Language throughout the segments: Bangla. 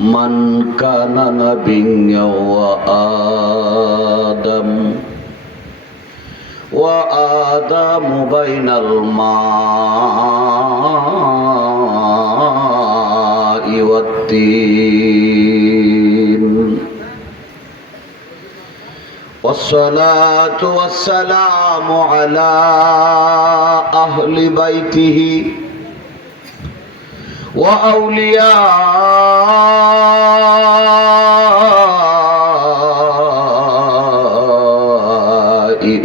من كان نبيا وآدم بين الماء والطين والصلاة والسلام على أهل بيته وأولياء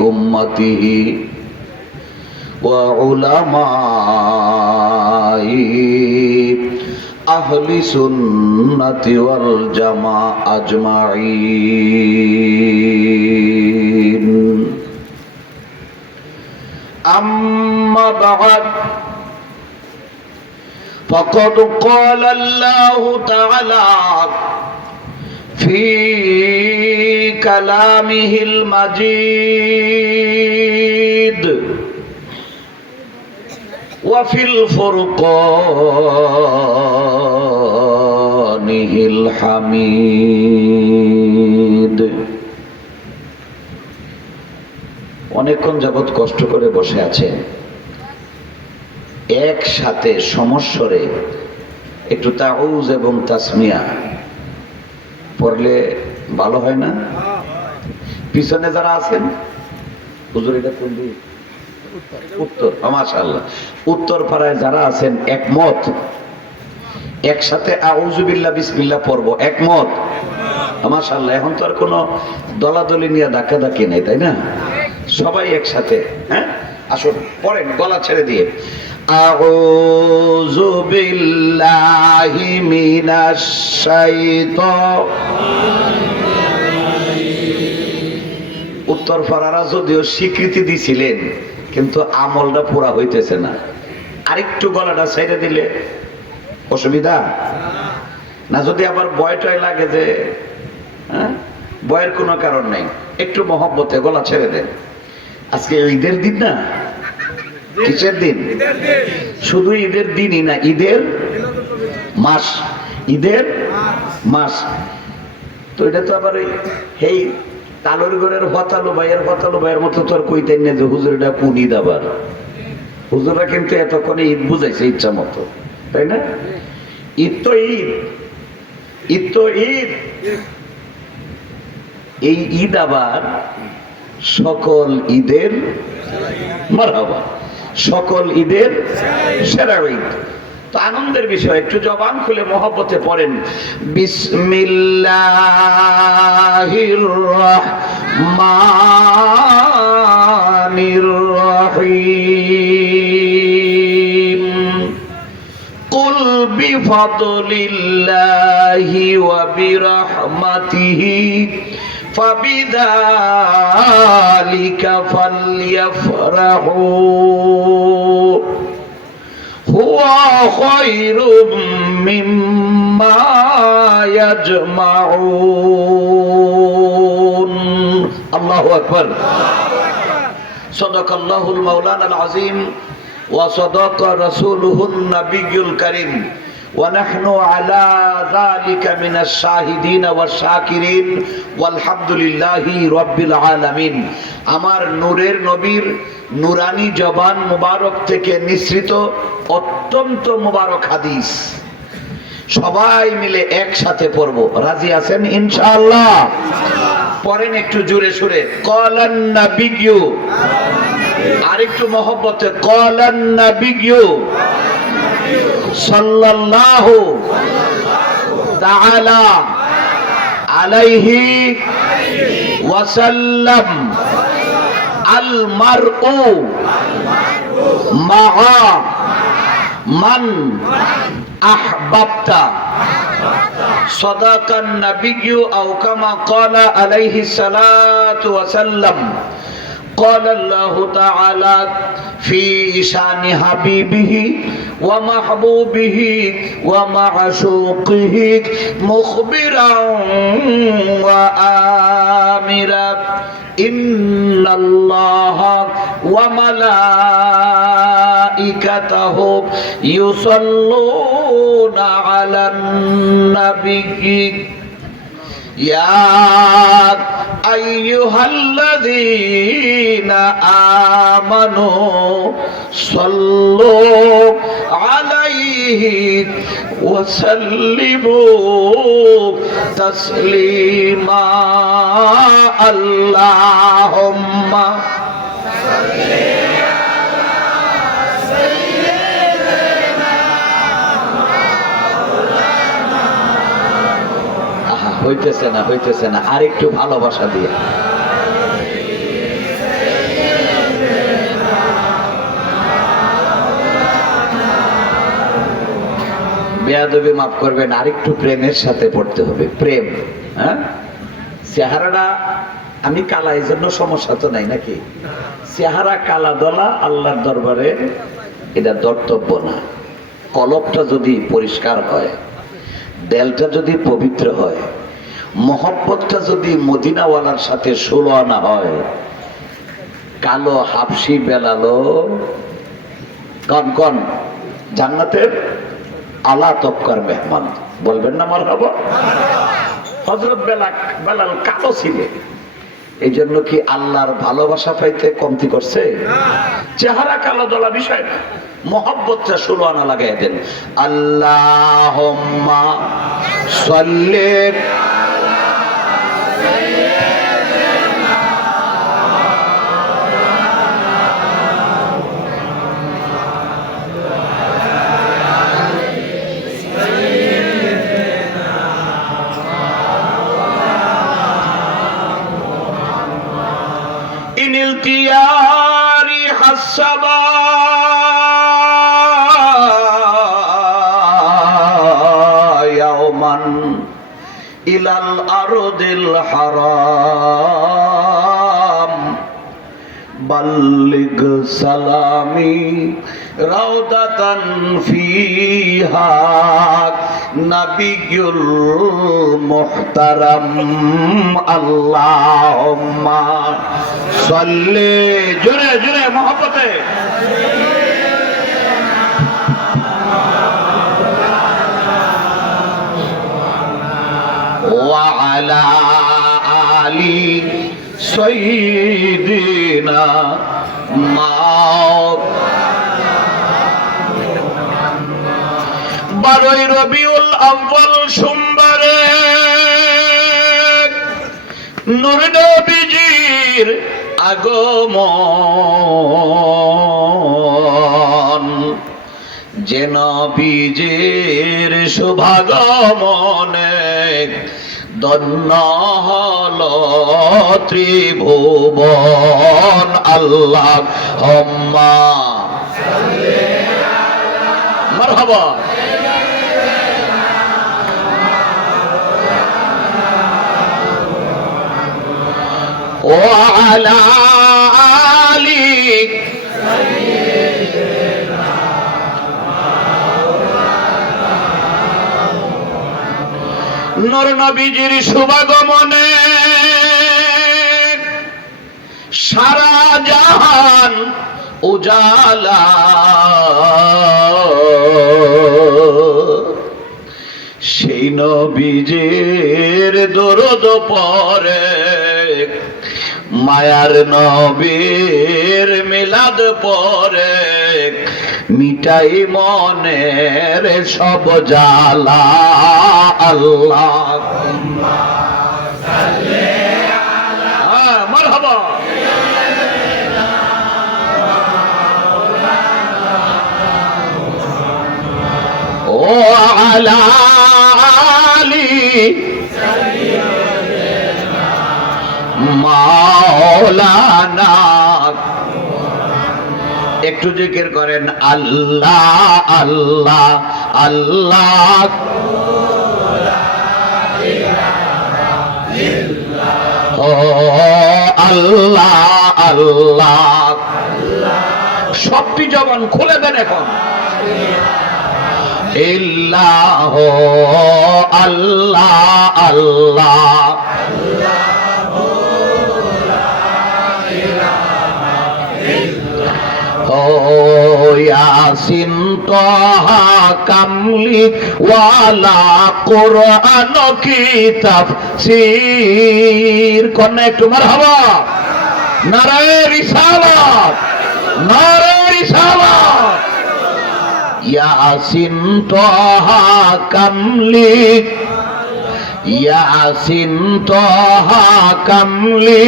أمته وعلماء أهل السنة والجماعة أجمعين أما بعد فقد قال الله تعالى في كلامه المجيد وفي الفرقانه الحميد অনেকক্ষণ যাবৎ কষ্ট করে বসে আছেন, একসাথে সমস্বরে একটু তাউজ এবং তাসমিয়া পড়লে ভালো হয় না? পিছনে যারা আছেন, হুজুর এটা কোন দিক? উত্তর। মাশাআল্লাহ, উত্তর পাড়ায় যারা আছেন একমত, একসাথে আউযু বিল্লাহ বিসমিল্লাহ পড়বো, একমত? মাশাআল্লাহ। এখন তো আর কোনো দলাদলি নিয়ে ধাক্কাধাক্কি নেই, তাই না? সবাই একসাথে। হ্যাঁ, আসুন পড়েন গলা ছেড়ে দিয়ে। আউযু বিল্লাহি মিনাশ শাইতানির। উত্তর পাড়ারা যদিও স্বীকৃতি দিছিলেন, কিন্তু আমলটা পুরা হইতেছে না। আরেকটু গলাটা ছেড়ে দিলে অসুবিধা না? যদি আবার ভয়টাই লাগে যে ভয়ের কোনো কারণ নেই, একটু মহব্বতে গলা ছেড়ে দেন। আজকে ঈদের দিন না? কিসের দিন? শুধু ঈদের দিনই না, ঈদের মাস, ঈদের মাস। তো এটা তো আবার এই তালুর ঘরের হতালু ভাইয়ের মতো তো আর কইতেন না যে হুজুর এটা কোন ঈদ। আবার হুজুররা কিন্তু এতক্ষণে ঈদ বুঝাইছে ইচ্ছা মতো, তাই না? ঈদ তো ঈদ, ঈদ তো ঈদ। এই ঈদ আবার সকল ঈদের মারহাবা, সকল ঈদের সেরা ঈদ। তো আনন্দের বিষয়, একটু জবান খুলে মহব্বতে পড়েন। বিসমিল্লাহির রহমানির রহিম। কুল বিফাদলিল্লাহি ওয়া বিরহমাতিহি ফাবিযালিকা ফালইফরাহু হুয়া খায়রুম মিম্মা ইয়াজমাউন। আল্লাহু আকবার। সাদাকাল্লাহুল মাওলানাল আযীম ওয়া সাদাকা রাসূলুহুন নাবিয়্যুল কারীম ওয়া নাহনু আলা যালিকা মিনাশ শাহিদিন ওয়াশ শাকিরিন ওয়ালহামদুলিল্লাহি রাব্বিল আলামিন। আমার নূরের নবীর নুরানি জবান মুবারক থেকে নিঃসৃত অত্যন্ত মুবারক হাদিস সবাই মিলে একসাথে পড়ব। রাজি আছেন ইনশাআল্লাহ? পড়েন একটু জোরে সুরে। ক্বালান নাবিয়্যু, আরেকটু মহব্বতে। ক্বালান নাবিয়্যু সাল্লাল্লাহু তাআলা আলাইহি ওয়াসাল্লাম আল মারউ মাআ মান আহবাবতা। সাদাকান নাবিয়্যু আও কামা ক্বালা আলাইহিস সালাতু ওয়াসাল্লাম। قال الله تعالى في شان حبيبه ومحبوبه ومعشوقه مخبرا وآمرا إن الله وملائكته মালাইকাতাহু ইউসাল্লুনা আলান নাবিয়্যি ইয়া আইয়ুহাল্লাযীনা আমানু সাল্লু আলাইহি ওয়া সাল্লিমু তাসলিমা আল্লাহুম্মা হইতেছে না আর একটু ভালোবাসা দিয়ে বেয়াদবি মাফ করবেন, আর একটু প্রেমের সাথে পড়তে হবে। প্রেম, হ্যাঁ, চেহারাটা আমি কালা, এই জন্য সমস্যা তো নাই নাকি? চেহারা কালা দলা আল্লাহর দরবারে এটা ধর্তব্য না। কলবটা যদি পরিষ্কার হয়, দেলটা যদি পবিত্র হয়, মহব্বতটা যদি মদিনাওয়ালার সাথে 16 আনা হয়, কালো হাফসি বেলালো কন কন জান্নাতের আলা তবকার মেহমান, বলবেন না মারহাবা? হযরত বেলাল কালো ছিলেন, এই জন্য কি আল্লাহর ভালোবাসা পাইতে কমতি করছে? চেহারা কালো দলা বিষয় না, মহব্বতটা 16 আনা লাগাই দেন। আল্লাহুম্মা সাল্লি ইনিল তিয়ারি হাসাবা ইয়াওমান ইলাল আরদিল হারাম বাল্লিগ সালামি রাউদাতান ফিহা নাবিয়ুল মুহতারাম আল্লাহুম্মা সাল্লি, জোরে জোরে মহব্বতে, ওয়া আলা আলি সাইয়্যিদিনা বারোই রবিউল আউয়াল সোমবারে নূর নবীজির আগমন, যে নবীজির শুভাগমনে ধন্য হল ত্রিভুবন। আল্লাহুম্মা মারহাবা ওয়া আলা আলি নূর নবীজির শুভাগমনে সারা জাহান উজালা, সেই নবীজির দরুদ পড়ে, মায়ার নবীর মিলাদ পড়ে, মিটাই মনের সব জ্বালা। আল্লাহুম্মা সাল্লি আলা, মারহাবা, ও আলা আলি মাওলানা। একটু জিকির করেন আল্লাহ আল্লাহ আল্লাহ, ও আল্লাহ আল্লাহ, সবটি জবান খুলে দেন এখন। ইল্লাহ আল্লাহ আল্লাহ, ও ইয়াসিন তাহা কামলি ওয়ালা কুরআন কি তাফসীর। কোন একটু মারহাবা, নারায়ে রিসালাত, নারায়ে রিসালাত। ইয়াসিন তাহা কামলি, ইয়াসিন তাহা কামলি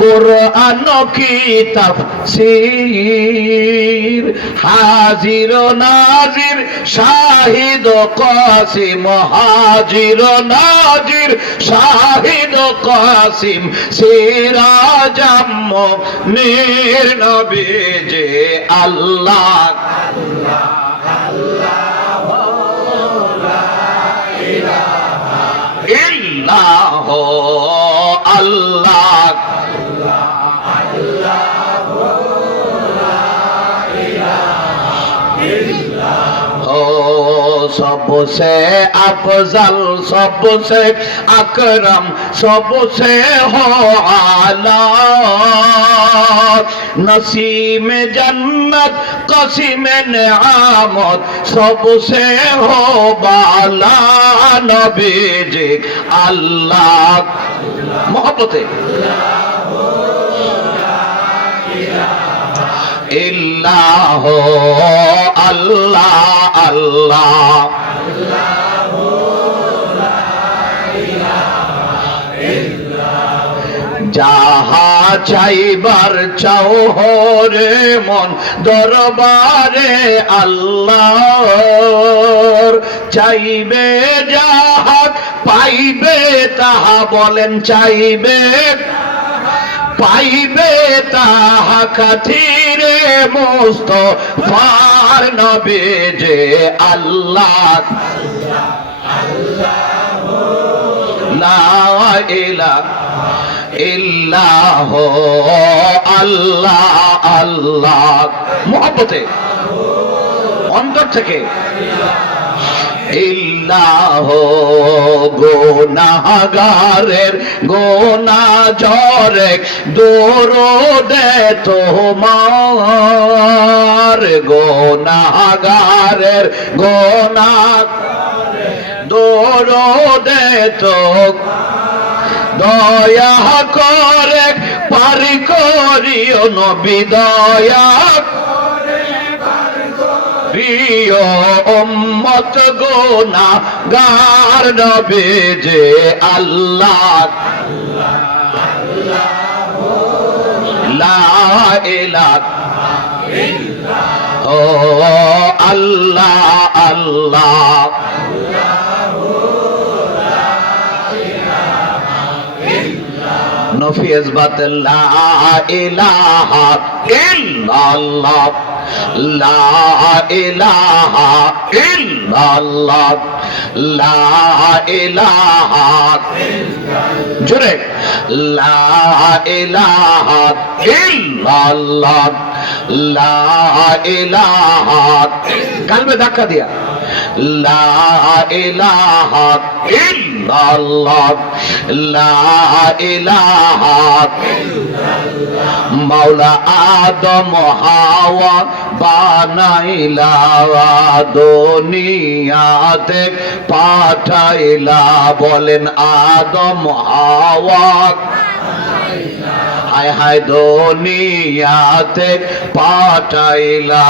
কুরআন কি তাফসীর। হাজির ও নাজির শাহিদ ও কাসিম, হাজির ও নাজির শাহিদ ও কাসিম, সিরাজাম মুনীর নবী যে আল্লাহ। ইল্লাহ আল্লাহ, सबसे अफजल, सबसे अकरम, सबसे हो आला, नसीम जन्नत कसीम नेआमत, सबसे हो बाला नबी जी अल्लाह। मोहब्बत इल्लाह अल्लाह अल्लाह, যাহা চাইবার চাও রে মন দরবারে আল্লাহর, চাইবে যাহা পাইবে তাহা, বলেন চাইবে পাইবে তাহা খাতিরে মুস্তাফার নবী যে আল্লাহ। লা ইলাহা ইল্লাহ আল্লাহ আল্লাহ। মুহাব্বতে অন্তর থেকে ইল্লাহ, গুনাহগারের গোনা জরে দরুদে তোমার, গুনাহগারের গোনা দরুদে তো দয়া করে পারি করিও নবী, দয়া প্রিয় উম্মত গুনাহগার নবী যে আল্লাহ। লা ইলাহা ও আল্লাহ আল্লাহ, নফি ইসবাত লা ইলাহা ইল্লাল্লাহ, লা ইলাহা ইল্লাল্লাহ, লা ইলাহা জোরে, লা ইলাহা ইল্লাল্লাহ, লা ইলাহা, কালবে ধাক্কা দিয়া, লা ইলাহা ইল্লাল্লাহ, লা ইলাহা ইল্লাল্লাহ। মাওলা আদম হাওয়া বানাইলা, দুনিয়াতে পাঠাইলা, বলেন আদম হাওয়া হায় হায় দুনিয়াতে পাঠাইলা।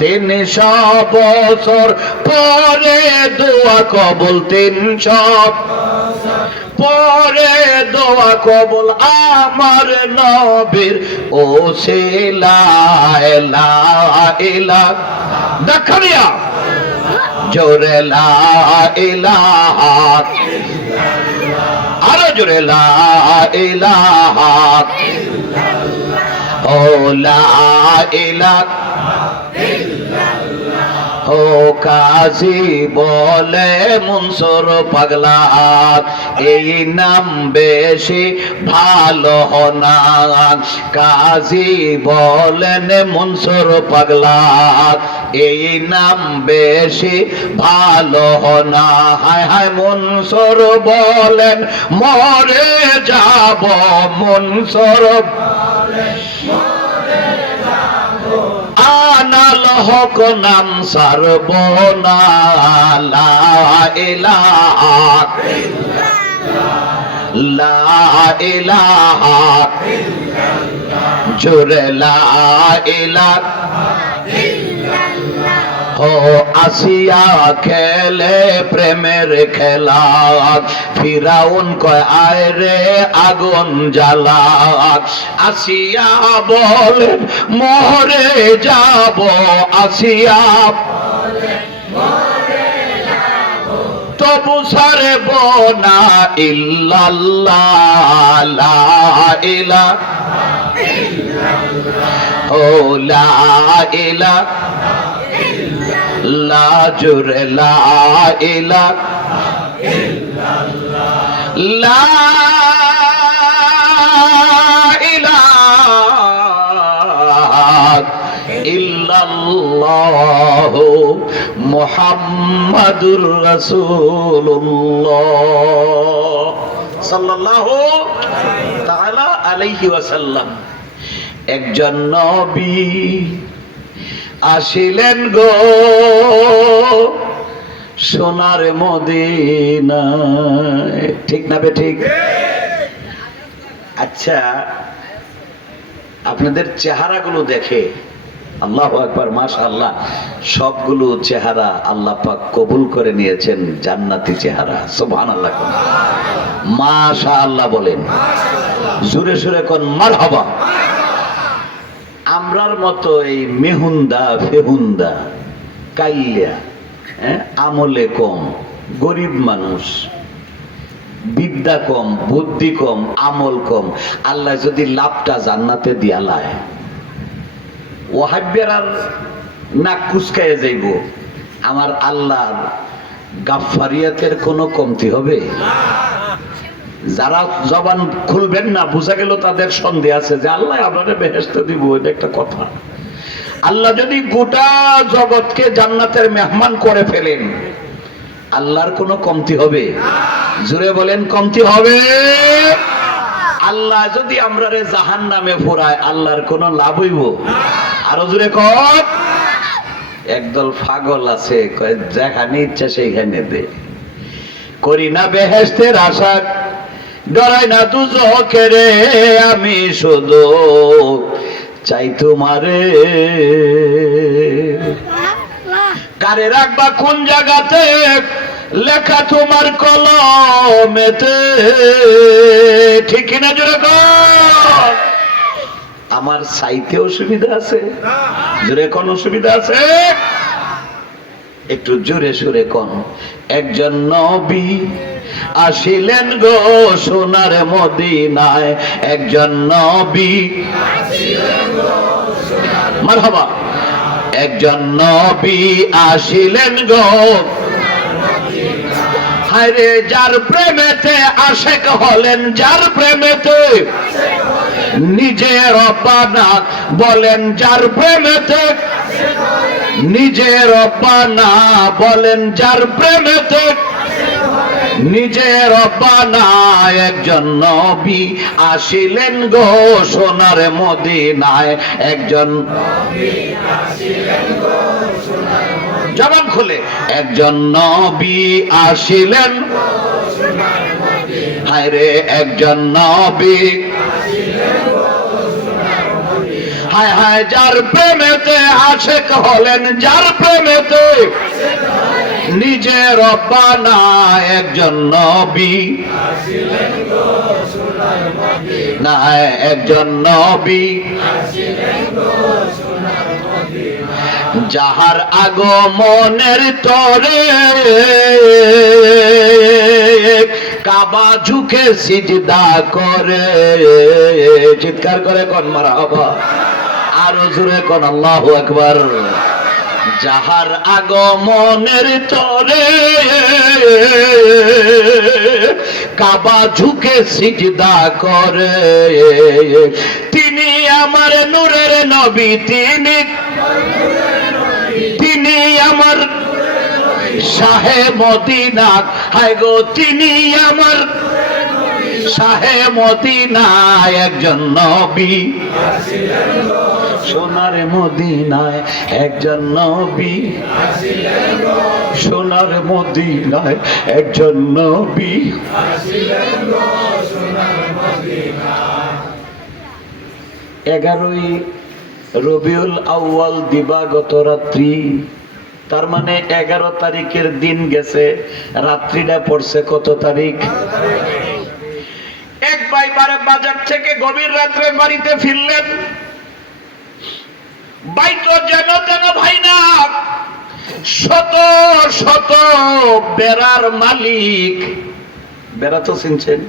300 বছর পরে দোয়া কবুল, 300 পরে দোয়া কবুল আমার নবীর ওসিলায়। লা ইলাহা, দেখা দিয়া জোরে লা ইলাহা, আরো জোরে লা ইলাহা ও লা ইলাহা ও কাজী বলে মনসুর পাগলা, এই নাম বেশি ভালো না। কাজী বলেন মনসুর পাগলা, এই নাম বেশি ভালো না। হায় হায় মনসুর বলেন মরে যাব, মনসুর আল হক নাম সারব না, লা ইলাহা লা ইলাহা জোরে লা ইলাহা ও আসিয়া খেলে প্রেমের খেলা, ফিরাউন কয় আয় রে আগুন জ্বালা, আসিয়া বলেন মরে যাব, আসিয়া তবু ছাড়ব না ইল্লাল্লাহ, লা ইলাহা ও লা ইলাহা লা জোরে লা ইলাহা লা ইলাহা ইল্লাল্লাহ মুহাম্মাদুর রাসূলুল্লাহ সাল্লাল্লাহু তাআলা আলাইহি ওয়াসাল্লাম। একজন নবী আসিলেন গো সোনার মদিনায়, ঠিক না বে ঠিক? আচ্ছা, আপনাদের চেহারাগুলো দেখে আল্লাহু আকবার, মাশাআল্লাহ, সবগুলো চেহারা আল্লাহ পাক কবুল করে নিয়েছেন, জান্নাতি চেহারা। সুবহানাল্লাহ, মাশাআল্লাহ বলেন, জোরে জোরে কোন মারহাবা। আমরার মতো এই মেহুন্দা ফেহুন্দা কাইলিয়া, আমলে কম, গরিব মানুষ, বিদ্যা কম, বুদ্ধি কম, আমল কম, আল্লাহ যদি লাভটা জান্নাতে দিয়া লায়, ওয়াহাব্যের আর নাক কুচকায় যাইব, আমার আল্লাহর গাফফারিয়াতের কোনো কমতি হবে? যারা জবান খুলবেন না, বোঝা গেল তাদের সন্দেহ আছে যে আল্লাহ আপনারে বেহেশতে দিব, এটা একটা কথা। আল্লাহ যদি গোটা জগৎকে জান্নাতের মেহমান করে ফেলেন, আল্লাহর কোনো কমতি হবে? জোরে বলেন, কমতি হবে? আল্লাহ যদি আমরারে জাহান্নামে ফোরায়, আল্লাহর কোনো লাভ হইব? আরো জোরে কর। একদল পাগল আছে, কয় যেখানে ইচ্ছা সেইখানে দে, করি না বেহেশতের আশা, ডরাই না দুজখের, আমি শুধু চাই তোমারে। কারে রাখবা কোন জায়গাতে, লেখা তোমার কলমেতে, ঠিক না জোরে কর? আমার চাইতে অসুবিধা আছে? জোরে কোন অসুবিধা আছে? একটু জোরে সুরে কোন। একজন নবী আসিলেন গো সোনার মদিনায়, একজন নবী মারহাবা, একজন নবী আসিলেন গো, হায়রে যার প্রেমেতে আশেক হলেন, যার প্রেমেতে নিজের অপানা বলেন, যার প্রেমেতে নিজের অপানা বলেন, যার প্রেমেতে নিজের অপানা, একজন নবী আসিলেন গো সোনার মদিনায়, একজন জবান খুলে, একজন নবী আসিলেন, হায়রে একজন নবী, হায় হায় যার প্রেমেতে আশেক হলেন, যার প্রেমেতে নিজের রব্বানা, একজন নবী না, একজন নবী যাহার আগমনের তরে কাবা ঝুঁকে সিজদা করে, চিৎকার করে কোন মারহাবা, আরো জোরে কোন আল্লাহু আকবার। যাহার আগমনের তরে কাবা ঝুঁকে সিজদা করে, তিনি আমার নূরের নবী, তিনি আমার শাহে মদিনা, হায় গো তিনি আমার শাহে মদিনায় একজন নবী সোনার মদিনায় একজন নবী সোনার মদিনায় একজন নবী 11ই রবিউল আউয়াল দিবাগত রাত্রি, তার মানে 11 তারিখের দিন গেছে, রাত্রিটা পড়ছে কত তারিখ? এক ভাই বাজার থেকে গভীর রাত্রে বাড়িতে ফিরলেন। ভাই তো যেন তেন ভাই না, শত শত বেড়ার মালিক। বেড়া তো চিনছেন?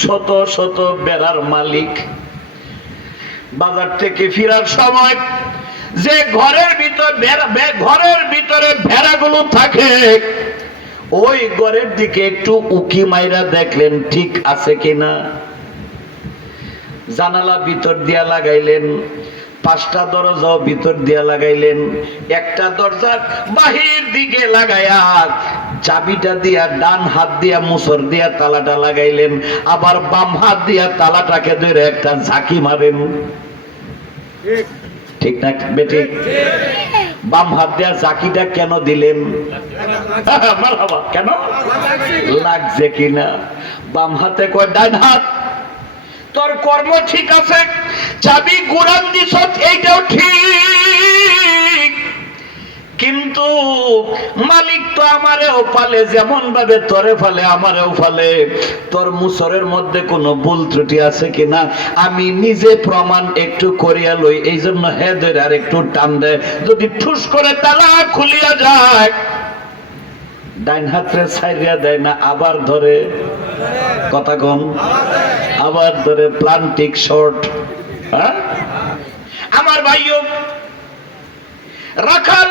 শত শত বেড়ার মালিক বাজার থেকে ফেরার সময় যে ঘরের ভিতরে ভেড়াগুলো থাকে, ওই ঘরের দিকে একটু উকি মাইরা দেখলেন ঠিক আছে কিনা। জানালা ভিতর দিয়া লাগাইলেন, 5টা দরজাও ভিতর দিয়া লাগাইলেন, একটা দরজা বাহির দিকে লাগাইয়া চাবিটা দিয়া ডান হাত দিয়া মুসর দিয়া তালাটা লাগাইলেন, আবার বাম হাত দিয়া তালাটাকে ধরে একটা ঝাঁকি মারেন। ঠিক না বেটি? বাম হাত দিয়া ঝাঁকিটা কেন দিলেন? কেন লাগছে কিনা? বাম হাতে কয় ডান হাত, তোর কর্ম ঠিক আছে, চাবি গুড়ান দিছ এইটাও ঠিক, কিন্তু মালিক তো আমারেও পালে, যেমন ভাবে তোরে ফালে আমারেও ফালে। তোর মুসরের মধ্যে কোনো ভুল ত্রুটি আছে কিনা আমি নিজে প্রমাণ একটু করিয়া লই। এই জন্য হেদের আর একটু টান দেয়, যদি ঠুস করে তালা খুলিয়া যায়, ডাইন হাতে ছাইরিয়া দেয় না, আবার ধরে, কথা কম, আবার ধরে প্লান্টিক শর্ট। হ্যাঁ আমার ভাইও রাখাল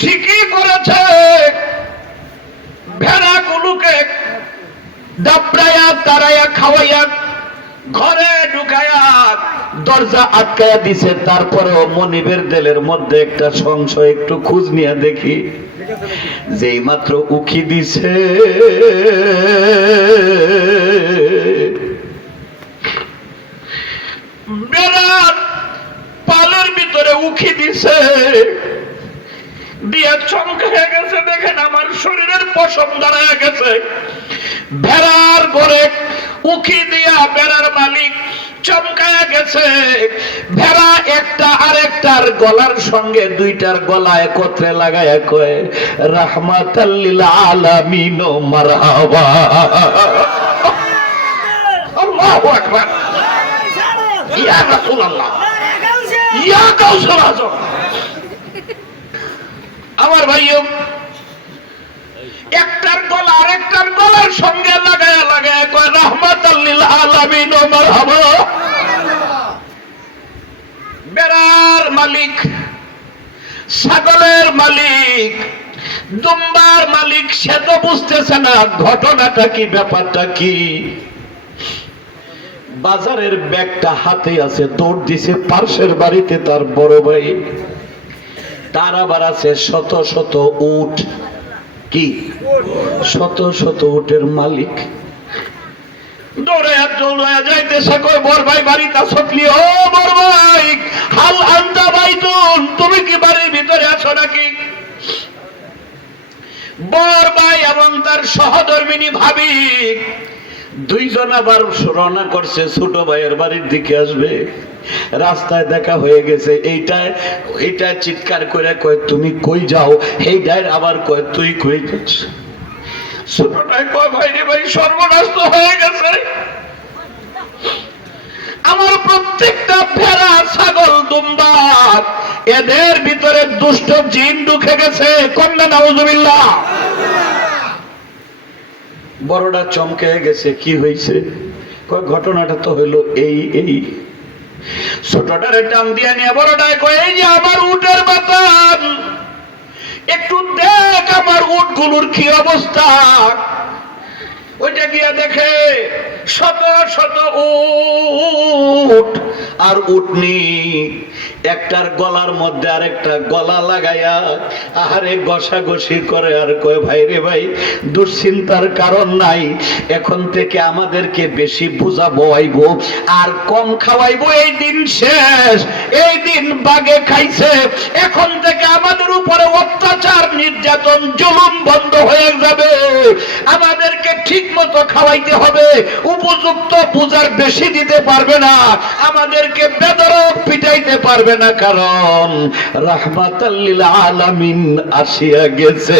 ঠিকই করেছে, ভেড়াগুলোকে ডাবড়াইয়া তারাইয়া খাওয়াইয়া ঘরে ঢুকাইয়া দরজা আটকাইয়া দিছে। তারপরেও মনিবের দিলের মধ্যে একটা সংশয়, একটু খোঁজ নিয়ে দেখি। যেই মাত্র উকি দিছে, বেড়ার পালের ভিতরে উকি দিছে, দিয়া চমকে গেছে। দেখেন আমার শরীরের পশম দাঁড়ায় গেছে। ভেড়ার ঘরে উকি দিয়া বেড়ার মালিক চমকায়া গেছে। ভেড়া একটা আরেকটার গলার সঙ্গে দুইটার গলা একত্রে লাগায়া কয়, রাহমাতাল লিল আলামিন মারহাবা। আল্লাহু আকবার, ইয়া রাসূলুল্লাহ, ইয়া কাউসার আযম। আমার ভাইও একটার গলা আরেকটার গলার সঙ্গে লাগায়া লাগায়া কয়, রাহমাতাল লিল আলামিন মারহাবা। বেড়ার মালিক, ছাগলের মালিক, দুম্বার মালিক, সে তো বুঝতেছে না ঘটনাটা কি, ব্যাপারটা কি। বাজারের ব্যাগটা হাতে আছে, দৌড় দিছে পার্শ্বের বাড়িতে তার বড় ভাই। তার আবার আছে শত শত উট, কি শত শত উটের মালিক। দৌড়ে যাইতেছে, কই বড় ভাই বাড়িতে আসলি? ও বড় ভাই, হাল আনতা বাইতুন, তুমি কি বাড়ির ভিতরে আছো নাকি? বড় ভাই এবং তার সহধর্মিনী ভাবি দুইজন আবার রওনা করছে ছোট ভাইয়ের বাড়ির দিকে আসবে। রাস্তায় দেখা হয়ে গেছে, এইটা চিৎকার করে কয়, তুমি কই যাও? এইটাই আবার কয়, তুই কই যাচ্ছ? ছোটটাই কয়, ভাই রে ভাই, সর্বনাশ তো হয়ে গেছে। আমার প্রত্যেকটা ভেড়া, ছাগল, দুম্বা, এদের ভিতরে দুষ্ট জিন ঢুকে গেছে। কন্যা নাউজুবিল্লাহ। বড়টা চমকে গেছে, কি হয়েছে? কয়, ঘটনাটা তো হইলো এই এই। ছোটটারে টান দিয়া নিয়ে বড়টায় কয়, এই যে আমার উটের বাতান, একটু দেখ আমার উটগুলোর কি অবস্থা। ওইটা গিয়া দেখে শত শত উট আর উটনি একটার গলার মধ্যে আরেকটা গলা লাগাইয়া আহারে ঘষাঘষি করে আর কয়, ভাই রে ভাই, দুশ্চিন্তার কারণ নাই, এখন থেকে আমাদেরকে বেশি বোঝা বওয়াইবো আর কম খাওয়াইবো। এই দিন শেষ, এই দিন বাগে খাইছে, এখন থেকে আমাদের উপরে অত্যাচার নির্যাতন জুলুম বন্ধ হয়ে যাবে। আমাদেরকে ঠিক মতো খাওয়াইতে হবে, উপযুক্ত বোঝার বেশি দিতে পারবে না, আমাদেরকে বেদরক পিটাইতে পারবে না, কারণ রাহমাতাল লিল আলামিন আসিয়া গেছে।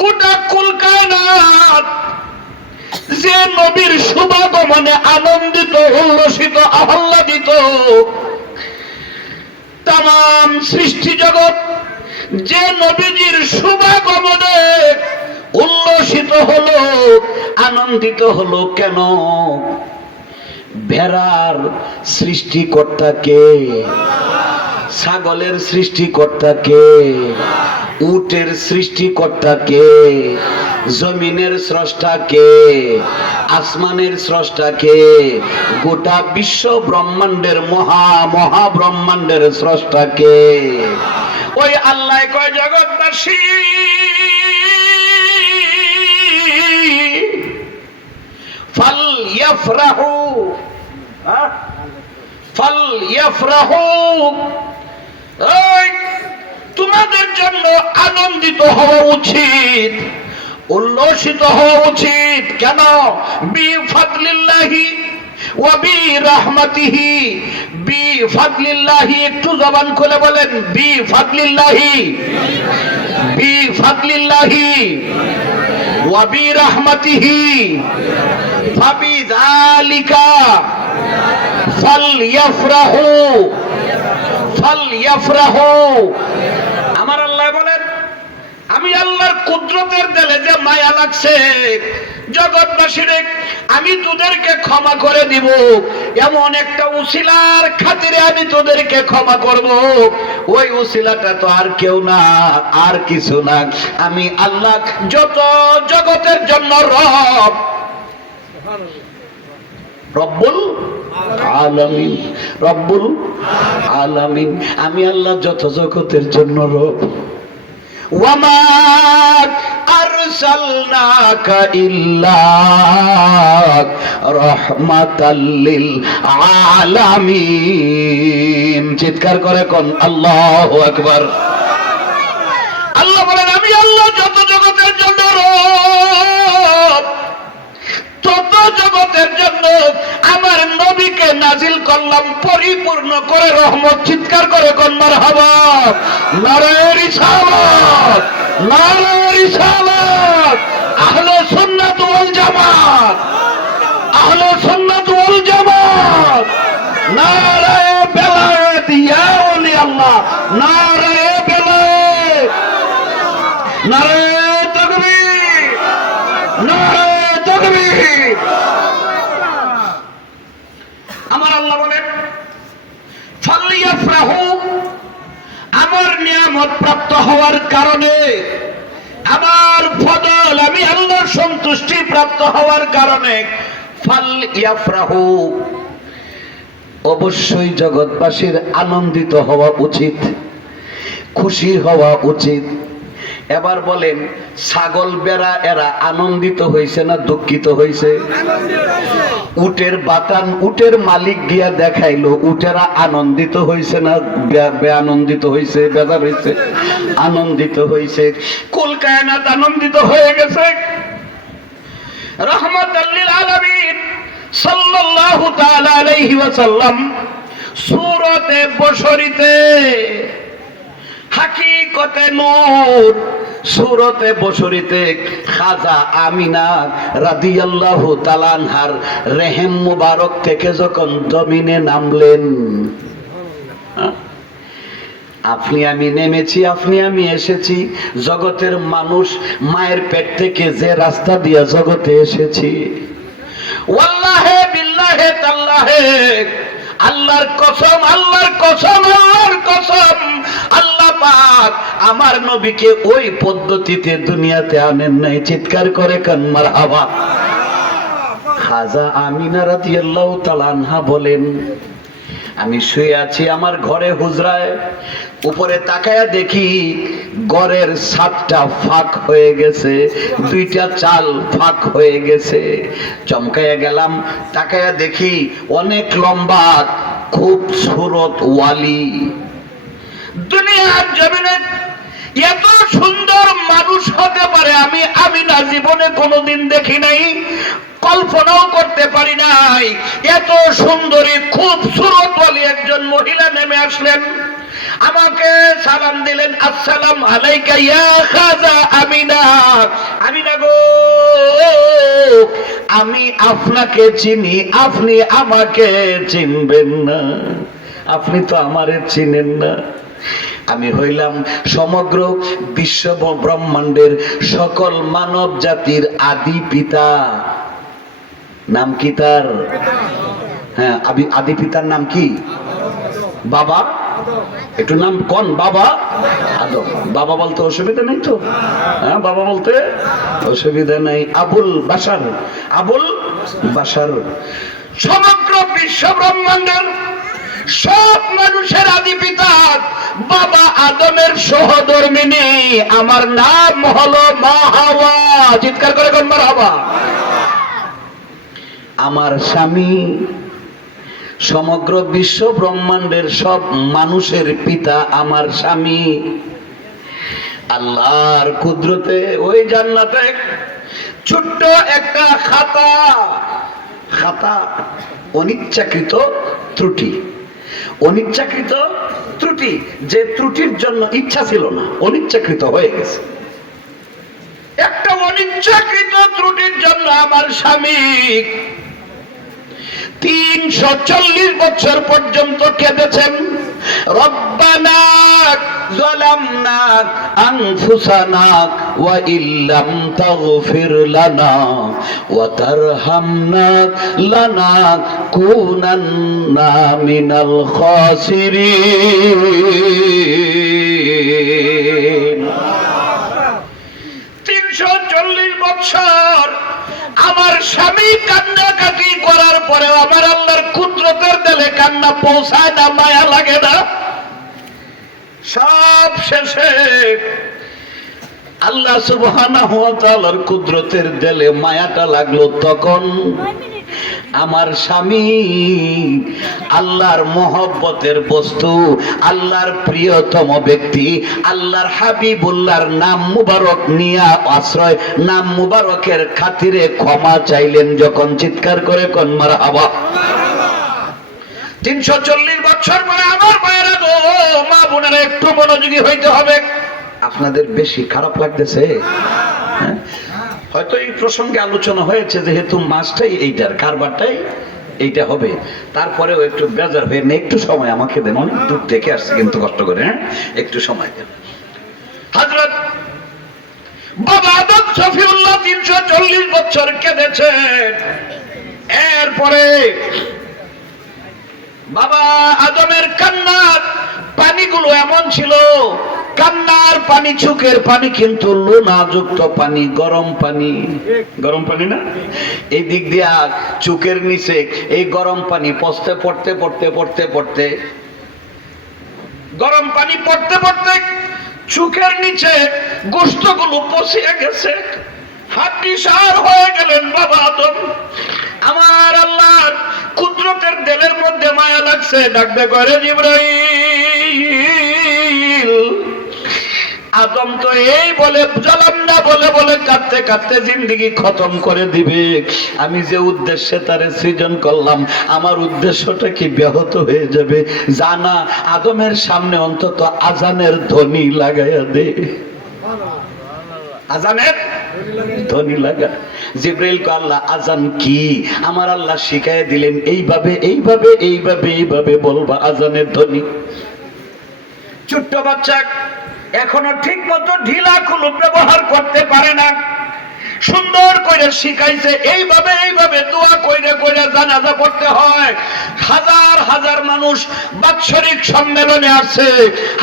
গোটা কুল কায়নাত যে নবীর শুভাগমনে আনন্দিত, উল্লসিত, আহ্লাদিত, তাম সৃষ্টি জগৎ যে নবীজির শুভাগমনে উল্লসিত হলো, আনন্দিত হলো কেন? ভেড়ার সৃষ্টিকর্তা কে? ছাগলের সৃষ্টিকর্তা কে? উটের সৃষ্টিকর্তা কে? জমিনের স্রষ্টা কে? আসমানের স্রষ্টা কে? গোটা বিশ্ব ব্রহ্মাণ্ডের মহা ব্রহ্মাণ্ডের স্রষ্টা কে? ওই আল্লাহ কয়, জগৎবাসী ফাল ইয়াফরাহু, ফাল ইয়াফরাহু, তোমাদের জন্য আনন্দিত হওয়া উচিত, উল্লসিত হওয়া উচিত। কেন? বিফাদলিল্লাহি ওয়া বিরাহমাতিহি। বিফাদলিল্লাহি, একটু জবান খুলে বলেন, বিফাদলিল্লাহি, বিফাদলিল্লাহি ওয়া বিরাহমাতিহি ফাবিযালিকা ফালইয়াফরাহু, ফালইয়াফরাহু। আমার আল্লাহ বলেন, আমি আল্লাহর কুদরতের দেলে যে মায়া লাগছে জগৎবাসীর, আমি তোদেরকে ক্ষমা করে দিব, এমন একটা উসিলার খাতিরে আমি তোদেরকে ক্ষমা করব। ওই উসিলাটা তো আর কেউ না, আর কিছু না, আমি আল্লাহ, যত জগতের জন্য রব, রব্বুল আলামিন, রব্বুল আলামিন, আমি আল্লাহ যত জগতের জন্য রব। ওয়ামা আরসালনাকা ইল্লা রাহমাতাল লিল আলামিন। চিৎকার করে কোন আল্লাহু আকবার। আল্লাহ বলেন, আমি আল্লাহ যত জগতের জন্য রব, তত জগতের জন্য আমার নবীকে নাজিল করলাম পরিপূর্ণ করে রহমত। চিৎকার করে কোন মারহাবা। নারে রিসালাত, নারে রিসালাত। আহলে সুন্নাত ওয়াল জামাত, আহলে সুন্নাত ওয়াল জামাত। নারে বেলায়েত ইয়া ওলি আল্লাহ, নারে বেলায়েত, নারে তাকবীর, নারে তাকবীর। আমার আল্লাহ বলেন, ফালইয়াফরাহু, আমার নিয়ামত প্রাপ্ত হওয়ার কারণে, আমার ফজল, আমি আল্লাহর সন্তুষ্টি প্রাপ্ত হওয়ার কারণে, ফালইয়াফরাহু, অবশ্যই জগৎবাসীর আনন্দিত হওয়া উচিত, খুশি হওয়া উচিত। এবার বলেন, ছাগল বেড়া এরা আনন্দিত হয়েছে না দুঃখিত হয়েছে? উটের বাতান, উটের মালিক গিয়া দেখাইলো, উটেরা আনন্দিত হয়েছে না বেআনন্দিত হয়েছে? বেজার হয়েছে, আনন্দিত হয়েছে। কুল কায়নাত আনন্দিত হয়ে গেছে। রাহমাতাল লিল আলামিন সাল্লাল্লাহু তাআলা আলাইহি ওয়াসাল্লাম সূরাতে বশরিতে, হাকিকতে নূর, সূরাতে বশরিতে খাজা আমিনা রাদিয়াল্লাহু তাআলা আনহার রেহেম মুবারক থেকে যখন জমিনে নামলেন, আপনি আমি নেমেছি, আপনি আমি এসেছি, জগতের মানুষ মায়ের পেট থেকে যে রাস্তা দিয়ে জগতে এসেছি, ওয়াল্লাহে বিল্লাহে তাল্লাহে আল্লাহর কসম, আল্লাহর কসম, আল্লাহর কসম, আল্লাহ পাক আমার নবীকে ওই পদ্ধতিতে দুনিয়াতে আনেন নাই। চিৎকার করে কান মারহাবা। খাজা আমিনা রাদিয়াল্লাহু তাআলা আনহা বলেন, আমি শুয়ে আছি আমার ঘরে হুজরায়, উপরে তাকায়া দেখি ঘরের ছাদটা ফাঁক হয়ে গেছে, দুইটা চাল ফাঁক হয়ে গেছে। চমকায়া গেলাম, তাকায়া দেখি অনেক লম্বা, খুব সুরত ওয়ালি। দুনিয়ার জমিনে এত সুন্দর মানুষ হতে পারে আমি আমিনা জীবনে কোনোদিন দেখি নাই, কল্পনাও করতে পারি নাই। এত সুন্দরী খুব সুরতওয়ালী একজন মহিলা নেমে আসলেন, আমাকে সালাম দিলেন, আসসালাম আলাইকা ইয়া খাজা আমিনা। আমিনা গো, আমি আপনাকে চিনি, আপনি আমাকে চিনবেন না, আপনি তো আমারে চিনেন না। আমি হইলাম সমগ্র বিশ্ব ব্রহ্মাণ্ডের সকল মানব জাতির আদি পিতা। নাম কি তার? হ্যাঁ, আদি পিতার নাম কি? বাবা, একটু নাম কোন? বাবা আদম। বাবা বলতে অসুবিধা নেই তো? হ্যাঁ, বাবা বলতে অসুবিধা নেই। আবুল বাশার, আবুল বাশার। সমগ্র বিশ্ব ব্রহ্মাণ্ডের সব মানুষের আদি পিতা বাবা আদমের সহধর্মিনী। আমার নাম হলো মা হাওয়া। চিৎকার করে কোন মারহাবা। আমার স্বামী সমগ্র বিশ্ব ব্রহ্মাণ্ডের সব মানুষের পিতা আমার স্বামী। আল্লাহর কুদরতে ওই জান্নাতে ছোট্ট একটা খাতা, খাতা অনিচ্ছাকৃত ত্রুটি, অনিচ্ছাকৃত ত্রুটি, যে ত্রুটির জন্য ইচ্ছা ছিল না, অনিচ্ছাকৃত হয়ে গেছে। একটা অনিচ্ছাকৃত ত্রুটির জন্য আমার স্বামী 340 বছর পর্যন্ত কেঁদেছেন। রব্বানা যালামনা আনফুসানা ওয়া ইল্লাম তাগফির লানা ওয়া তারহামনা লানাকুনান্না মিনাল খাসিরিন। 340 বছর আমার স্বামী কান্নাকাটি করার পরে আমার আল্লাহর কুদরতের দেলে কান্না পৌঁছায় না, মায়া লাগে না। সব শেষে আল্লাহ সুবহানাহু ওয়া তাআলার কুদরতের দেলে মায়াটা লাগলো। তখন আমার স্বামী আল্লাহর মহব্বতের বস্তু, আল্লাহর প্রিয়তম ব্যক্তি, আল্লাহর হাবিবুল্লাহর নাম মুবারক নিয়া আশ্রয়, নাম মুবারকের খাতিরে ক্ষমা চাইলেন যখন। চিৎকার করে কোন মারহাবা। 340 বছর পরে আমার মায়েরা গো, মা বোনেরা একটু মনোযোগী হইতে হবে। আপনাদের বেশি খারাপ লাগতেছে? হ্যাঁ, হয়তো এই প্রসঙ্গে আলোচনা হয়েছে, যেহেতু মাসটাই এইটার, কারবারটাই এইটা হবে, তারপরেও একটু বেজার হয়ে নেই। একটু সময় আমাকে দেন, অনেক দূর থেকে আসছে কিন্তু কষ্ট করে। হ্যাঁ, একটু সময় দেন। হযরত বাবা আদম শফিউল্লাহ 340 বছর কেঁদেছেন। এরপরে বাবা আদমের কান্নার পানিগুলো এমন ছিল, কান্নার পানি, চোখের পানি কিন্তু লোনাযুক্ত পানি, গরম পানি, গরম পানি না, এই দিক দিয়া চোখের নিচে এই গরম পানি পড়তে পড়তে পড়তে পড়তে পড়তে, গরম পানি পড়তে পড়তে চোখের নিচে গোশতগুলো পচিয়ে গেছে, হাড্ডি সার হয়ে গেলেন বাবা আদম। আমার আল্লাহর কুদরতের দেলের মধ্যে মায়া লাগছে, ডাকতে করে জিবরাইল। আদম তো এই বলে জ্বালাম না বলে বলে কাঁদতে কাঁদতে জিন্দেগি খতম করে দিবে। আমি যে উদ্দেশ্যে তারে সৃজন করলাম, আমার উদ্দেশ্যটা কি ব্যাহত হয়ে যাবে? জানা আদমের সামনে অন্তত আজানের ধ্বনি লাগাইয়া দে, আজানের ধ্বনি লাগা। জিবরাইল কো আল্লাহ আজান কি? আমার আল্লাহ শিখাইয়া দিলেন, এইভাবে এইভাবে এইভাবে এইভাবে বলবা আজানের ধ্বনি। ছোট্ট বাচ্চা এখনো ঠিক মতো ঢিলা কুলুপ ব্যবহার করতে পারে না, সুন্দর করে শিখাইছে এইভাবে এইভাবে দোয়া কইরে কইরে জানাজা পড়তে হয়। হাজার হাজার মানুষ বাৎসরিক সম্মেলনে আসে,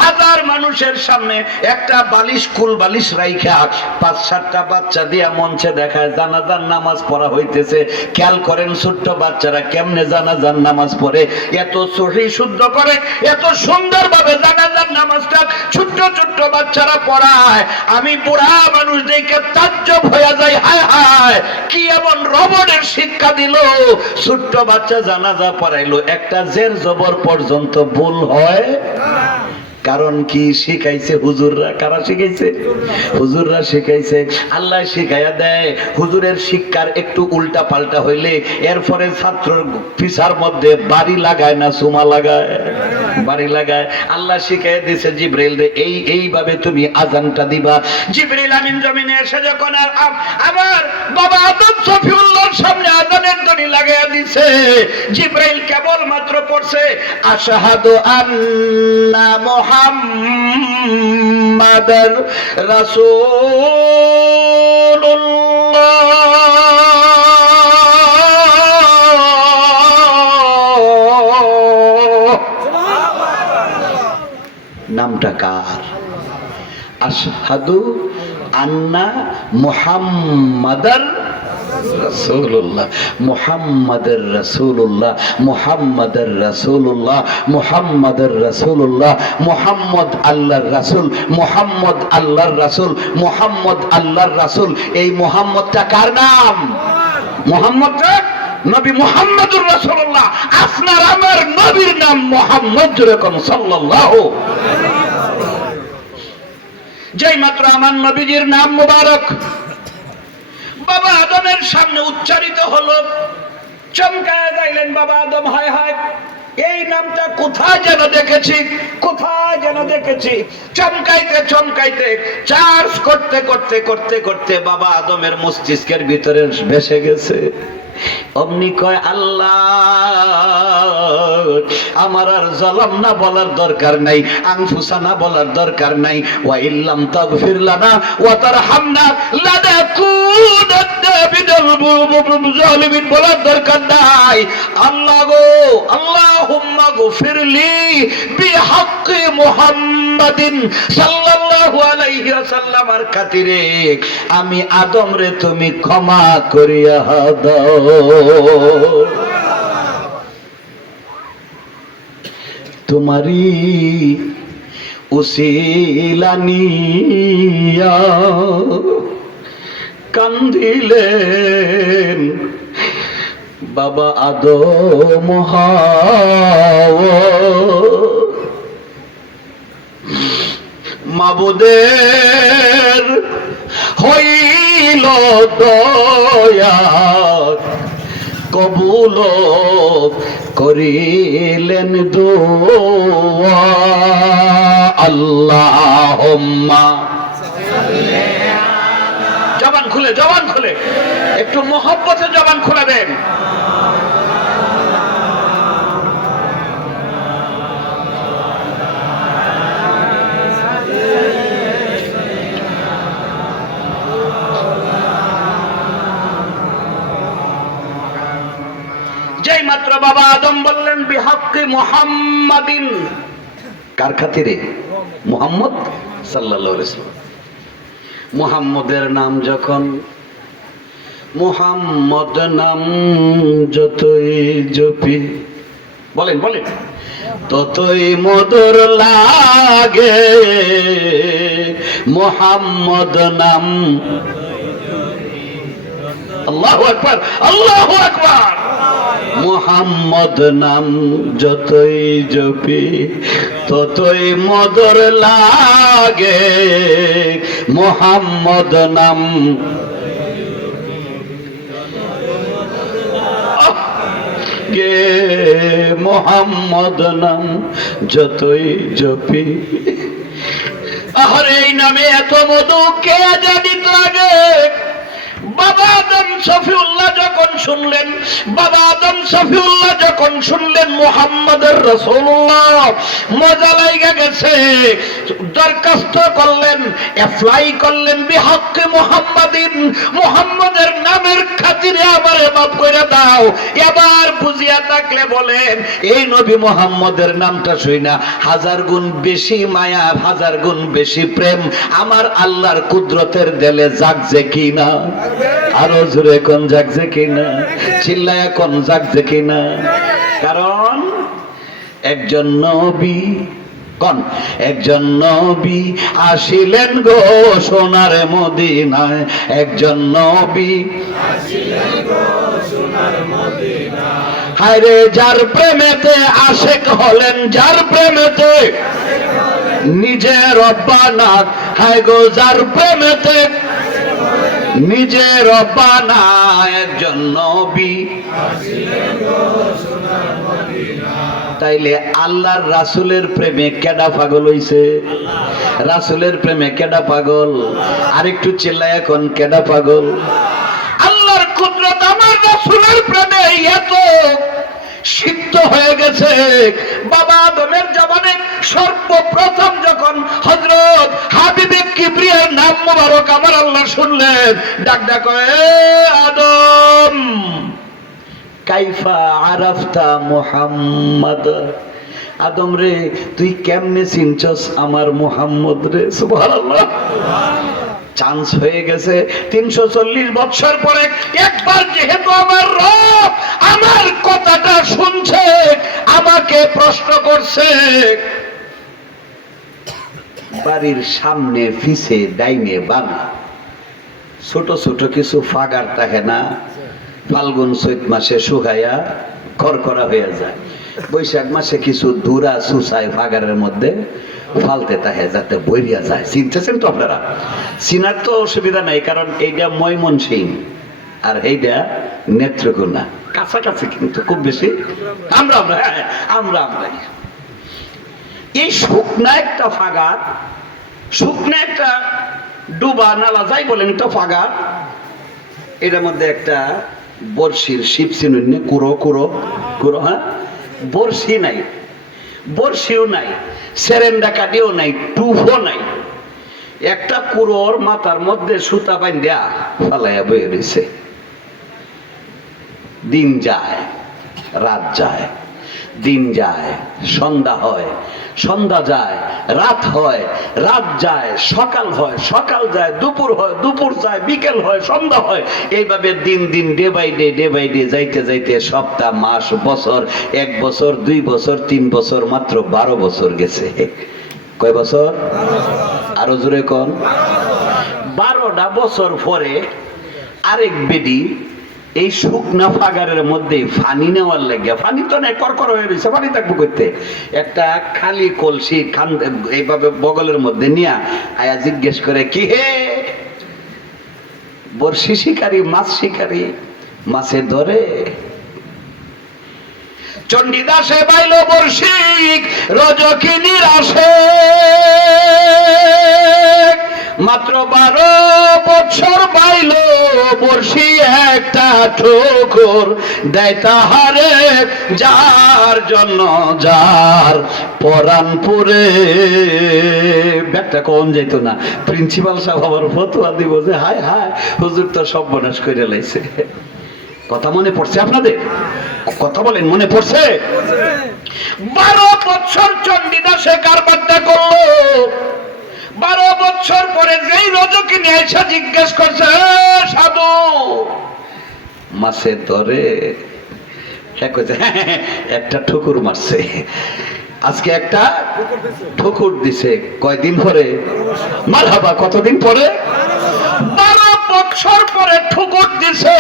হাজার মানুষের সামনে একটা বালিশ কুল বালিশ রাইখা 5-7টা বাচ্চা দিয়া মঞ্চে দেখায় জানাজার নামাজ পড়া হইতেছে। খেয়াল করেন ছোট্ট বাচ্চারা কেমনে জানাজার নামাজ পড়ে, এত সহি শুদ্ধ করে, এত সুন্দর ভাবে জানাজার নামাজটা ছোট্ট ছোট্ট বাচ্চারা পড়ায়। আমি বুড়া মানুষ দেখে তাজ্জব হয়ে যাই, হায় হায় কি এমন রবরের শিক্ষা দিল, ছোট্ট বাচ্চা জানাজা পড়াইলো, একটা জের জবর পর্যন্ত ভুল হয়। কারণ কি শিখাইছে হুজুররা? কারা শিখাইছে? হুজুররা শিখাইছে। আল্লাহ শিখাইয়া দেয়। হুজুরের শিক্ষার একটু উল্টা পাল্টা হইলে এরপরে ছাত্র পিছার মধ্যে বাড়ি লাগায় না চুমা লাগায়? বাড়ি লাগায়। আল্লাহ শিখাইয়া দিছে জিবরাইল রে এইভাবে তুমি আজানটা দিবা। জিবরাইল আমিন জমিনে এসে যখন আবার বাবা আদম সফিউল্লাহর সামনে আজানের ধ্বনি লাগাইয়া দিছে, জিবরাইল কেবল মাত্র পড়ছে আশহাদু আন্না মুহাম্মাদার রাসূলুল্লাহ। নামটা কার? আশহাদু আন্না মুহাম্মাদার রাসূলুল্লাহ, মুহাম্মাদুর রাসূলুল্লাহ, মুহাম্মাদুর রাসূলুল্লাহ, মুহাম্মাদুর রাসূলুল্লাহ। মুহাম্মদ আল্লাহর রাসূল, মুহাম্মদ আল্লাহর রাসূল, মুহাম্মদ আল্লাহর রাসূল। এই মুহাম্মদটা কার নাম? মুহাম্মদটা নবী মুহাম্মদুর রাসূলুল্লাহ। আপনার আমার নবীর নাম মুহাম্মদ, যেরকম সাল্লাল্লাহু। যেই মাত্র আমার নবীজির নাম মুবারক বাবা আদমের সামনে উচ্চারিত হলো, চমকায় যাইলেন বাবা আদম, হায় হায় এই নামটা কোথায় যেন দেখেছি, কোথায় যেন দেখেছি। চমকাইতে চমকাইতে চার্জ করতে করতে করতে করতে বাবা আদমের মস্তিষ্কের ভিতরে ভেসে গেছে। অমনি কয় আল্লাহ আমার আর জালাম না বলার দরকার নাই, আনফুসানা বলার দরকার নাই, ওয়া ইল্লাম তাগফির লানা ওয়া তারহামনা লানাকুনান্না মিনাল জালিমিন বলার দরকার নাই। আল্লাহ গো, আল্লাহুম্মা গফিরলি বিহাক্কি মুহাম্মাদিন সাল্লাল্লাহু আলাইহি ওয়াসাল্লামের খাতিরে আমি আদম রে তুমি ক্ষমা করিয়া দাও। তোমারি উসিলা নিয়া কান্দিলেন বাবা আদম হাওয়া। মাবুদের হইল দয়া কবুল করিলেন দোয়া। আল্লাহুম্মা জবান খুলে, জবান খুলে একটু মোহব্বতে জবান খুলে দেন। যেই মাত্র বাবা আদম বললেন বিহাক্কি মুহাম্মাদিন, কার খাতিরে? মুহাম্মদ সাল্লাল্লাহু আলাইহি ওয়াসাল্লাম। মুহাম্মদের নাম যখন, মুহাম্মদ নাম যতই জপি, বলেন বলেন, ততই মধুর লাগে মুহাম্মদ নাম। আল্লাহু আকবার, আল্লাহু আকবার। মুহাম্মদ নাম যতই জপি ততই মধুর লাগে মুহাম্মদ নাম। গে মুহাম্মদ নাম যতই জপি। আরে এই নামে এত মধু কে জানিত লাগে, বাবা আদম শফিউল্লাহ যখন শুনলেন, বাবা আদম শফিউল্লাহ যখন শুনলেন মুহাম্মদুর রাসূলুল্লাহ, মজা লাগা গেছে, দরখাস্ত করলেন, অ্যাপ্লাই করলেন বিহক্কে মুহাম্মাদিন, মুহাম্মদের নামের খাতিরে আমারে মাফ করে দাও। এবার বুঝিয়া থাকলে বলেন, এই নবী মুহাম্মদের নামটা শুইনা হাজার গুণ বেশি মায়া, হাজার গুণ বেশি প্রেম আমার আল্লাহর কুদরতের দেলে জাগছে কিনা? আরো জোরে কোন জাগছে কিনা? চিল্লায়া কোন জাগছে কিনা? কারণ একজন নবী, কোন একজন নবী আসিলেন গো সোনার মদিনায়, একজন নবী আসিলেন গো সোনার মদিনায়। হায়রে যার প্রেমেতে আশেক হলেন, যার প্রেমেতে নিজের রব্বানা, হায় গো যার প্রেমেতে নিজের রব্বানা, একজন নবী আসিলেন গো সোনার মদিনায়। তাইলে আল্লাহর রাসূলের প্রেমে কেডা পাগল হইছে? রাসূলের প্রেমে কেডা পাগল? আরেকটু চিল্লায় এখন কেডা পাগল? আল্লাহর কুদরত আমার রাসূলের প্রেমে এত সিদ্ধ হয়ে গেছে। বাবা আদমের জবানে সর্বপ্রথম যখন হযরত হাবিবে কিবরিয়ার নাম মোবারক আমার আল্লাহ শুনলেন, ডাক ডাক আদম কাইফা আরাফতা মুহাম্মদ, আদম রে তুই কেমনে চিনছস আমার মুহাম্মদ রে? সুবহানাল্লাহ। চান্স হয়ে গেছে 340 বছর পরে একবার যেহেতু আমার রব আমার কথাটা শুনছে, আমাকে প্রশ্ন করছে, বাড়ির সামনে পিছে ডাইনে বামে ছোট ছোট কিছু ফাগার থাকে না, ফাল্গুন চৈত মাসে শুকাইয়া খড়খড়া হয়ে যায়, বৈশাখ মাসে কিছু দুরা সুসায় ফাগারের মধ্যে ফালতে থাকে যাতে বইরিয়া যায়। চিনতেছেন তো আপনারা? চিনার তো অসুবিধা নাই, কারণ এইটা ময়মনসিংহ আর এইটা নেত্রকোনা, কাছাকাছি কিন্তু খুব বেশি। আমরা আমরা এই শুকনা একটা ফাগার, শুকনা একটা ডুবা নালা যাই বলেন একটা ফাগার, এটার মধ্যে একটা বর্ষির শিব চিনুন কুড়ো কুড়ো কুড়ো, হ্যাঁ বর্ষি নাই, বর্ষিও নাই, সেরেন্ডা কাটিও নাই, টুফও নাই, একটা কুড়োর মাথার মধ্যে সুতা বান্ধা ফালাইয়া বয়ে রয়েছে। দিন যায় রাত যায়, দিন যায় সন্ধ্যা হয়, সন্ধ্যা যায় রাত হয়, রাত যায় সকাল হয়, সকাল যায় দুপুর হয়, দুপুর যায় বিকেল হয়, সন্ধ্যা হয়, এইভাবে দিন দিন ডে বাই ডে যাইতে যাইতে সপ্তাহ মাস বছর, 1 বছর 2 বছর 3 বছর, মাত্র 12 বছর গেছে। কয় বছর? আরো জোরে কোন? 12টা বছর পরে আরেক বেডি এই শুকনা ফাগারের মধ্যে পানি নেওয়ার লাগে, পানি তো নেই, করকর হয়ে রয়েছে, পানি থাকবো করতে, একটা খালি কলসি খান এইভাবে বগলের মধ্যে নিয়া আয়া জিজ্ঞেস করে, কি হে বর্ষি শিকারী, মাছ শিকারী, মাছে ধরে? চণ্ডীদাসে বাইল বর্ষি রজকিনীর আসে, মাত্র 12 বছর বাইল বর্ষি একটা ঠোকর দেয় তাহারে, যার জন্য যার পরাণ পুরে। ব্যাগটা কোন যেত না, প্রিন্সিপাল সাহেব আবার ফতোয়া দিব যে হায় হায় হুজুর তো সর্বনাশ করে লাইছে। কথা মনে পড়ছে আপনাদের? কথা বলেন, মনে পড়ছে? 12 বছর চণ্ডীদাসে কারবারটা করলো। 12 বছর পরে যেই রজকিনী এসে জিজ্ঞেস করছে, সাধু মাছে ধরে? একটা ঠুকুর মারছে, আজকে একটা ঠুকুর দিছে। কয়দিন পরে? মারহাবা, কতদিন পরে? 12 বছর পরে ঠুকুর দিছে।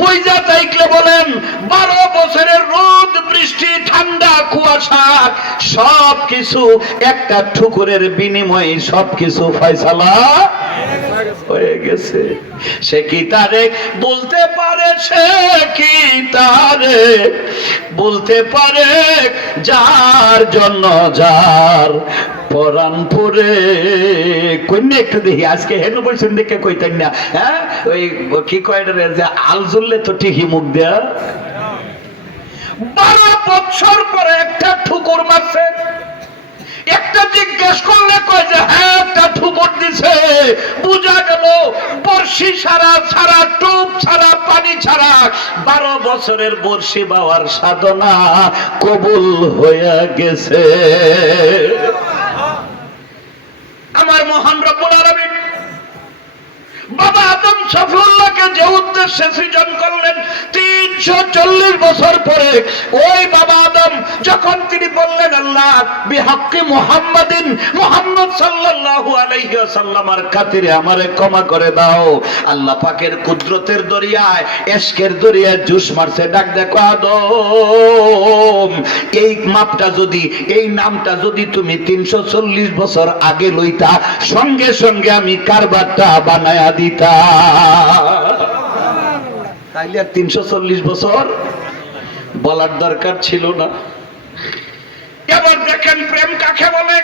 বুঝা তাইকলে বলেন 12 বছরের রোদ বৃষ্টি ঠান্ডা কুয়াশা সব কিছু একটা ঠুকুরের বিনিময়ে সব কিছু ফয়সালা হয়ে গেছে। সে কি তারে বলতে পারে, সে কি তারে বলতে পারে, যার জন্য যার পরানপুরে কন্যা একটু দেখি আজকে হেনু বলছেন দেখে কইতেন না, হ্যাঁ ওই কি কয় যে আল জ্বললে তো ঠিকই মুখ দেয়া। 12 বছর পরে একটা ঠুকুর মারছে, একটা জিজ্ঞেস করলে কয় যে হ্যাঁ একটা ঠুকুর দিছে, বুঝা গেল বর্ষি ছাড়া ছাড়া টুপ ছাড়া পানি ছাড়া 12 বছরের বর্ষি বাওয়ার সাধনা কবুল হয়ে গেছে। আমার মহান রব্বুল আলামিন বাবা আদম সফিউল্লাহকে যে উদ্দেশ্যে সৃজন করলেন 340 বছর পরে, ওই বাবা আদম যখন তিনি বললেন আল্লাহ বিহাক্কি মুহাম্মাদিন, মুহাম্মদ সাল্লাল্লাহু আলাইহি ওয়াসাল্লামের খাতিরে আমারে ক্ষমা করে দাও, আল্লাহ পাকের কুদরতের দরিয়ায় ইশকের দরিয়ায় জুস মারছে, ডাক দেখো আদম এই মাপটা যদি, এই নামটা যদি তুমি 340 বছর আগে লইতা, সঙ্গে সঙ্গে আমি কারবারটা বানায়া দিতা। তাইলে আর 340 বছর বলার দরকার ছিল না। এবার দেখেন প্রেম কাকে বলে।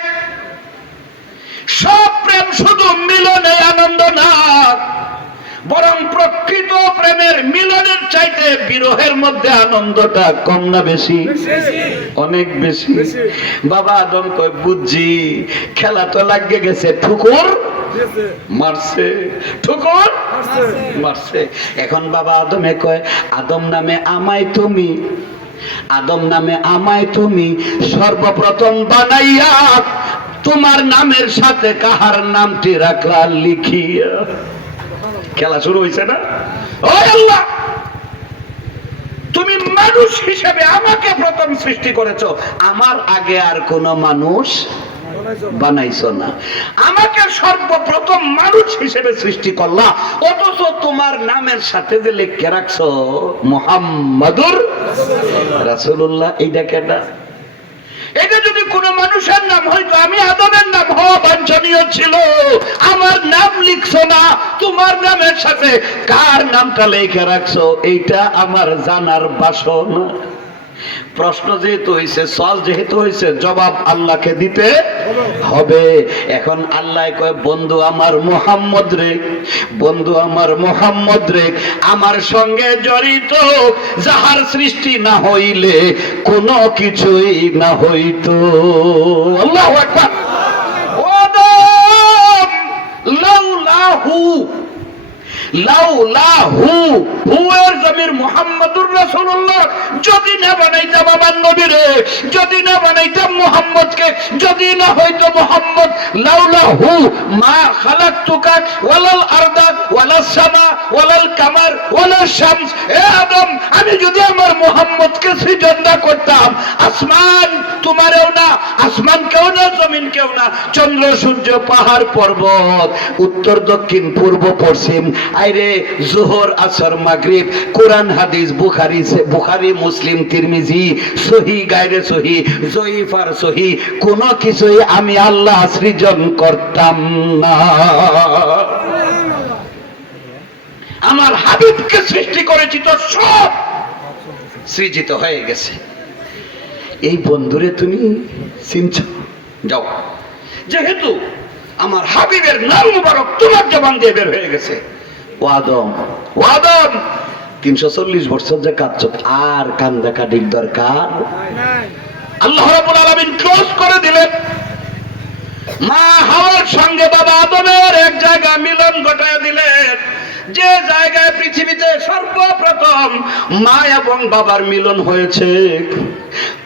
সব প্রেম শুধু মিলনে আনন্দ না, বরং প্রকৃত প্রেমের মিলনের চাইতে বিরহের মধ্যে আনন্দটা কম না বেশি? অনেক বেশি। বাবা আদম কয় বুঝছি, খেলা তো লাগিয়ে গেছে, ঠুকুর মারছে, ঠুকুর মারছে। এখন বাবা আদমে কয় আদম নামে আমায় তুমি, আদম নামে আমায় তুমি সর্বপ্রথম বানাইয়া তোমার নামের সাথে কাহার নামটি রাখলা লিখিয়া। খেলা শুরু হয়েছে না? ও আল্লাহ, তুমি মানুষ হিসেবে আমাকে প্রথম সৃষ্টি করেছো, আমার আগে আর কোন মানুষ বানাইছো না, আমাকে সর্বপ্রথম মানুষ হিসেবে সৃষ্টি করলা, অথচ তোমার নামের সাথে যে লিখে রাখছো মুহাম্মাদুর রাসূলুল্লাহ। এইটা কেডা? এটা যদি কোন মানুষের নাম হইতো, আমি আদমের নাম হওয়া বাঞ্ছনীয় ছিল, আমার নাম লিখছো না, তোমার নামের সাথে কার নামটা লিখে রাখছো এইটা আমার জানার বাসনা। প্রশ্ন যেহেতু হয়েছে, সওয়াল যেহেতু হয়েছে, জবাব আল্লাহকে দিতে হবে। এখন আল্লাহ কয় বন্ধু আমার মুহাম্মদ রে, বন্ধু আমার মুহাম্মদ রে, আমার সঙ্গে জড়িত যাহার সৃষ্টি না হইলে কোনো কিছুই না হইতো। আল্লাহু আকবার। ওয়াদাম লাউলাহু, লাউলাহু, হু এর জমির মুহাম্মাদুর রাসূলুল্লাহ, যদি না বানাইতাম আমার নবীরে, যদি না বানাইতাম মুহাম্মদকে, যদি না হইতো মুহাম্মদ, লাউলাহু মা খালাকতুকা ওয়ালাল আরদা ওয়ালাস সামা ওয়ালাল কামার ওয়ালাস শামস। এ আদম, আমি যদি আমার মুহাম্মদকে সৃজন না করতাম, আসমান তোমারেও না, আসমান কেউ না, জমিন কেউ না, চন্দ্র সূর্য পাহাড় পর্বত, উত্তর দক্ষিণ পূর্ব পশ্চিম, আইরে জোহর আসর মাগরিব, কোরআন হাদিস, বুখারী মুসলিম তিরমিজি, সহিহ গায়রে সহিহ, জয়ীফ আর সহিহ, কোন কিছুই আমি আল্লাহ সৃজন করতাম না। আমার হাবিবকে সৃষ্টি করেছি তো সব সৃজিত হয়ে গেছে। এই বন্ধুরে তুমি চিনছো? যাও, যেহেতু আমার হাবিবের নাম মুবারক তোমার জবান দিয়ে বের হয়ে গেছে, ও আদম, ও আদম, 340 বছর যে কাঁদছো, আর কান্দা কাটির দরকার আল্লাহ রাব্বুল আলামিন ক্লোজ করে দিলেন। মা হাওয়ার সঙ্গে বাবা আদমের এক জায়গায় মিলন ঘটায় দিলেন, যে জায়গায় পৃথিবীতে সর্বপ্রথম মা এবং বাবার মিলন হয়েছে,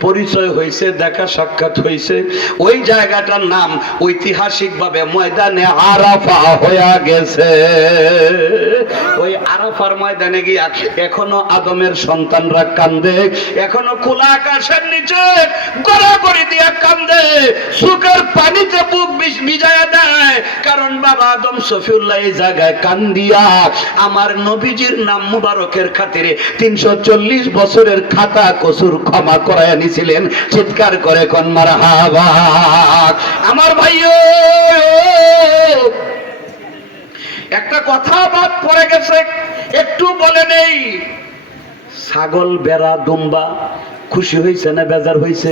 পরিচয় হয়েছে, দেখা সাক্ষাৎ হয়েছে, ওই জায়গাটার নাম ঐতিহাসিকভাবে ময়দানে আরাফা হয়ে গেছে। ওই আরাফার ময়দানে গিয়ে এখনো আদমের সন্তানরা কান্দে, এখনো খোলা আকাশের নিচে গড়াগড়ি দিয়ে কান্দে, সুখের পানিতে বুক ভিজায়া দেয়, কারণ বাবা আদম সফিউল্লাহ এই জায়গায় কান্দিয়া আমার নবীজির নাম মুবারকের খাতিরে 340 বছরের খাতা কসুর ক্ষমা করায় নিছিলেন। চিৎকার করে কোন মারহাবা। আমার ভাইও, একটা কথা বাদ পড়ে গেছে, একটু বলে নেই। ছাগল, বেড়া, দুম্বা খুশি হয়েছে না বেজার হয়েছে?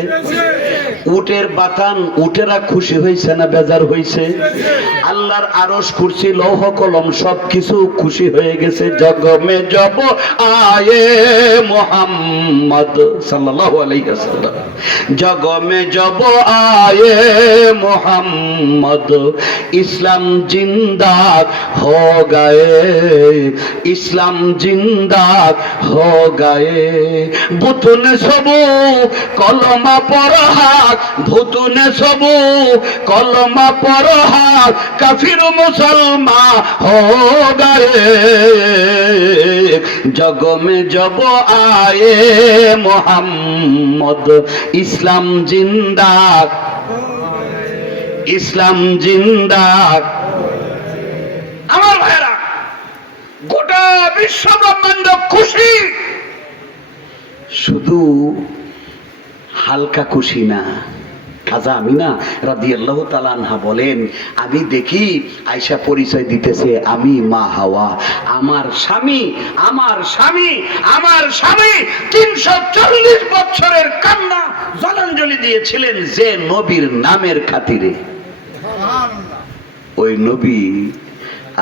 উটের বাতান, উটেরা খুশি হয়েছে না বেজার হয়েছে? আল্লাহর আরশ, কুরসি, লৌহ কলম সবকিছু খুশি হয়ে গেছে। জগমে জব আয়ে মোহাম্মদ সাল্লাল্লাহু আলাইহি ওয়াসাল্লাম, জগমে জব আয়ে মোহাম্মদ, ইসলাম জিন্দা हो गए, इस्लाम जिंदा हो गए। भूतने सबू कलमा पढ़ाक, भूतने सबू कलमा पढ़ाक, काफिर मुसलमान हो गए। जग में जब आए मोहम्मद, इस्लाम जिंदा, इस्लाम जिंदा। আমার ভাইরা, গোটা বিশ্ব ব্রহ্মাণ্ড খুশি, শুধু হালকা খুশি না। খাজা আমিনা রাদিয়াল্লাহু তাআলা আনহা বলেন, আমি দেখি আয়েশা পরিচয় দিতেছে, আমি মা হাওয়া, আমার স্বামী, আমার স্বামী, আমার স্বামী 340 বছরের কান্না জলাঞ্জলি দিয়েছিলেন যে নবীর নামের খাতিরে। ওই নবী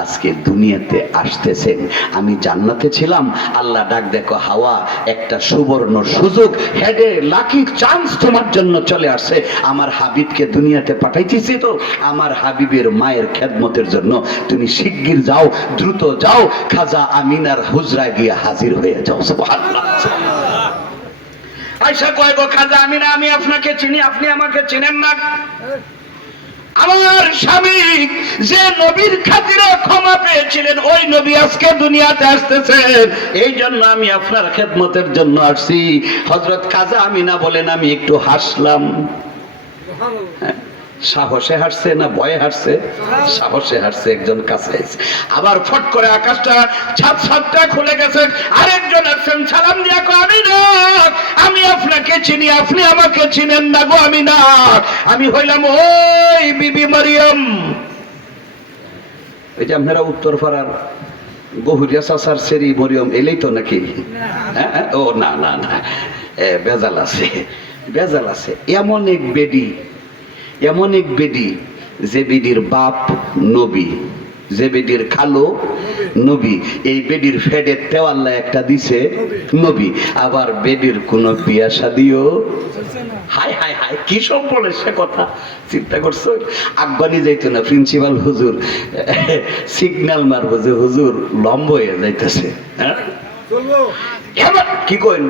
আজকে দুনিয়াতে আসতেছেন। আমি জান্নাতে ছিলাম, আল্লাহ ডাক দেখো হাওয়া, একটা সুবর্ণ সুযোগ, হেডে লাকি চান্স তোমার জন্য চলে আসছে। আমার হাবিবকে দুনিয়াতে পাঠাইতেছি, তো আমার হাবিবের মায়ের খেদমতের জন্য তুমি শিগগির যাও, দ্রুত যাও, খাজা আমিনার হুজরায় গিয়ে হাজির হয়ে যাও। সুবহানাল্লাহ। আয়েশা কয়, গো খাজা আমিনা, আমি আপনাকে চিনি, আপনি আমাকে চিনেন না। আমার স্বামী যে নবীর খাতিরে ক্ষমা পেয়েছিলেন, ওই নবী আজকে দুনিয়াতে আসতেছেন, এই জন্য আমি আপনার খেদমতের জন্য আসছি। হযরত খাজা আমিনা বলেন, আমি একটু হাসলাম। সাহসে হাসছে না ভয়ে হাসছে? সাহসে হাসছে। একজন কাছে আবার ফট করে আকাশটা ছাদটা খুলে গেছে, আরেকজন আসছেন, সালাম দিয়া কো, আমিনা, আমি আপনাকে চিনি, আপনি আমাকে চিনেন না গো আমিনা, আমি হইলাম ওই বিবি মরিয়ম। এই যে আপনারা উত্তর পাড়ার গহুরিয়া চাচার সেরি মরিয়ম এলেই তো নাকি? ও না না না, বেজাল আছে, বেজাল আছে। এমন এক বেডি, এমন এক বেডি, যে বেডির বাপ নবী, যে বেডির খালো নবী, এই বেডির ফেডের তেওয়াল্লা একটা দিছে নবী, আবার বেডির কোন বিয়া শাদিও। হায় হায় হায়, কি সব বলে সে কথা চিন্তা করছো? আব্বানি যাইতো না, প্রিন্সিপাল হুজুর সিগন্যাল মারবো যে হুজুর লম্ব হয়ে যাইতেছে। হ্যাঁ কি কইন?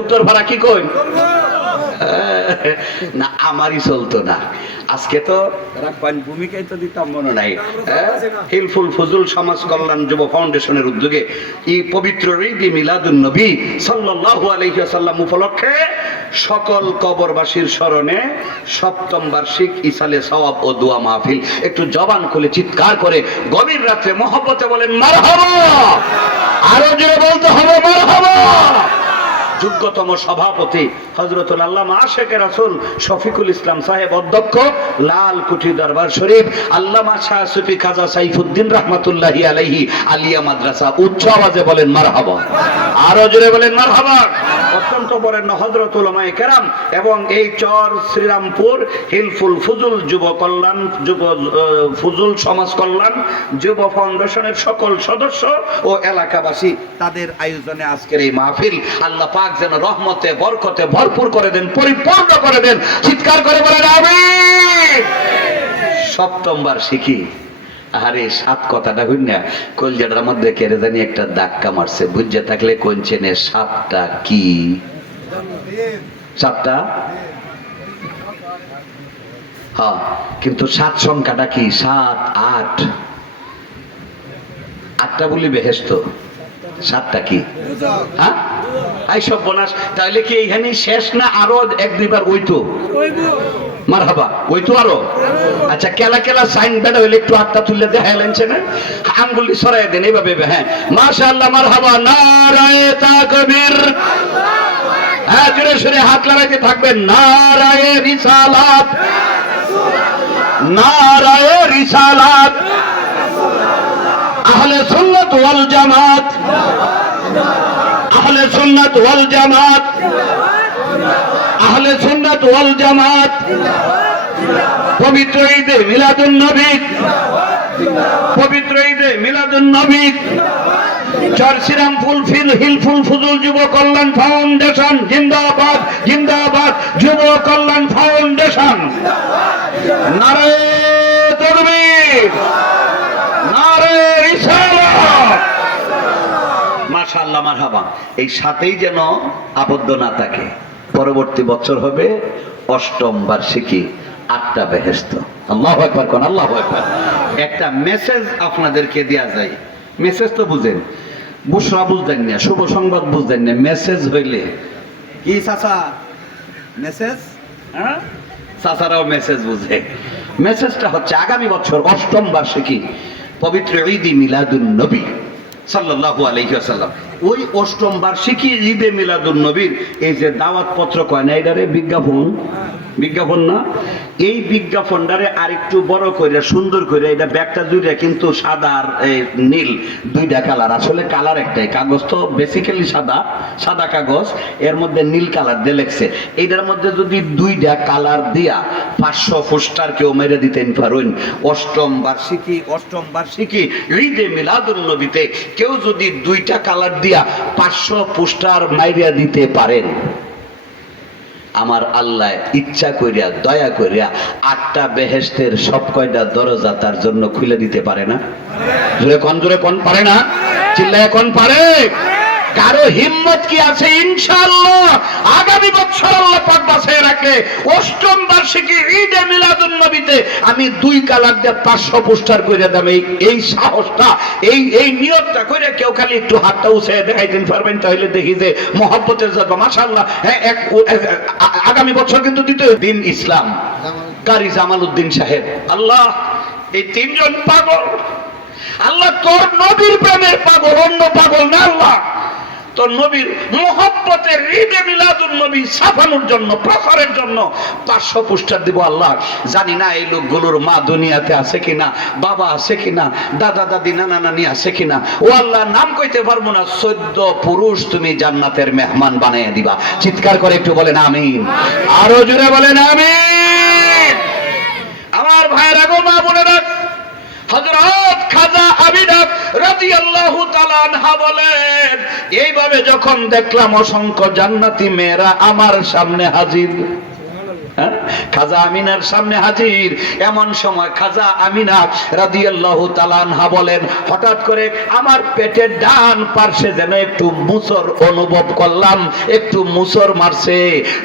উত্তর ভাড়া কি কইন? না, আমারই চলতো না। আজকে তো ভূমিকাই তো দিতাম মনে নাই। হিলফুল ফজুল সমাজ কল্যাণ যুব ফাউন্ডেশনের উদ্যোগে এই পবিত্র ঈদ মিলাদুন নবী সাল্লাল্লাহু আলাইহি ওয়াসাল্লাম উপলক্ষে সকল কবরবাসীর স্মরণে ৭ম বার্ষিক ইসালে সওয়াব ও দোয়া মাহফিল। একটু জবান খুলে চিৎকার করে গভীর রাতে মহব্বতে বলেন মারহাবা। আরো জোরে বলতে হবে মারহাবা। যোগ্যতম সভাপতি হযরতুল আল্লামা আশেকে রাসূল শফিকুল ইসলাম সাহেব, অধ্যক্ষ লালকুঠি দরবার শরীফ আল্লামা শাহ সুফি খাজা সাইফুদ্দিন রাহমাতুল্লাহি আলাইহি আলিয়া মাদ্রাসা। উচ্চ আওয়াজে বলেন মারহাবা। আরো জোরে বলেন মারহাবা। অত্যন্ত বরেণ্য হযরত উলামায়ে কেরাম এবং এই চর শ্রীরামপুর হিলফুল ফুজুল যুব কল্যাণ ফুজুল সমাজ কল্যাণ যুব ফাউন্ডেশনের সকল সদস্য ও এলাকাবাসী, তাদের আয়োজনে আজকের এই মাহফিল আল্লাহ পাক যেন রহমতে বরকতে ভরপুর করে দেন, পরিপূর্ণ করে দেন। চিৎকার করে বলেন আমিন। ৭ম বার্ষিকী। আরে ৭ কথাটা হইন না, কলজাটার মধ্যে কেড়ে জানি একটা ধাক্কা মারছে। বুঝে থাকলে কোন চেনে ৭টা কি? ৭টা? হ্যাঁ, কিন্তু ৭ সংখ্যাটা কি? ৭, ৮। ৮টা বলি বেহেশত, ৭টা কি? হ্যাঁ, এই সব বোনাস। তাহলে কি এইখানে শেষ না? আরো ১-২বার ওইতো মারহাবা, ওইতো আরো। আচ্ছা, কেলা কেলা সাইন বেড়া হইলে একটু হাতটা তুললে দেখাই লাগছে না? আঙ্গুলি সরাই দেন এইভাবে। হ্যাঁ, মাশাআল্লাহ, মারহাবা, নারায়ে তাকবীর। হ্যাঁ, জোরে সোরে হাত লাগাইতে থাকবেন। নারায়ে রিসালাত, নারায়ে রিসালাত, আহলে সুন্নাত ওয়াল জামাত, আহলে সুন্নাত ওয়াল জামাত। আহলে সুন্নাত ওয়াল জামাত পবিত্র ঈদে মিলাদুন নবী, পবিত্র ঈদে মিলাদুন নবী, চরশ্রীরাম ফুলফিল হিলফুল ফুজুল যুব কল্যাণ ফাউন্ডেশন জিন্দাবাদ, জিন্দাবাদ যুব কল্যাণ ফাউন্ডেশন। নারে তাকবীর, নারে রিসালাত। মাশাআল্লাহ, মারহাবা। এই সাথেই যেন আবদ্ধ না থাকে। পরবর্তী বছর হবে ৮ম বার্ষিকী, ৮টা বেহেশত। আল্লাহু আকবার কোন, আল্লাহু আকবার। একটা মেসেজ আপনাদেরকে দেয়া যায়। মেসেজ তো বুঝেন, বুশরা বুঝতেন না, শুভ সংবাদ বুঝতেন না। মেসেজ হইলে কি চাচা মেসেজ, হ্যাঁ চাচারাও মেসেজ বুঝে। মেসেজটা হচ্ছে আগামী বছর ৮ম বার্ষিকী পবিত্র ঈদে মিলাদুন নবী সাল্লাল্লাহু আলাইহি ওয়াসাল্লাম। ওই ৮ম বার্ষিকী ঈদে মিলাদুন নবীর এই যে দাওয়াত পত্র কয় না, এটারে বিজ্ঞাপন, বিজ্ঞাপন না, এই বিজ্ঞাপনটারে আরেকটু বড় করে সুন্দর করে, এটা ব্যাগটা দুইটা কিন্তু সাদা আর নীল দুইটা কালার, আসলে কালার একটাই, কাগজ তো বেসিক্যালি সাদা, সাদা কাগজ, এর মধ্যে নীল কালার দিয়ে লেখছে। এইটার মধ্যে যদি দুইটা কালার দিয়া 500 পোস্টার কেউ মেরে দিতেন পারেন, ৮ম বার্ষিকী, ৮ম বার্ষিকী ঈদে মিলাদুন নবীতে কেউ যদি দুইটা কালার দিয়া 500 পোস্টার মাইরিয়া দিতে পারেন, আমার আল্লাহ ইচ্ছা করিয়া দয়া করিয়া ৮টা বেহেশতের সব কয়টা দরজা তার জন্য খুলে দিতে পারে না? জোরে কোন পারে না? চিল্লায় কোন পারে? কারো হিম্মত কি আছে? ইনশাআল্লাহ আগামী বছর আল্লাহ পাক বাঁচিয়ে রাখলে ৮ম বার্ষিকী ঈদে মিলাদুন নবীতে আমি 2 কালার দিয়ে 500 পোস্টার করে দাম। এই সাহসটা, এই নিয়তটা করে কেউ খালি একটু হাতটা উঁচিয়ে দেখাইতেন পারবেন, তাহলে দেখি যে মহব্বতের জন্য মাশাআল্লাহ। হ্যাঁ, আগামী বছর কিন্তু দ্বিতীয় দিন ইসলাম কারি জামালউদ্দিন সাহেব। আল্লাহ, এই 3 জন পাগল, আল্লাহ তোর নবীর প্রেমের পাগল, অন্য পাগল না। আল্লাহ তোর নবীর মুহাব্বতের ঈদে মিলাদুন নবী ছাপানোর জন্য, প্রচারের জন্য 500 পোস্টার দিব। আল্লাহ জানি না এই লোকগুলোর মা দুনিয়াতে আছে কিনা, বাবা আছে কিনা, দাদা দাদি নানা নানি আছে কিনা। ও আল্লাহ, নাম কইতে পারবো না, 14 পুরুষ তুমি জান্নাতের মেহমান বানিয়ে দিবা। চিৎকার করে একটু বলেন আমিন, আরো জোরে বলেন আমিন। আমার ভাইয়েরা গো, মা বোনেরা, হযরত খাজা আমিনা রাদিয়াল্লাহু তাআলা আনহা বলেন, এইভাবে যখন দেখলাম অসংখ্য জান্নাতি মেয়েরা আমার সামনে হাজির, খাজা আমিনার সামনে হাজির, এমন সময় খাজা আমিনা রাদিয়াল্লাহু তাআলা আনহা বলেন, হঠাৎ করে আমার পেটের ডান পার্শ্বে যেন একটু মুসর অনুভব করলাম, একটু মুসর মারছে।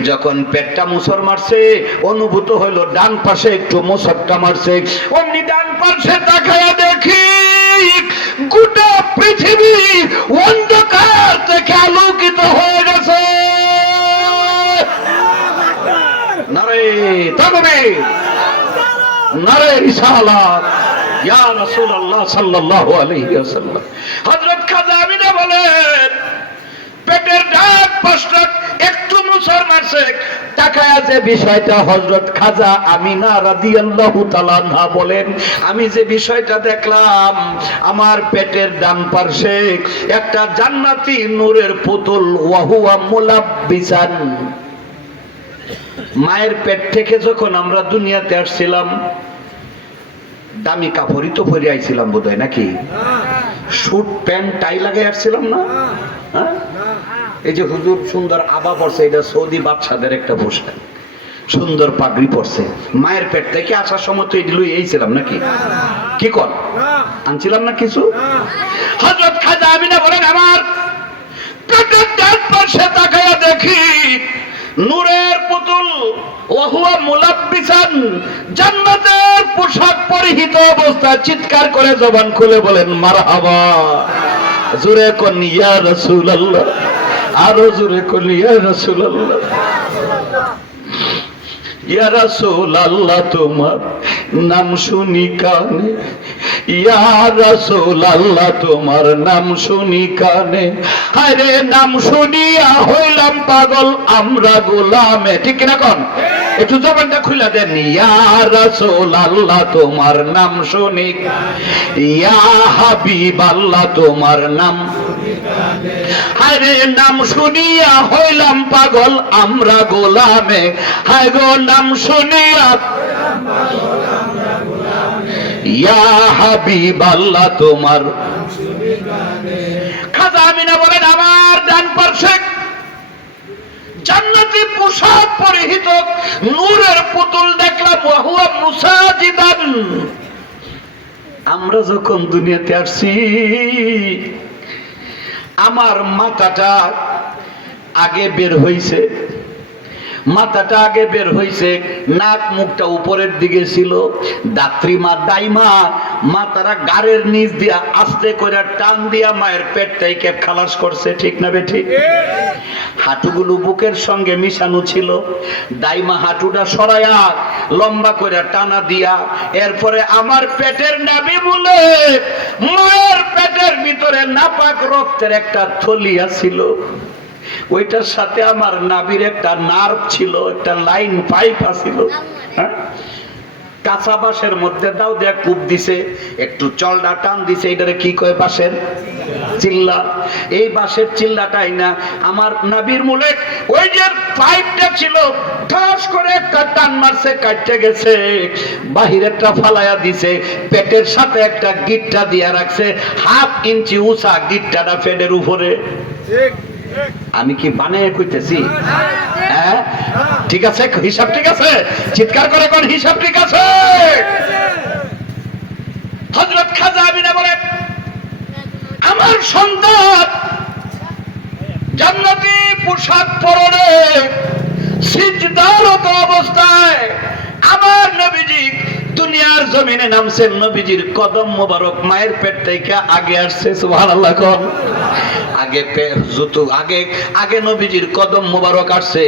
যখন পেটটা মুসর মারছে, অনুভূত হইল ডান পাশে একটু মুসরটা মারছে। অমনি ডান পার্শ্বে তাকায়া দেখি গোটা পৃথিবী অন্ধকার থেকে আলোকিত হয়ে গেছে। নারে তাকবীর, নারে রিসালাত, ইয়া রাসূলুল্লাহ সাল্লাল্লাহু আলাইহি ওয়াসাল্লাম। হযরত খাজা আমিনা বলেন, পেটের ডান পাশটা একটু মুসর মারছে। তাকায়া যে বিষয়টা হযরত খাজা আমিনা রাদিয়াল্লাহু তাআলা আনহা বলেন, আমি যে বিষয়টা দেখলাম, আমার পেটের ডান পাশে একটা জান্নাতি নূরের পুতুল, ওয়া হুয়া মুলাব্বিসান। মায়ের পেট থেকে যখন আমরা দুনিয়াতে আসছিলাম, দামি কাপড়ই তো পরে আইছিলাম বোধহয়, নাকি? স্যুট প্যান্ট টাই লাগাই আসছিলাম না? হ্যাঁ, এই যে হুজুর সুন্দর আবা পড়ছে, এটা সৌদি বাদশাদের একটা পোশাক, সুন্দর পাগড়ি পড়ছে। মায়ের পেট থেকে আসার সময় তো এগুলো এইছিলাম নাকি? কি কর আনছিলাম না কিছু? হযরত খাজা আমিনা বলেন, আমার পেটের ডান পাশে তাকায়া দেখি নূরের পুতুল, ওয়া হুয়া মুলাব্বিসান, জান্নাতের পোশাক পরিহিত অবস্থায়। চিৎকার করে জবান খুলে বলেন মারহাবা। জোরে কোন ইয়া রাসূলুল্লাহ, আরো জোরে কোন ইয়া রাসূলুল্লাহ। ইয়া রাসূলুল্লাহ, তোমার নাম শুনি কানে ইয়া রাসূলুল্লাহ তোমার নাম শুনি কানে, আরে নাম শুনিয়া হইলাম পাগল আমরা গোলামে। ঠিক কিনা কোন? একটু জবানটা খুলে দেন। ইয়া রাসূলুল্লাহ তোমার নাম শুনি, ইয়া হাবিবাল্লাহ তোমার নাম, আরে নাম শুনিয়া হইলাম পাগল আমরা গোলামে, হায় গো নাম শুনিয়া ইয়া হাবিবাল্লাহ তোমার। খাজা আমিনা বলেন আমার ডান পার্শ্বে জান্নাতি পোশাক পরিহিত নূরের পুতুল দেখলাম, ওয়াহুয়া মুসাজিদান। আমরা যখন দুনিয়াতে আসছি আমার মাথাটা আগে বের হইছে, মাথাটা আগে বের হইছে, নাক মুখটা উপরের দিকে ছিল, দাত্রীমা দাইমা মাথারা গাড়ের নিচ দিয়া আস্তে করে টান দিয়া মায়ের পেটটাকে খালাস করছে। ঠিক না বেঠিক? হাঁটুগুলো বুকের সঙ্গে মিশানো ছিল, দাইমা হাঁটুটা সরাইয়া লম্বা করে টানা দিয়া এরপরে আমার পেটের নাভি বলে মায়ের পেটের ভিতরে নাপাক রক্তের একটা থলিয়া ছিল, ওইটার সাথে আমার নাভির একটা নার্ভ ছিল, একটা লাইন পাইপ আছিল। হ্যাঁ, কাঁচা বাঁশের মধ্যে দাও দিয়া কূপ দিছে, একটু চলডা টান দিছে, এটারে কি কয়? বাঁশের চিল্লা। এই বাঁশের চিল্লাটাই না আমার নাভির মূলে ওই যে পাইপটা ছিল ঠাস করে একটা টান মারছে, কাটতে গেছে, বাহিরেরটা ফালাইয়া দিছে, পেটের সাথে একটা গিট্টা দিয়া রাখছে, 1/2 ইঞ্চি উঁচা গিট্টাটা পেটের উপরে। আমি কি বানিয়ে কইতেছি? হ্যাঁ ঠিক আছে, হিসাব ঠিক আছে? চিৎকার করে কোন হিসাব ঠিক আছে? হযরত খাজা আমিনা বলেন আমার সন্তান জান্নাতি পোশাক পরনে সিজদারত অবস্থায় আমার নবীজি দুনিয়ার জমিনে নামছেন, নবীজির কদম মোবারক মায়ের পেট থেকে আগে আসছে। সুবহানাল্লাহ কোন? আগে জুতু আগে আগে নবীজির কদম মোবারক আসছে।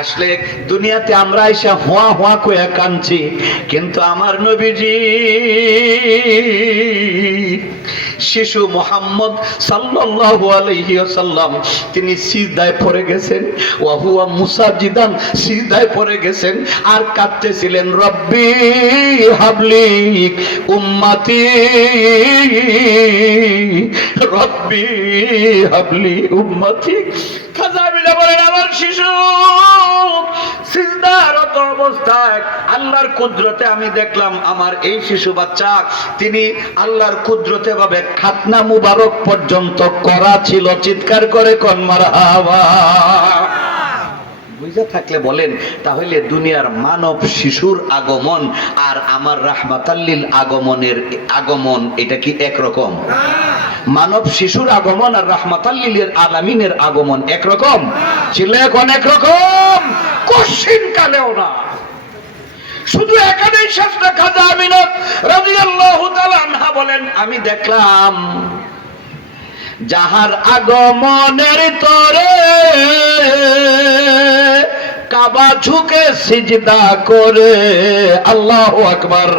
আসলে দুনিয়াতে আমরা এসে হোয়া হোয়া কইয়া কাঁদছি, কিন্তু আমার নবীজি শিশু মুহাম্মদ সাল্লাল্লাহু আলাইহি ওয়াসাল্লাম তিনি সিজদায় পড়ে গেছেন, ওয়া হুয়া মুসাজিদান, সিজদায় পড়ে গেছেন আর কাঁদতেছিলেন, রব্বি হাবলি উম্মতি, রব্বি হাবলি উম্মতি। খাজা আমিনা বলেন আমার শিশু সিজদারত অবস্থায় আল্লাহর কুদরতে আমি দেখলাম আমার এই শিশু বাচ্চা তিনি আল্লাহর কুদরতে ভাবে খাতনা মুবারক পর্যন্ত করা ছিল। চিৎকার করে কোন মারহাবা। বুঝা থাকলে বলেন, তাহলে দুনিয়ার মানব শিশুর আগমন আর আমার রাহমাতাল্লিল আগমনের আগমন এটা কি একরকম? মানব শিশুর আগমন আর রাহমাতাল্লিল আলামিনের আগমন একরকম ছিল? এখন একরকম কোশ্চিন কালেও না। শুধু এখানেই শেষ না। খাজা আমিনা রাদিয়াল্লাহু তাআলা আনহা বলেন আমি দেখলাম যাহার আগমনের তরে কাবা ঝুঁকে সিজদা করে, আল্লাহু আকবার।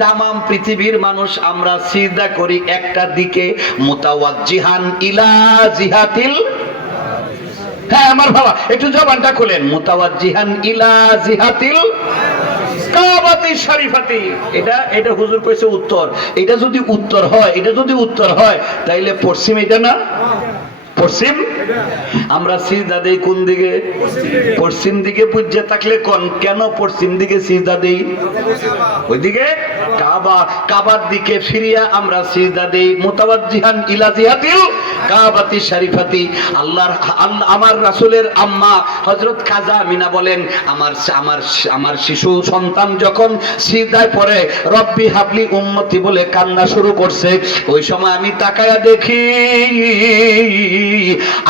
তামাম পৃথিবীর মানুষ আমরা সিজদা করি একটা দিকে, মুতাওয়াজ্জিহান ইলা জিহাতিল, হ্যাঁ আমার বাবা একটু জবানটা খুলেন, মুতাওয়াজ্জিহান ইলা জিহাতিল কাবাতি শরীফাতি। এটা হুজুর কইছে উত্তর। এটা যদি উত্তর হয়, এটা যদি উত্তর হয় তাইলে পশ্চিম এটা না? পশ্চিম। আমরা সিজদা দেই কোন দিকে? পশ্চিম দিকে। বুঝে থাকলে কোন কেন পশ্চিম দিকে সিজদা দেই? ওইদিকে কাবা, কাবার দিকে ফিরিয়া আমরা সিজদা দেই, মুতাওয়াজ্জিহান ইলা জিহাতিল কাবাতি শরীফাতি। আল্লাহর আমার রাসূলের আম্মা হযরত খাজা আমিনা বলেন আমার শিশু সন্তান যখন সিজদায় পড়ে রব্বি হাবলি উম্মতি বলে কান্না শুরু করছে, ওই সময় আমি তাকায়া দেখি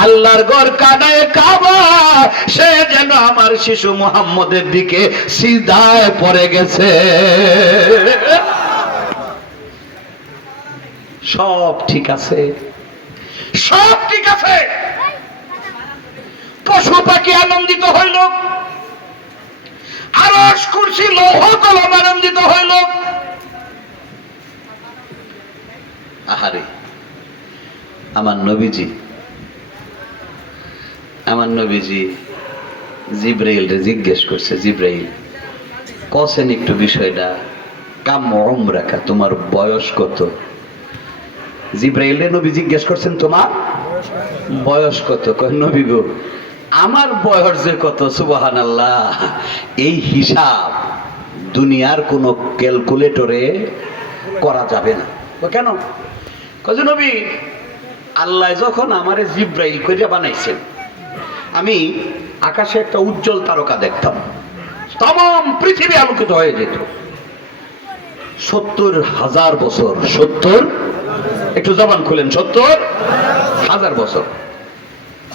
আল্লাহর ঘর কানায়ে কাবা সে যেন আমার শিশু মুহাম্মদের দিকে সিজদায় পড়ে গেছে। সব ঠিক আছে, সব ঠিক আছে। পশু পাখি আনন্দিত হইল, আরশ কুরসি লৌহ কলম আনন্দিত হইল, আহারে, আমার নবীজি জিব্রাইল রে জিজ্ঞেস করছে, জিব্রাইল কসেন একটু বিষয়টা, কাম উমরাকা, তোমার বয়স কত? জিব্রাইল রে নবী জিজ্ঞেস করছেন, তোমার বয়স কত? কয় নবী গো, আমার বয়স যে কত, সুবহানাল্লাহ, এই হিসাব দুনিয়ার কোন ক্যালকুলেটরে করা যাবে না। কেন? কয় নবী, আল্লাহ যখন আমারে জিব্রাইল কইরা বানাইছেন, আমি আকাশে একটা উজ্জ্বল তারকা দেখতাম, তাম পৃথিবী আলোকিত হয়ে যেত। 70,000 বছর, 70, একটু জবান খুলেন, 70,000 বছর।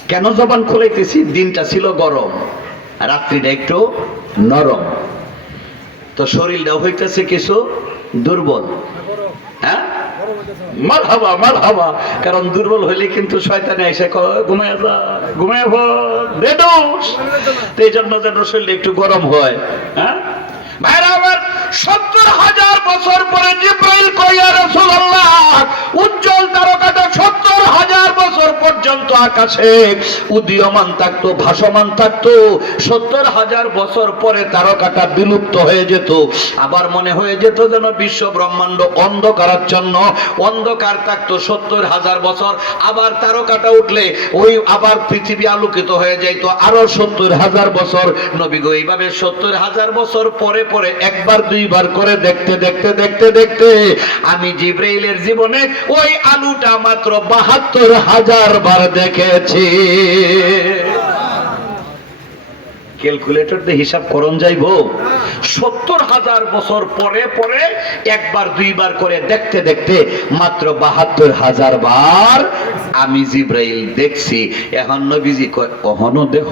কেন জবান খুলাইতেছি? দিনটা ছিল গরম, রাত্রিটা একটু নরম, তো শরীরটা হইতেছে কিছু দুর্বল। হ্যাঁ, মারহাবা মারহাবা, কারণ দুর্বল হইলে কিন্তু শয়তানে এসে ঘুমায় যা, ঘুমায় বেদোষ, এই জন্য যেন শরীর একটু গরম হয়। হ্যাঁ ভাইরা আমার, 70,000 বছর পরে জিব্রাইল কয়, ইয়া রাসূলুল্লাহ, উজ্জ্বল তারকাটা 70,000 বছর পর্যন্ত আকাশে উদীয়মান থাকতো, ভাসমান থাকতো। 70,000 বছর পরে তারকাটা বিলুপ্ত হয়ে যেত, আবার মনে হয়ে যেত যেন বিশ্ব ব্রহ্মাণ্ড অন্ধকারাচ্ছন্ন, অন্ধকার থাকতো 70,000 বছর। আবার তারকাটা উঠলে ওই আবার পৃথিবী আলোকিত হয়ে যাইত আরো 70,000 বছর। নবী গো, এইভাবে 70,000 বছর পরে পরে একবার দুইবার করে দেখতে দেখতে দেখতে দেখতে আমি জিব্রাইলের জীবনে ওই আলুটা মাত্র 72,000 বার দেখেছি। ক্যালকুলেটর দিয়ে হিসাব করন যাইবো? 70,000 বছর পরে পরে একবার দুইবার করে দেখতে দেখতে মাত্র 72,000 বার আমি জিব্রাইল দেখছি। এখন নবীজি কয়, অহনো দেহ।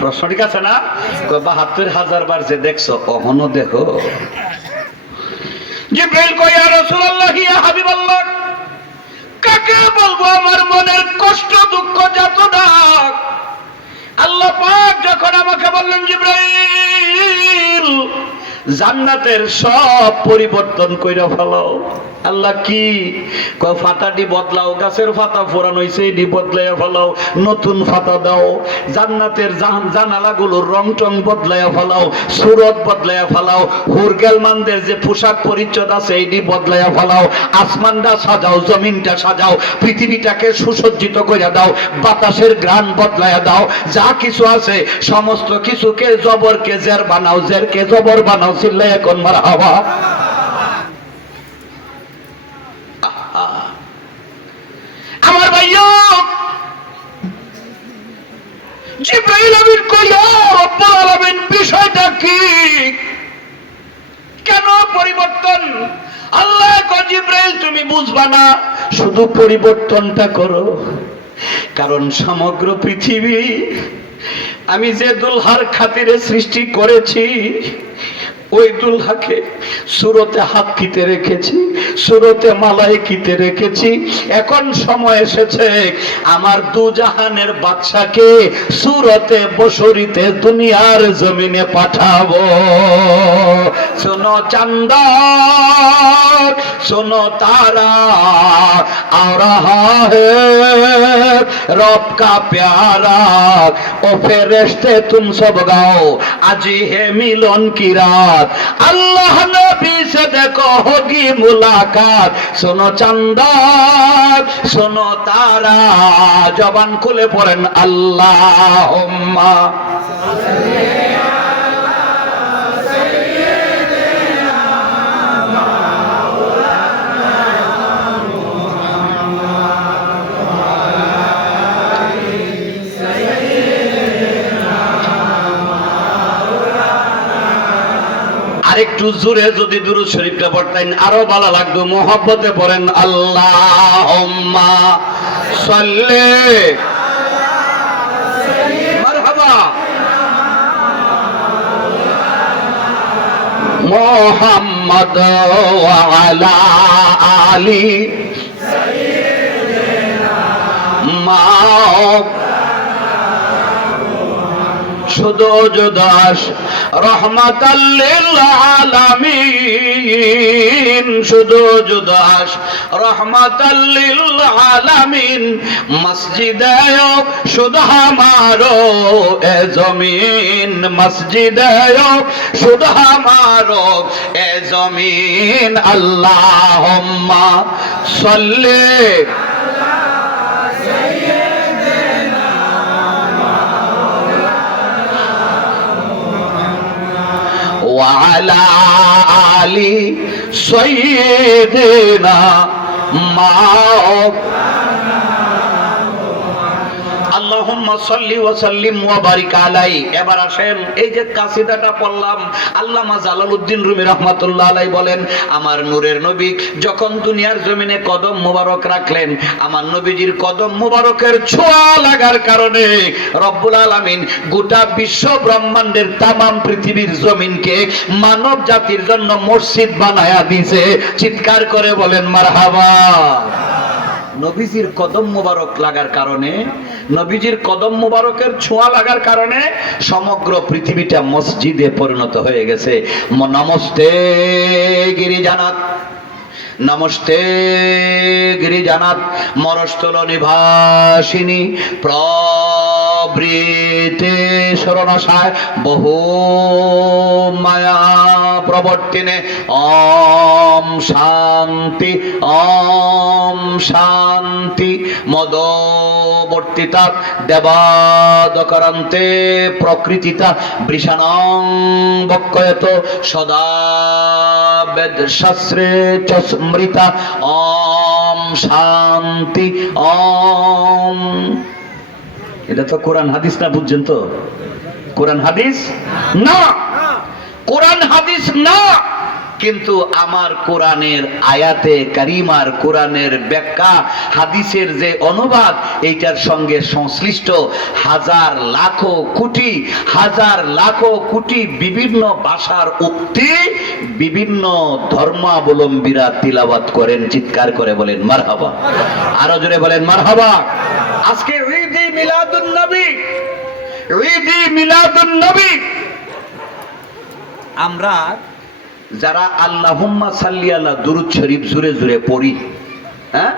প্রশ্ন ঠিক আছে না? 72,000 বার যে দেখছো, অহনো দেহ। জিব্রাইল কয়, ইয়া রাসূলুল্লাহ, ইয়া হাবিবাল্লাহ, কাকে বলবো আমার মনের কষ্ট, দুঃখ, যাতনা? আল্লাহ পাক যখন আমাকে বললেন, জিব্রাইল, জান্নাতের সব পরিবর্তন কইরা ফেলাও। আল্লাহ কি কয়? ফাতাটি বদলাও, গাছের পাতা ফোরান হইছে এটি বদলাইয়া ফেলাও, নতুন পাতা দাও। জান্নাতের জানালাগুলোর রং টং বদলাইয়া ফেলাও, সুরত বদলাইয়া ফেলাও। হুরগেলমানদের যে পোশাক পরিচ্ছদ আছে এটি বদলাইয়া ফেলাও। আসমানটা সাজাও, জমিনটা সাজাও, পৃথিবীটাকে সুসজ্জিত করে দাও, বাতাসের ঘ্রাণ বদলাইয়া দাও, যা কিছু আছে সমস্ত কিছুকে জবরকে জের বানাও, জেরকে জবর বানাও। চিল্লাই এখন মারহাবা। আমার ভাইয়া, জিব্রাইল আমিন কইল, রব্বুল আলামিন বিষয়টা কি? কেন পরিবর্তন? আল্লাহ কয়, জিব্রাইল তুমি বুঝবা না, শুধু পরিবর্তনটা করো। কারণ সমগ্র পৃথিবী আমি যে দুলহার খাতিরে সৃষ্টি করেছি, ওই দুলহাকে সুরতে হাক্কিতে রেখেছি, সুরতে মালাইকিতে রেখেছি। এখন সময় এসেছে আমার দুজাহানের বাদশাকে সুরতে বশরিতে দুনিয়ার জমিনে পাঠাবো। শোনো চাঁদা, শোনো তারা, आ रहा है रब का प्यारा, ओ फरिश्ते तुम सब गाओ, आज है मिलन की रात, अल्लाह नबी से देखो होगी मुलाकात। सुनो चंदा, सुनो तारा, जबान खुले पड़ेन अल्लाहुम्मा আরেকটু জোরে যদি দুরূদ শরীফটা পড়তেন আরো ভালো লাগতো। মোহাব্বতে পড়েন আল্লাহুম্মা সাল্লি মারহাবা মুহাম্মদ ওয়া আলা আলি সাইয়্যিদিনা শুধু দাস রহমাতাল লিল আলামিন, শুধু দাস রহমাতাল লিল আলামিন, মসজিদে শুধু আমারো এ জমিন, মসজিদে শুধু আমারো এ জমিন। আল্লাহুম্মা সাল্লি وعلى آل سيدنا আল্লাহুম্মা সাল্লি ওয়া সাল্লিম ওয়া বারিক আলাইহি। এবার আসেন এই যে কাসিদাটা পড়লাম, আল্লামা জালালউদ্দিন রুমি রাহমাতুল্লাহ আলাইহি বলেন, আমার নূরের নবী যখন দুনিয়ার জমিনে কদম মোবারক রাখলেন, আমার নবীজির কদম মোবারকের ছোঁয়া লাগার কারণে রব্বুল আলামিন গোটা বিশ্ব ব্রহ্মাণ্ডের তামাম পৃথিবীর জমিনকে মানব জাতির জন্য মসজিদ বানায়া দিয়েছে। চিৎকার করে বলেন মারহাবা। নবীজির কদম মোবারক লাগার কারণে, নবীজির কদম মোবারকের ছোঁয়া লাগার কারণে সমগ্র পৃথিবীটা মসজিদে পরিণত হয়ে গেছে। নমস্তে গিরিজানাথ, নমস্তে গিরিজানাথ, মরস্থল নিবাসিনী প্রবৃতে শরণাশায় বহু মায়া প্রবর্তিনে ওম শান্তি, ওম শান্তি। মদবর্তিতা দেবাদকরান্তে প্রকৃতিতা বৃষাণং বক্ষয়ত সদা বেদ শাস্ত্রে চ স্মৃতা ওম শান্তি ওম। এটা তো কোরআন হাদিস না, বুঝছেন তো? কোরআন হাদিস না, কোরআন হাদিস না, কিন্তু আমার কোরআনের আয়াতে কারিমার, কোরআনের ব্যাখ্যা, হাদিসের যে অনুবাদ, এইটার সঙ্গে সংশ্লিষ্ট হাজার লাখো কোটি, হাজার লাখো কোটি বিভিন্ন ভাষার উক্তি বিভিন্ন ধর্মাবলম্বীরা তিলাওয়াত করেন। চিৎকার করে বলেন মারহাবা, আরো জোরে বলেন মারহাবা। আজকে ঈদে মিলাদুন নবী, ঈদে মিলাদুন নবী, আমরা যারা আল্লাহুম্মা সাল্লি আলা দুরূদ শরীফ জুরে জুরে পড়ি, হ্যাঁ,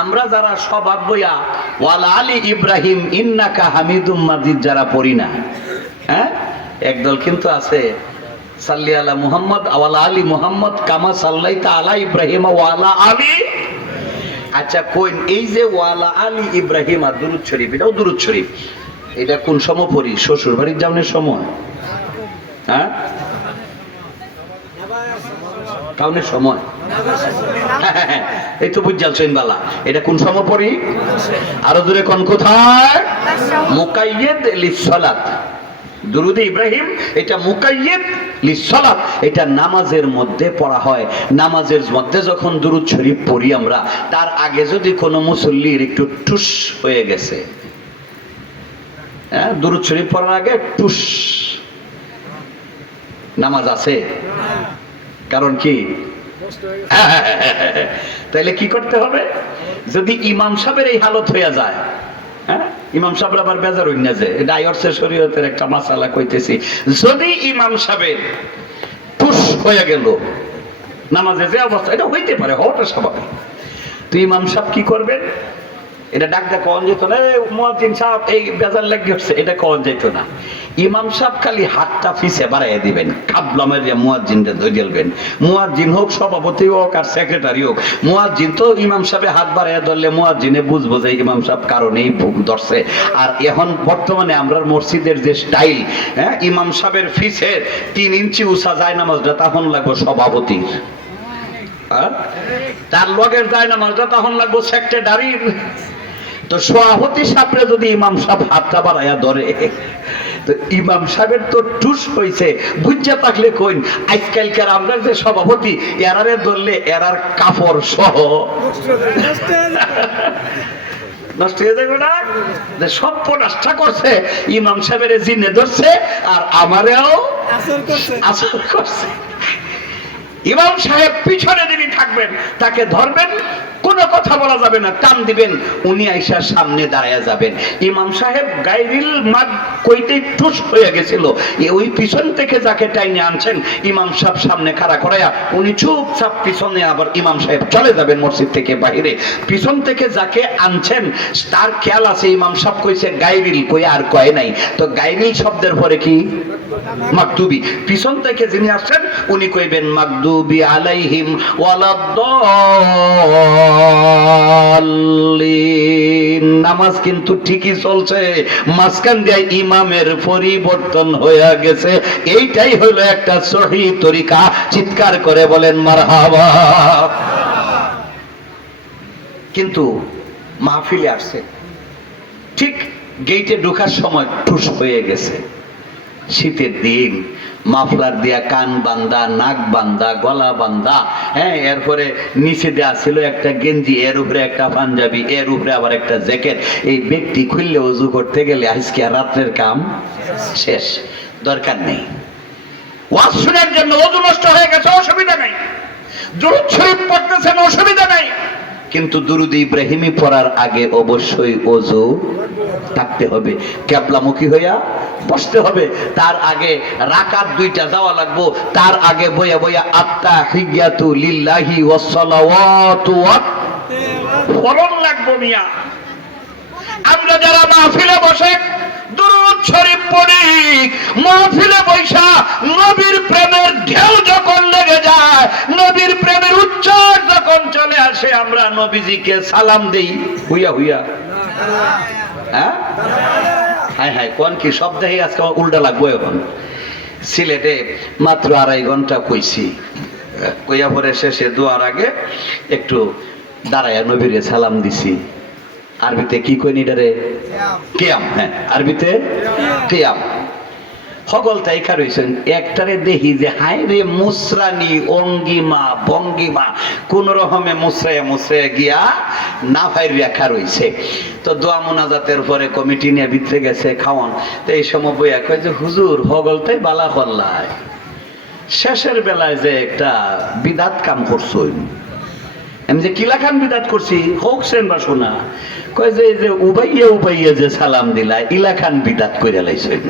আমরা যারা স্বভাব বইয়া ওয়ালা আলী ইব্রাহিম ইন্নাকা হামিদুম মাজিদ যারা পড়ি না, হ্যাঁ, একদল কিন্তু আছে সাল্লি আলা মুহাম্মদ ওয়ালা আলী মুহাম্মদ কামা সাল্লাইতা আলা ইব্রাহিম ওয়ালা আলী। আচ্ছা কইন, এই যে ওয়ালা আলী ইব্রাহিম আর দুরূদ শরীফ, এটাও দুরূদ শরীফ, এটা কোন সময় পড়ি? শ্বশুর বাড়ির যাওয়ার সময়, হ্যাঁ, কাউনের সময়, এই তো বুঝালছেন বালা। এটা কোন সময় পড়ি? আরো দূরে কোন কোথায়? মুকাইয়্যিদ লিসসালাত। দুরূদে ইব্রাহিম এটা মুকাইয়্যিদ লিসসালাত, এটা নামাজের মধ্যে পড়া হয়। নামাজের মধ্যে যখন দুরূদ শরীফ পড়ি আমরা, তার আগে যদি কোনো মুসল্লির একটু টুস হয়ে গেছে, হ্যাঁ, দুরূদ শরীফ পড়ার আগে টুস, নামাজ আছে? কারণ কি? তাইলে কি করতে হবে? যদি ইমাম সাহেবের এই হালত হয়ে যায়, হ্যাঁ, ইমাম সাহেব আবার বেজার হই না, যে এটা আইয়র্সে শরীয়তের একটা মাসালা কইতেছি, যদি ইমাম সাহেবের টুস হয়ে গেল নামাজে, যে অবস্থা, এটা হইতে পারে, হওয়াটা স্বাভাবিক, তো ইমাম সাহেব কি করবেন? এটা ডাক দেয় কন যেত না, মুয়াজ্জিন সাহেব এই বেজার লেগে উঠছে, এটা কন যেত না। ইমাম সাহেব খালি হাতটা পিছে বাড়াইয়া দিবেন, কাবলামের মুয়াজ্জিনটা ধরবেন, মুয়াজ্জিন হোক, সভাপতি হোক আর সেক্রেটারি হোক, মুয়াজ্জিন তো ইমাম সাহেব হাত বাড়াইয়া ধরলে মুয়াজ্জিনে বুঝবো যে ইমাম সাহেব কারণেই ধরছে। আর এখন বর্তমানে আমরা মসজিদের যে স্টাইল, হ্যাঁ, ইমাম সাহেবের ফিসের 3 ইঞ্চি উঁচা যায় নামাজটা তখন লাগবো সভাপতির, তার লগের যায় নামাজটা তখন লাগবো সেক্রেটারির। তো সভাপতি সাহেবরে যদি ইমাম সাহেব হাতটা বাড়াইয়া ধরে, তো ইমাম সাহেবের তো টুস হইছে, বুঝা থাকলে কইন আজকালকার আমরা যে সভাপতি, এরারে ধরলে এরার কাপড় সহ নষ্ট হয়ে যাবে না? যে সব নষ্ট করছে, ইমাম সাহেবের জিনে ধরছে আর আমারেও আসর করছে। ইমাম সাহেব পিছনে যিনি থাকবেন তাকে ধরবেন, কোনো কথা বলা যাবে না, টান দিবেন, উনি আইসা সামনে দাঁড়ায়া যাবেন। ইমাম সাহেব গায়রিল মাদ কইতে ঠুস হয়ে গেছিল, ওই পিছন থেকে যাকে টাইনে আনছেন ইমাম সাহেব সামনে খাড়া করায়া উনি চুপচাপ পিছনে, আবার ইমাম সাহেব চলে যাবেন মসজিদ থেকে বাহিরে। পিছন থেকে যাকে আনছেন তার খেয়াল আছে ইমাম সাহেব কইছে গায়রিল, কই আর কয় নাই, তো গায়রিল শব্দের পরে কি মাকদুবি। পিছন থেকে যিনি আসছেন উনি কইবেন মাকদুবি আলাইহিম ওয়ালাদ্দাল্লিন। নামাজ কিন্তু ঠিকই চলছে, মাঝখান দিয়ে ইমামের পরিবর্তন হয়ে গেছে। এইটাই হলো একটা সহি তরিকা। চিৎকার করে বলেন মারহাবা। কিন্তু মাহফিলে আসছে, ঠিক গেইটে ঢোকার সময় ঠুস হয়ে গেছে। শীতের দিন, মাফলার দিয়া কান বান্দা, নাক বান্দা, গলা বান্দা, হ্যাঁ, এরপরে নিচে দেওয়া ছিল একটা গেঞ্জি, এর উপরে একটা পাঞ্জাবি, এর উপরে আবার একটা জ্যাকেট। এই ব্যক্তি খুললে ওযু করতে গেলে আজকে রাত্রের কাম শেষ, দরকার নেই। ওয়াজ শোনার জন্য ওযু নষ্ট হয়ে গেছে, অসুবিধা নাই। দুরূদ শরীফ পড়তেছেন, অসুবিধা নাই। কিন্তু দুরূদ ইব্রাহিমি পড়ার আগে অবশ্যই ওযু থাকতে হবে, কিবলামুখী হইয়া বসতে হবে। তার আগে রাকাত দুইটা দেওয়া লাগবো, তার আগে বইয়া বইয়া আত্তাহিয়াতু লিল্লাহি ওয়াস সালাওয়াতু ফরজ লাগবো মিয়া। আমরা যারা মাহফিলে বসে দুরূদ শরীফ পড়ি, মাহফিলে বৈশা নবীর প্রেমের ঢেউ যখন লেগে যায়, নবীর প্রেমের উচ্চার যখন চলে আসে, আমরা নবীজিকে সালাম দেই হুইয়া হুইয়া। হ্যাঁ হ্যাঁ হ্যাঁ, কোন কি শব্দ আজকে উল্টা লাগবো। এখন সিলেটে মাত্র 2.5 ঘন্টা কইছি, কইয়া পরে শেষে দোয়ার আগে একটু দাঁড়ায়া নবীরে সালাম দিছি। আরবিতে কি কই নিডারে? কিয়াম। হ্যাঁ, আরবিতে কিয়াম। সকল তাইকা রইছেন, একটারে দেখি যে হায় রে মুসরানি অঙ্গিমা ভঙ্গিমা কোন রকমে মুসরায়া মুসরায়া গিয়া না ভাই রেখা রইছে। তো দোয়া মোনাজাতের পরে কমিটি নিয়ে ভিতরে গেছে খাওয়ান। তো এই সময় বইয়া কয় যে হুজুর হগলটাই বালা করলাই, শেষের বেলায় যে একটা বিদাত কাম করছই। আমি যে কিলাখান বিদাত করছি হোকছেন বা শোনা, কয় যে উবাইয়া উবাইয়া যে সালাম দিলা ইলাখান বিদাত করে লাইছেন।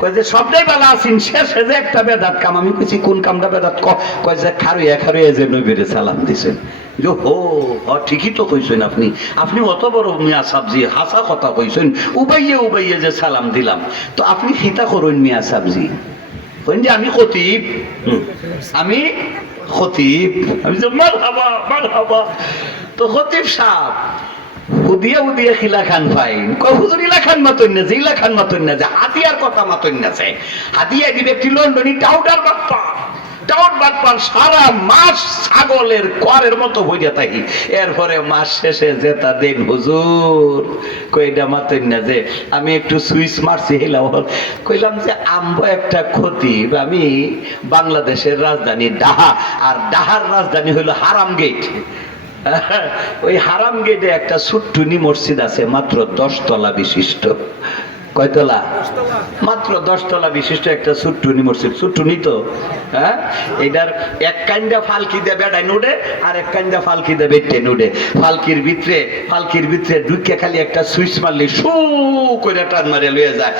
কয় যে সবটাই বালা আছেন, শেষে যে একটা বেদাত কাম। আমি কইছি কোন কামটা বেদাত? কয় যে খারুয়া খারুয়া যে নবীরে সালাম দিছেন। যে হো ঠিকই তো কইছেন আপনি, আপনি অত বড় মিয়া সাবজি হাসা কথা কইছেন, উবাইয়া উবাইয়া যে সালাম দিলাম। তো আপনি খিতা করুন মিয়া সাবজি, কইন যে আমি খতিব, আমি খতিব। আমি যে মারহাবা মারহাবা। তো খতিব সাহেব উদিয়া উদিয়া খিলা খান ফাইন কয় হুজুর ইলা খান মাতন না যে, ইলা খান মাতন না যে, হাতিয়ার কথা মাতন না যে। হাতিয়া দিবে একটি লন্ডনী টাউডার বাপ্পা, টাউট বাপ্পার সারা মাস ছাগলের কোয়ারের মতো হইয়া থাকি। এরপরে মাস শেষে যেটা দেন হুজুর কইটা মাতন না যে, আমি একটু সুইচ মারছি হেলাম। কইলাম যে আম্ব একটা ক্ষতি, আমি বাংলাদেশের রাজধানী ডাহা, আর ডাহার রাজধানী হইল হারাম গেট। ওই হারাম গেটে একটা সুট্টুনি মসজিদ আছে, মাত্র 10 তলা বিশিষ্ট। কয়তলা? মাত্র 10 তলা বিশিষ্ট একটা সুট্টুনি মসজিদ। সুট্টুনি তো হ্যাঁ, এটার এক কান্দা ফালকি দিয়ে বেড়াই নুডে, আর এক কান্দা ফালকি দিয়ে বেটে নুডে। ফালকির ভিতরে ঢুকে খালি একটা সুইচ মারলে শু করে টান মারে লয়ে যায়।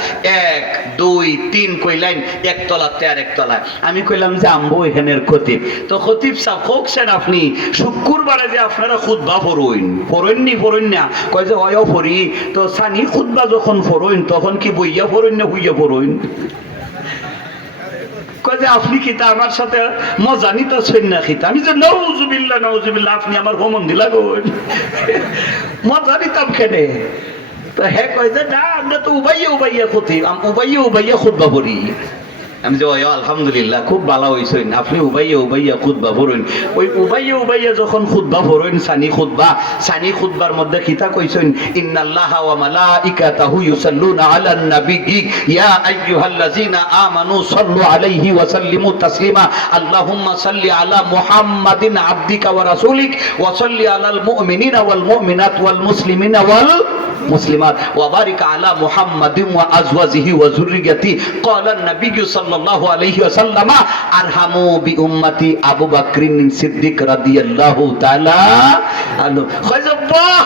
1 2 3 কইলাইন, একতলাতে আর একতলায়। আমি কইলাম যে আম্বো এখানের খতিব। তো খতিব সাহেব হোকছেন আপনি, শুক্রবারে যে আপনারা খুতবা ফরইন না? কয় যে অয় ফরি। তো সানি খুতবা যখন ফরইন তখন কি বইয়া ফরইন না হুইয়া ফরইন? কয় যে আপনি কি তা আমার সাথে মজা নিতেছেন না খিতা? আমি যে নাউজুবিল্লাহ নাউজুবিল্লাহ, আপনি আমার ভ্রমণ দিলা গো, মজা নিতাম খেনে। তো হ্যাঁ কয় যে না, আমরা তো উবাইয়া উবাইয়া খুতবা পড়ি। আমি যে আলহামদুলিল্লাহ খুব ভালো হইছেন, আপনি উবাইয়া খুতবা পড়েন। ওই উবাইয়া যখন খুতবা পড়েন, সানি খুতবার মধ্যে কিতা কইছেন, ইন্নাল্লাহা ওয়া মালাইকাতাহু ইউসাল্লুনা আলান নাবিয়্যি ইয়া আইয়ুহাল্লাযিনা আমানু সাল্লু আলাইহি ওয়া সাল্লিমু তাসলিমা আল্লাহুম্মা সাল্লি আলা মুহাম্মাদিন আবদিকা ওয়া রাসূলিক ওয়া সাল্লি আলাল মুমিনিনা ওয়াল মুমিনাত ওয়াল মুসলিমিনা ওয়াল মুসলিমাত ওয়া বারিক আলা মুহাম্মাদিন ওয়া আজওয়াজিহি ওয়া যুররিয়াতি ক্বালা আন-নবী সাল্লাল্লাহু আলাইহি ওয়াসাল্লাম আরহামু বি উম্মতি আবু বকরিন সিদ্দিক রাদিয়াল্লাহু তাআলা আনহু। বাহ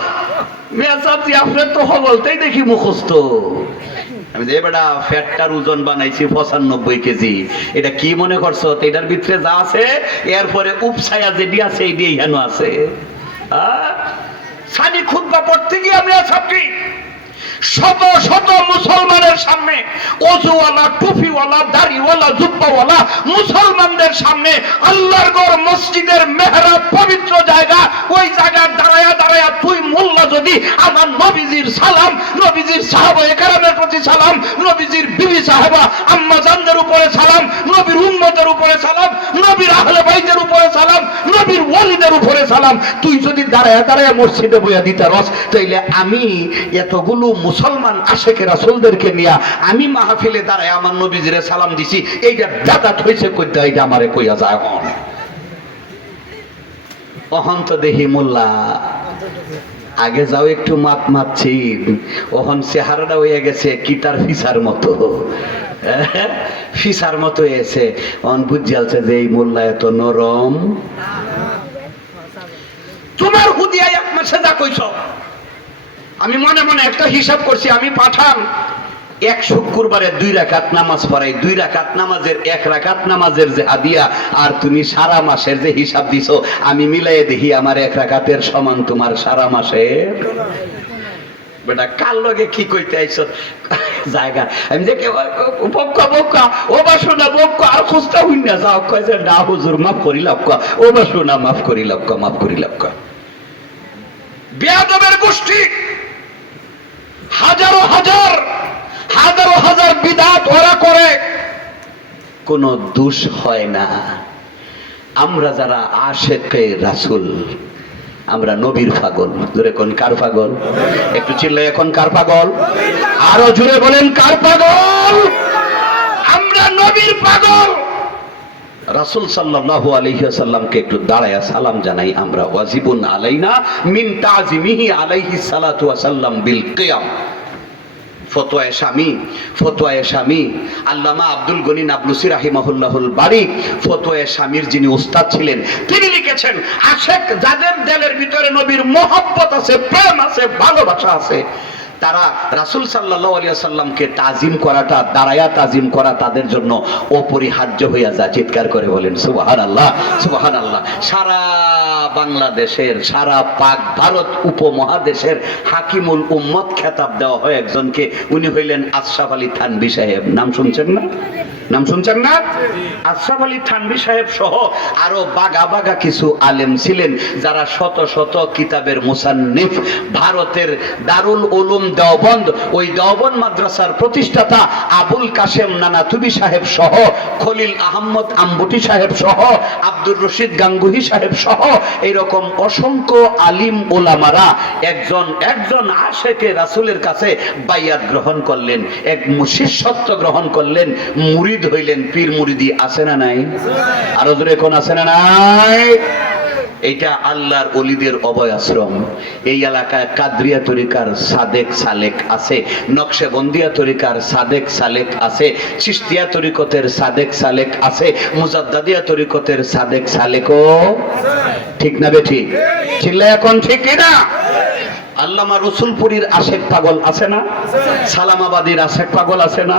মেসাজি আপনার তো বলতেই দেখি মুখস্থ। আমি যে বেটা ফ্যাটটার ওজন বানাইছি 95 কেজি, এটা কি মনে করছো? এটার ভিতরে যা আছে এরপরে উপছায়া যেটি আছে এইটি এখানে আছে। সানি খুতবা পড়তে গিয়ে আমি আসাবি শত শত মুসলমানের সামনে, ওজুওয়ালা, টুপিওয়ালা, দাড়িওয়ালা, জুব্বাওয়ালা মুসলমানদের সামনে আল্লাহর ঘর মসজিদের মেহরাব পবিত্র জায়গা, ওই জায়গায় দাঁড়ায়া দাঁড়ায়া তুই মোল্লা যদি আমার নবীজির সালাম, নবীজির সাহাবায়ে কেরামের প্রতি সালাম, নবীজির বিবি সাহাবা আম্মা জানদের উপরে সালাম, নবীর উম্মতের উপরে সালাম, নবীর আহলে বাইতের উপরে সালাম, নবীর ওয়ালিদের উপরে সালাম, তুই যদি দাঁড়ায়া দাঁড়ায়া মসজিদে বইয়া দিতে রস, তাইলে আমি এতগুলো মুসলমান আশেকে রাসূলদেরকে নিয়া আমি মাহফিলে দাঁড়ায় আমার নবীজিরে সালাম দিছি, এইটা বেদাত হইছে কইতে, এইটা আমারে কইয়া যায় অহন্ত দেহি মোল্লা। আগে যাও একটু মাত মাতছি, ওহন চেহারাটা হয়ে গেছে কিতার ফিসার মতো, ফিসার মতো এসে অন বুঝালছে যে এই মোল্লা এত নরম। তোমার হুদিয়া এক মাসে যা কইছ, আমি মনে মনে একটা হিসাব করছি, আমি পাঠান এক শুক্রবারে 2 রাকাত নামাজ পড়াই, 2 রাকাত নামাজের 1 রাকাত নামাজের যে হাদিয়া, আর তুমি সারা মাসের যে হিসাব দিছো আমি মিলাই দেখি আমার 1 রাকাতের সমান তোমার সারা মাসের। বেটা কাল লগে কি কইতে আইছ জায়গা, আমি যে বক্কা বক্কা ও বাসনা বক্কা আর খুস্তা হইনা যাও, কয় যে না হুজুর মাফ করি লক্কা, ও বাসনা মাফ করি লক্কা, মাফ করি লক্কা। বেয়াদবের গোষ্ঠী হাজারো হাজার হাজারো হাজার বিদআত ওরা করে, কোনো দোষ হয় না। আমরা যারা আশিকে রাসূল, আমরা নবীর পাগল। জোরে কোন কার পাগল? একটু চিল্লায় এখন কার পাগল? আরো জোরে বলেন কার পাগল? আমরা নবীর পাগল। রাসূল সাল্লাল্লাহু আলাইহি ওয়াসাল্লামকে একটু দাঁড়ায়া সালাম জানাই আমরা। ওয়াজিবুন আলাইনা মিন তাজিমিহি আলাইহি সালাতু ওয়াসাল্লাম বিল কিয়াম। ফতোয়ায়ে শামী আল্লামা আব্দুল গনি নাবলুসি রাহিমাহুল্লাহুল বারী, ফতোয়ায়ে শামীর যিনি উস্তাদ ছিলেন, তিনি লিখেছেন আশেক যাদের দিলের ভিতরে নবীর মহব্বত আছে, প্রেম আছে, ভালোবাসা আছে, তারা রাসূল সাল্লাল্লাহু আলাইহি ওয়াসাল্লামকে তাজিম করাটা, দাঁড়ায়া তাজিম করা তাদের জন্য অপরিহার্য হইয়া যায়। চিৎকার করে বলেন সুবহানাল্লাহ, সুবহানাল্লাহ। সারা বাংলাদেশের, সারা পাক ভারত উপমহাদেশের হাকিমুল উম্মত খেতাব দেওয়া হয় একজনকে, উনি হইলেন আশরাফ আলী থানভী সাহেব। নাম শুনছেন না? নাম শুনছেন না? আশরাফ আলী থানভী সাহেব সহ আরো বাগা বাগা কিছু আলেম ছিলেন যারা শত শত কিতাবের মুসান্নিফ। ভারতের দারুল উলুম দেওবন্দ, ওই দেওবন্দ মাদ্রাসার প্রতিষ্ঠাতা আবুল কাশেম নানাতুবি সাহেব সহ, খলিল আহমদ আম্বুটি সাহেব সহ, আব্দুর রশিদ গাঙ্গুহি সাহেব সহ এরকম অসংখ্য আলিম ওলামারা একজন একজন আশেকে রাসূলের কাছে বাইয়াত গ্রহণ করলেন, এক শিষ্যত্ব গ্রহণ করলেন, মুরিদ হইলেন। পীর মুরিদি আছে না নাই? আরো জোরে কোন আছে না নাই? এইটা আল্লাহর ওলিদের অভয় আশ্রম। এই এলাকায় কাদরিয়া তরিকার সাদেক সালেক আছে, নকশবন্দিয়া তরিকার সাদেক সালেক আছে, চিশতিয়া তরিকতের সাদেক সালেক আছে, মুজাদ্দাদিয়া তরিকতের সাদেক সালেকও। ঠিক না বেঠিক? চিল্লা এখন ঠিক কিনা? আল্লামা রসুলপুরীর আশেক পাগল আছে না? সালামাবাদীর আশেক পাগল আছে না?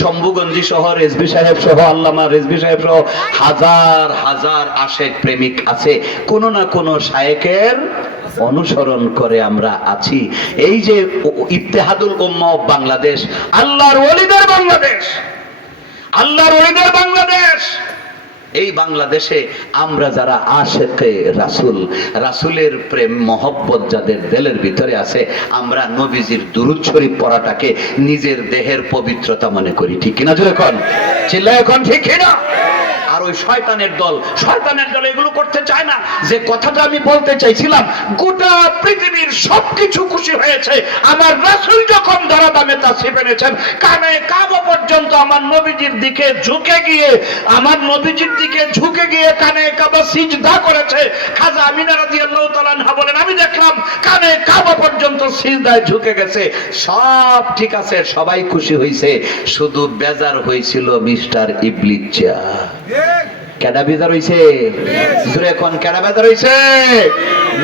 শম্ভুগঞ্জি সহ রেজভি সাহেব সহ, আল্লামা রেজভি সাহেব সহ হাজার হাজার আশেক প্রেমিক আছে। কোন না কোন শায়েকের অনুসরণ করে আমরা আছি। এই যে ইত্তেহাদুল উম্মাহ বাংলাদেশ, আল্লাহর ওলিদের বাংলাদেশ, আল্লাহর ওলিদের বাংলাদেশ। এই বাংলাদেশে আমরা যারা আশেকে রাসূল, রাসূলের প্রেম মহব্বত যাদের দিলের ভিতরে আছে, আমরা নবীজির দুরূদ শরীফ পড়াটাকে নিজের দেহের পবিত্রতা মনে করি। ঠিক কিনা? জোরে কোন, চিল্লায় কোন ঠিক কিনা? আরো ওই শয়তানের দল এগুলো করতে চায় না। যে কথাটা আমি বলতে চাইছিলাম, গোটা পৃথিবীর সবকিছু খুশি হয়েছে আমার রাসূল যখন ধরা দামে তাসরিফ এনেছেন, কানে কাবা পর্যন্ত আমার নবীজির দিকে ঝুঁকে গিয়ে কানে কাবা সিজদা করেছে। খাজা আমিনা রাদিয়াল্লাহু তাআলা আনহা বলেন, আমি দেখলাম কানে কাবা পর্যন্ত সিজদায় ঝুঁকে গেছে। সব ঠিক আছে, সবাই খুশি হয়েছে, শুধু বেজার হয়েছিল মিস্টার ইবলিচ্চা। কেডা বেজার হইছে? জোরে কোন, কেডা বেজার হইছে?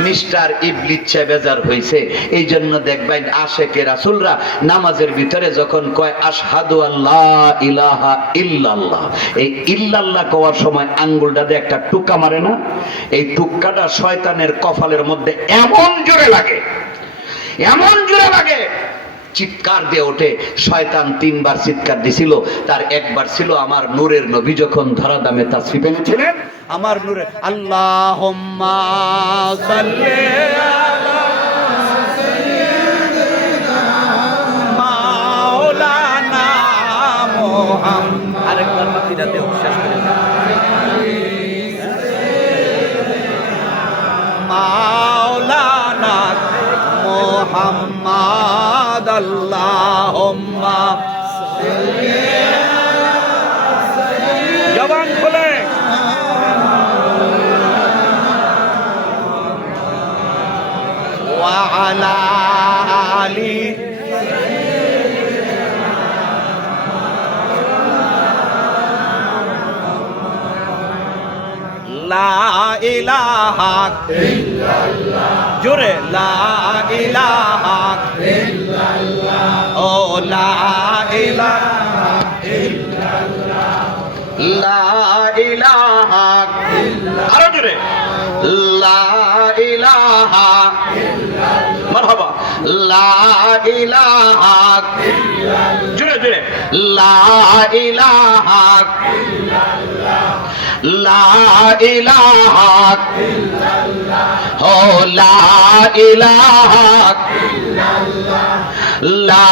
মিস্টার ইবলিচ্চা বেজার হইছে। এই জন্য দেখবেন আশেকে রাসূলরা নামাজের ভিতরে যখন কয় আশহাদু আল্লা ইলাহা ইল্লাল্লাহ, এই ইল্লাল্লাহ কওয়ার সময় আঙ্গুলটা দিয়ে একটা টুকা মারে না? এই টুকাটা শয়তানের কপালের মধ্যে এমন জোরে লাগে, চিৎকার দিয়ে ওঠে। শয়তান 3 বার চিৎকার দিছিল, তার একবার ছিল আমার নূরের নবী যখন ধরা দামে তাসরিফ এনেছিলেন, আমার নূরে আল্লাহুম্মা সাল্লি আলা সাইয়্যিদিনা মাওলানা মুহাম্মদ। আরেকবার বাকিটা দেও, শেষ করে দাও। মাওলানা মুহাম্মদ আল্লাহুম্মা সাল্লি আলা সাইয়্যিদিনা, জবান খুলে ওয়া আলা আলি লা ইলাহা ইল্লাল্লাহ, জোরে লা ইলাহা ইল্লাল্লাহ, ও লা ইলাহা ইল্লাল্লাহ, লা ইলাহা ইল্লাল্লাহ, আরো জোরে লা ইলাহা ইল্লাল্লাহ, মারহাবা লা ইলাহা ইল্লাল্লাহ, জোরে জোরে লা ইলাহা ইল্লাল্লাহ, লা ইলাহা ইল্লাল্লাহ, ও লা ইলাহা ইল্লাল্লাহ, লা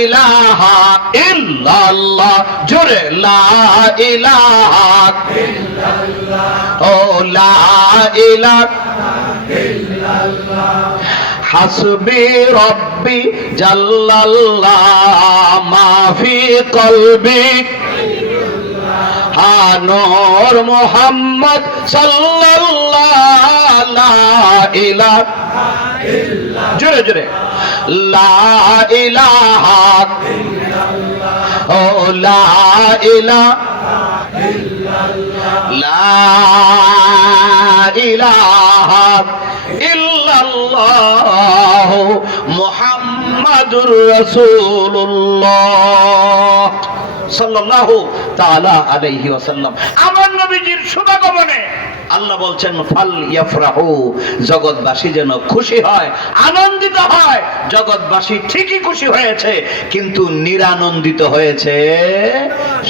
ইলাহা ইল্লাল্লাহ, জোরে লা ইলাহা ইল্লাল্লাহ, ও লা ইলাহা ইল্লাল্লাহ, হাসবি রব্বি জাল্লাল্লাহ মা ফি কলবি, নূর মুহাম্মদ সাল্লাল্লাহু লা ইলাহা ইল্লাল্লাহ, জোরে জোরে লা ইলাহা ইল্লাল্লাহ, ও লা ইলাহা ইল্লাল্লাহ, লা ইলাহা ইল্লাল্লাহ মুহাম্মাদুর রাসূলুল্লাহ সাল্লাল্লাহু তাআলা আলাইহি ওয়াসাল্লাম। আমার নবীজির শুভাগমনে আল্লাহ বলছেন ফাল ইয়াফরাহু, জগৎবাসী যেন খুশি হয়, আনন্দিত হয়। জগৎবাসী ঠিকই খুশি হয়েছে, কিন্তু নিরানন্দিত হয়েছে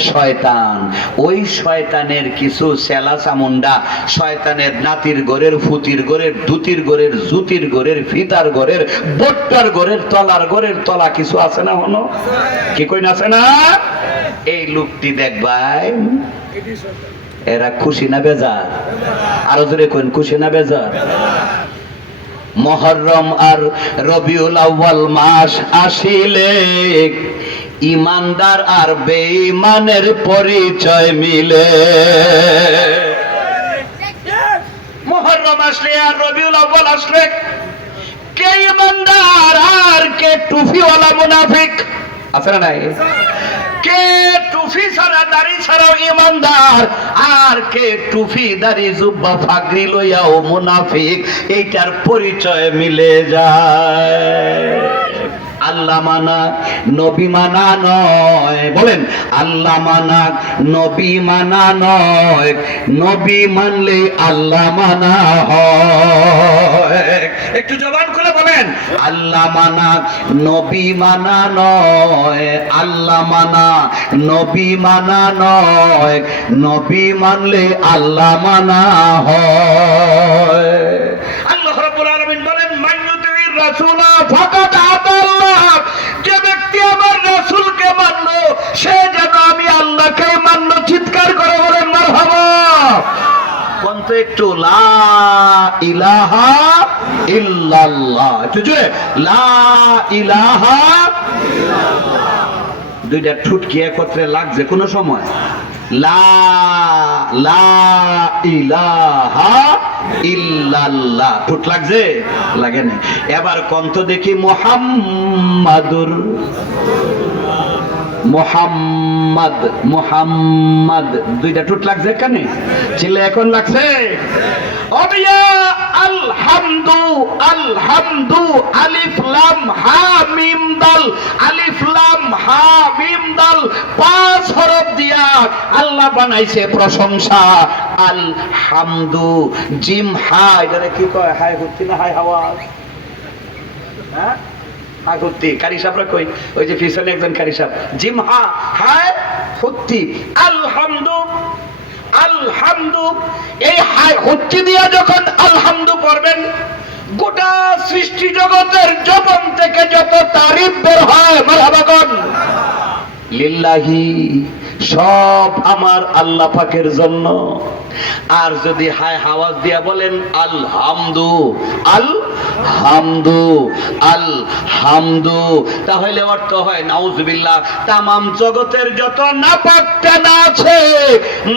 শয়তান। ওই শয়তানের কিছু সেলা চামুন্ডা, শয়তানের নাতির গোরের, ফুতির গোরের, দুতির গোরের, জুতির গোরের, ফিতার গোরের, বট্টার গোরের, তলার গোরের তলা কিছু আছে না? হনো কি কই না আছে না? এই লোকটি দেখবাই, এরা খুশি না বেজার? আরো জোরে কইন, খুশি না বেজার? মুহররম আর রবিউল আউয়াল মাস আসিলে ইমানদার আর বেঈমানের পরিচয় মিলে। মুহররম আসলে আর রবিউল আউয়াল আসলে কে ইমানদার আর কে টুপিওয়ালা মুনাফিক আছে না নাই? কে টুপি ছাড়া দাড়ি ছাড়াও ইমানদার, আর কে টুপি দাড়ি জুব্বা ফাগরি লইয়াও মুনাফিক। এইটার পরিচয় মিলে যায়। আল্লাহ মানা নবী মানা নয়, বলেন আল্লাহ মানা নবী মানা নয়, নবী মানলে আল্লাহ মানা হয়। একটু জবান খুলে বলেন, আল্লাহ মানা নবী মানা নয়, আল্লাহ মানা নবী মানা নয়, নবী মানলে আল্লাহ মানা হয়। আল্লাহ রাব্বুল আলামিন বলেন মাইয়ুতির রাসূলা ফাকাদ আতাল্লাহ, যে ব্যক্তি আমার রাসূলকে মানলো সে যেন আমি আল্লাহকে মানলো। চিৎকার করে বলেন মারহাবা। একটু লা ইলাহা ইল্লাল্লাহ, একটু জোরে লা ইলাহা। দুইটা ঠুট কি একত্রে লাগছে কোন সময়? লা লা ইলাহা ইল্লাল্লাহ ঠুট লাগছে? লাগে না। এবার কন্ত দেখি মুহাম্মাদুর, মুহাম্মদ মুহাম্মদ, দুইটা ঠুট লাগছে এখানে? চিল্লা এখন লাগছে? অবিয়া আলহামদু আলহামদু আলিফ লাম হা মিম দাল, আলিফ লাম হা মিম দাল, 5 হরফ দিয়া আল্লাহ বানাইছে প্রশংসা। আলহামদু জিম হা, এটারে কি কয়? হাই হচ্ছে না হাই হাওয়া? হ্যাঁ হাই হচ্ছে। কারি সাহেবরা কই? ওই যে পিছনে একজন কারি সাহেব। জিম হা হাই হচ্ছে। আলহামদু আলহামদু, এই হাই হচ্ছে দিয়া যখন আলহামদু পড়বেন, গোটা সৃষ্টি জগতের জবান থেকে যত তারিফ বের হয় মারহাবা কোন লিল্লাহি, সব আমার আল্লাহ পাকের জন্য। আর যদি হায় আওয়াজ দিয়া বলেন আলহামদু আলহামদু আলহামদু, তাহলে অর্থ হয় নাউজুবিল্লাহ, তামাম জগতের যত নাপাক তেনা আছে,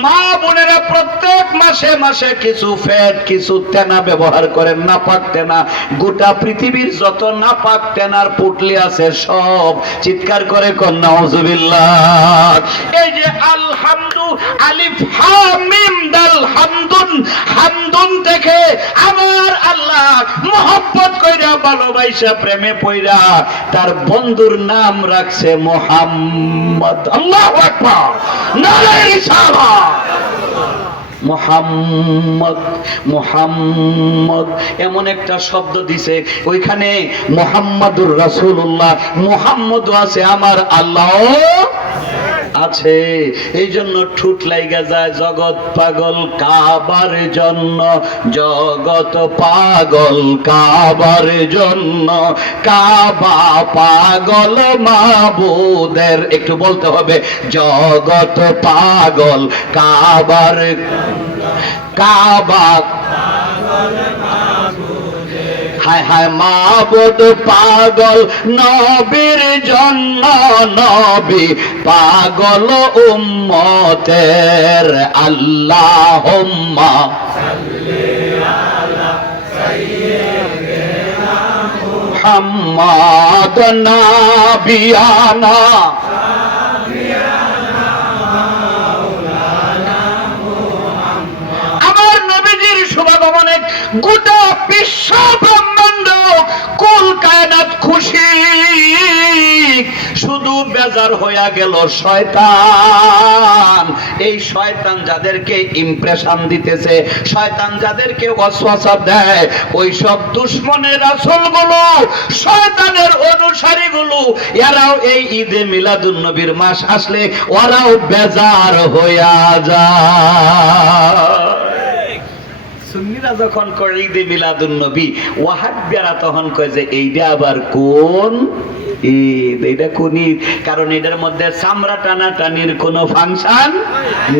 মা বোনেরা প্রত্যেক মাসে মাসে কিছু ফ্যাট কিছু তেনা ব্যবহার করেন, নাপাক তেনা। গোটা পৃথিবীর যত নাপাক তেনার পুটলি আছে সব চিৎকার করে কোন নাউজুবিল্লাহ। এই যে আলহামদু আলিফ হা মিম দাল হামদুন, হামদুন থেকে আমার আল্লাহ মোহব্বত কইরা ভালোবাসা প্রেমে পইরা তার বন্ধুর নাম রাখছে মুহাম্মদ। আল্লাহু আকবার, নারে রিসালাত। মুহাম্মদ মুহাম্মদ এমন একটা শব্দ দিছে, ওইখানে মুহাম্মাদুর রাসূলুল্লাহ, মুহাম্মদ আছে, আমার আল্লাহ আছে। এই জন্য ঠুট লাইগা যায় জগৎ পাগল কাবার জন্য, জগৎ পাগল কাবার জন্য, কাবা পাগল মাবুদের। একটু বলতে হবে জগৎ পাগল কাবার, কাবা হায় হায় মাবুদ পাগল নবীর জন্য, নবী পাগল উম্মতের। আল্লাহুম্মা সাল্লি আলা সাইয়্যিদিনা মুহাম্মাদ নাবিয়ানা, আমার নবীজির শুভাগমনে গোটা বিশ্ব ব্রহ্মাণ্ড কুল কায়নাত খুশি। শুধু বেজার হইয়া গেল শয়তান। এই শয়তান যাদেরকে ইমপ্রেশন দিতেছে, শয়তান যাদেরকে ওয়াসওয়াসা দেয়, ওই সব দুশমনের রাসূলগুলো, শয়তানের অনুসারীগুলো, এরাও এই ঈদে মিলাদুন নবীর মাস আসলে ওরাও বেজার হইয়া যায়। সুন্নিরা যখন করে ঈদে মিলাদুন নবী, ওয়াহাবিরা তখন কয় যে এইটা আবার কোন ঈদ, এটা কোন ঈদ? কারণ এটার মধ্যে চামড়া টানা টানির কোনো ফাংশন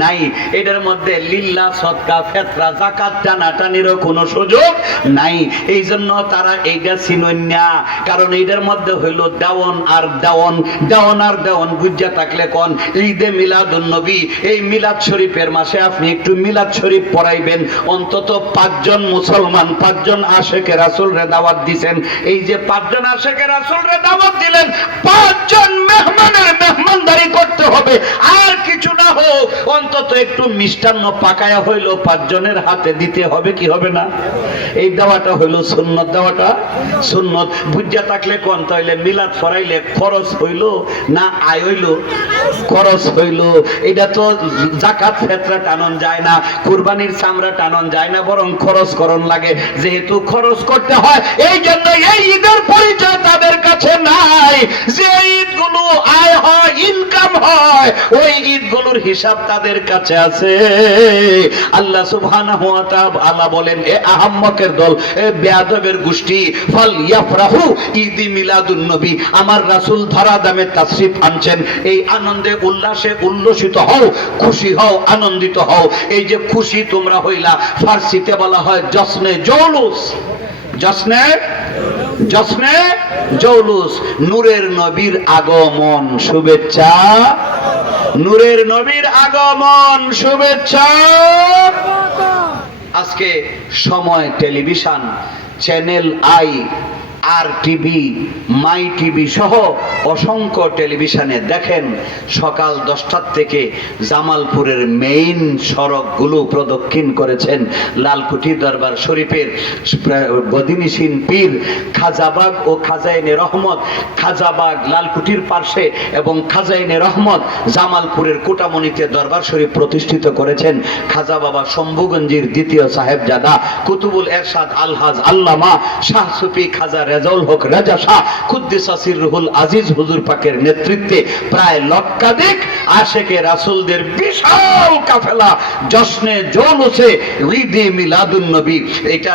নাই, এটার মধ্যে লিল্লাহ সদকা ফিতরা যাকাত টানা টানিরও কোনো সুযোগ নাই। এই জন্য তারা এইটা চিনন না, কারণ এটার মধ্যে হইল দেওয়ান আর দেওয়ান, দেওয়ান আর দেওয়ান বুঝা থাকলে কোন ঈদে মিলাদুন নবী। এই মিলাদ শরীফের মাসে আপনি একটু মিলাদ শরীফ পড়াইবেন, অন্তত 5 জন মুসলমান, 5 জন আশেকে রাসূলরে দাওয়াত দিবেন। এই যে 5 জন আশেকে রাসূলরে দাওয়াত দিলেন, 5 জন মেহমানের মেহমানদারি করতে হবে। আর কিছু না হোক অন্তত একটু মিষ্টান্ন পাকায়া হইলো 5 জনের হাতে দিতে হবে, কি হবে না? এই দাওয়াটা হইলো সুন্নত, দাওয়াটা সুন্নত বুঝা থাকলে কোন তাইলে মিলাদ ফরাইলে খরচ হইলো না আয় হইলো? খরচ হইলো। এটা তো যাকাত ফিতরা টানন যায় না, কুরবানির চামড়া টানন যায় না, বরং খরচ করন লাগে। যেহেতু খরচ করতে হয়, এই জন্য এই ঈদের পরিচয় তাদের কাছে নাই। যে ঈদগুলো আয় হয় ইনকাম হয় ওই ঈদগুলোর হিসাব তাদের কাছে আছে। আল্লাহ সুবহানাহু ওয়া তাআলা বলেন, এ আহাম্মকের দল, এ বেয়াদবের গোষ্ঠী, ফাল ইয়াফরাহু ঈদি মিলাদুন নবী, আমার রাসূল ধরা দামে তাশরীফ আনছেন, এই আনন্দে উল্লাসে উল্লসিত হও, খুশি হও, আনন্দিত হও। এই যে খুশি তোমরা হইলা, ফার্সিতে বলা হয় জশ্নে জৌলুস। জশ্নে জশ্নে জৌলুস, নূরের নবীর আগমন শুভেচ্ছা, নূরের নবীর আগমন শুভেচ্ছা। আজকে সময় television, channel I, R TV, my TV সহ অসংখ্য টেলিভিশনে দেখেন সকাল 10টার থেকে জামালপুরের মেইন সড়কগুলো প্রদক্ষিণ করেছেন লালকুঠি দরবার শরীফের বদিনিসীন পীর খাজাবাগ ও খাজাইনে রহমত। খাজাবাগ লালকুঠির পার্শ্বে এবং খাজাইনে রহমত জামালপুরের কোটামণিতে দরবার শরীফ প্রতিষ্ঠিত করেছেন খাজা বাবা শম্ভুগঞ্জির দ্বিতীয় সাহেবজাদা কুতুবুল এরশাদ আলহাজ আল্লামা শাহ সুফি খাজা রেজাউল হক রাজা শাহ কুদ্দিস সিররুহুল আজিজ হুজুর পাকের নেতৃত্বে প্রায় লক্ষাধিক আশেকে রাসূলদের বিশাল কাফেলা জশ্নে জৌলুসে ঈদে মিলাদুন নবী, এটা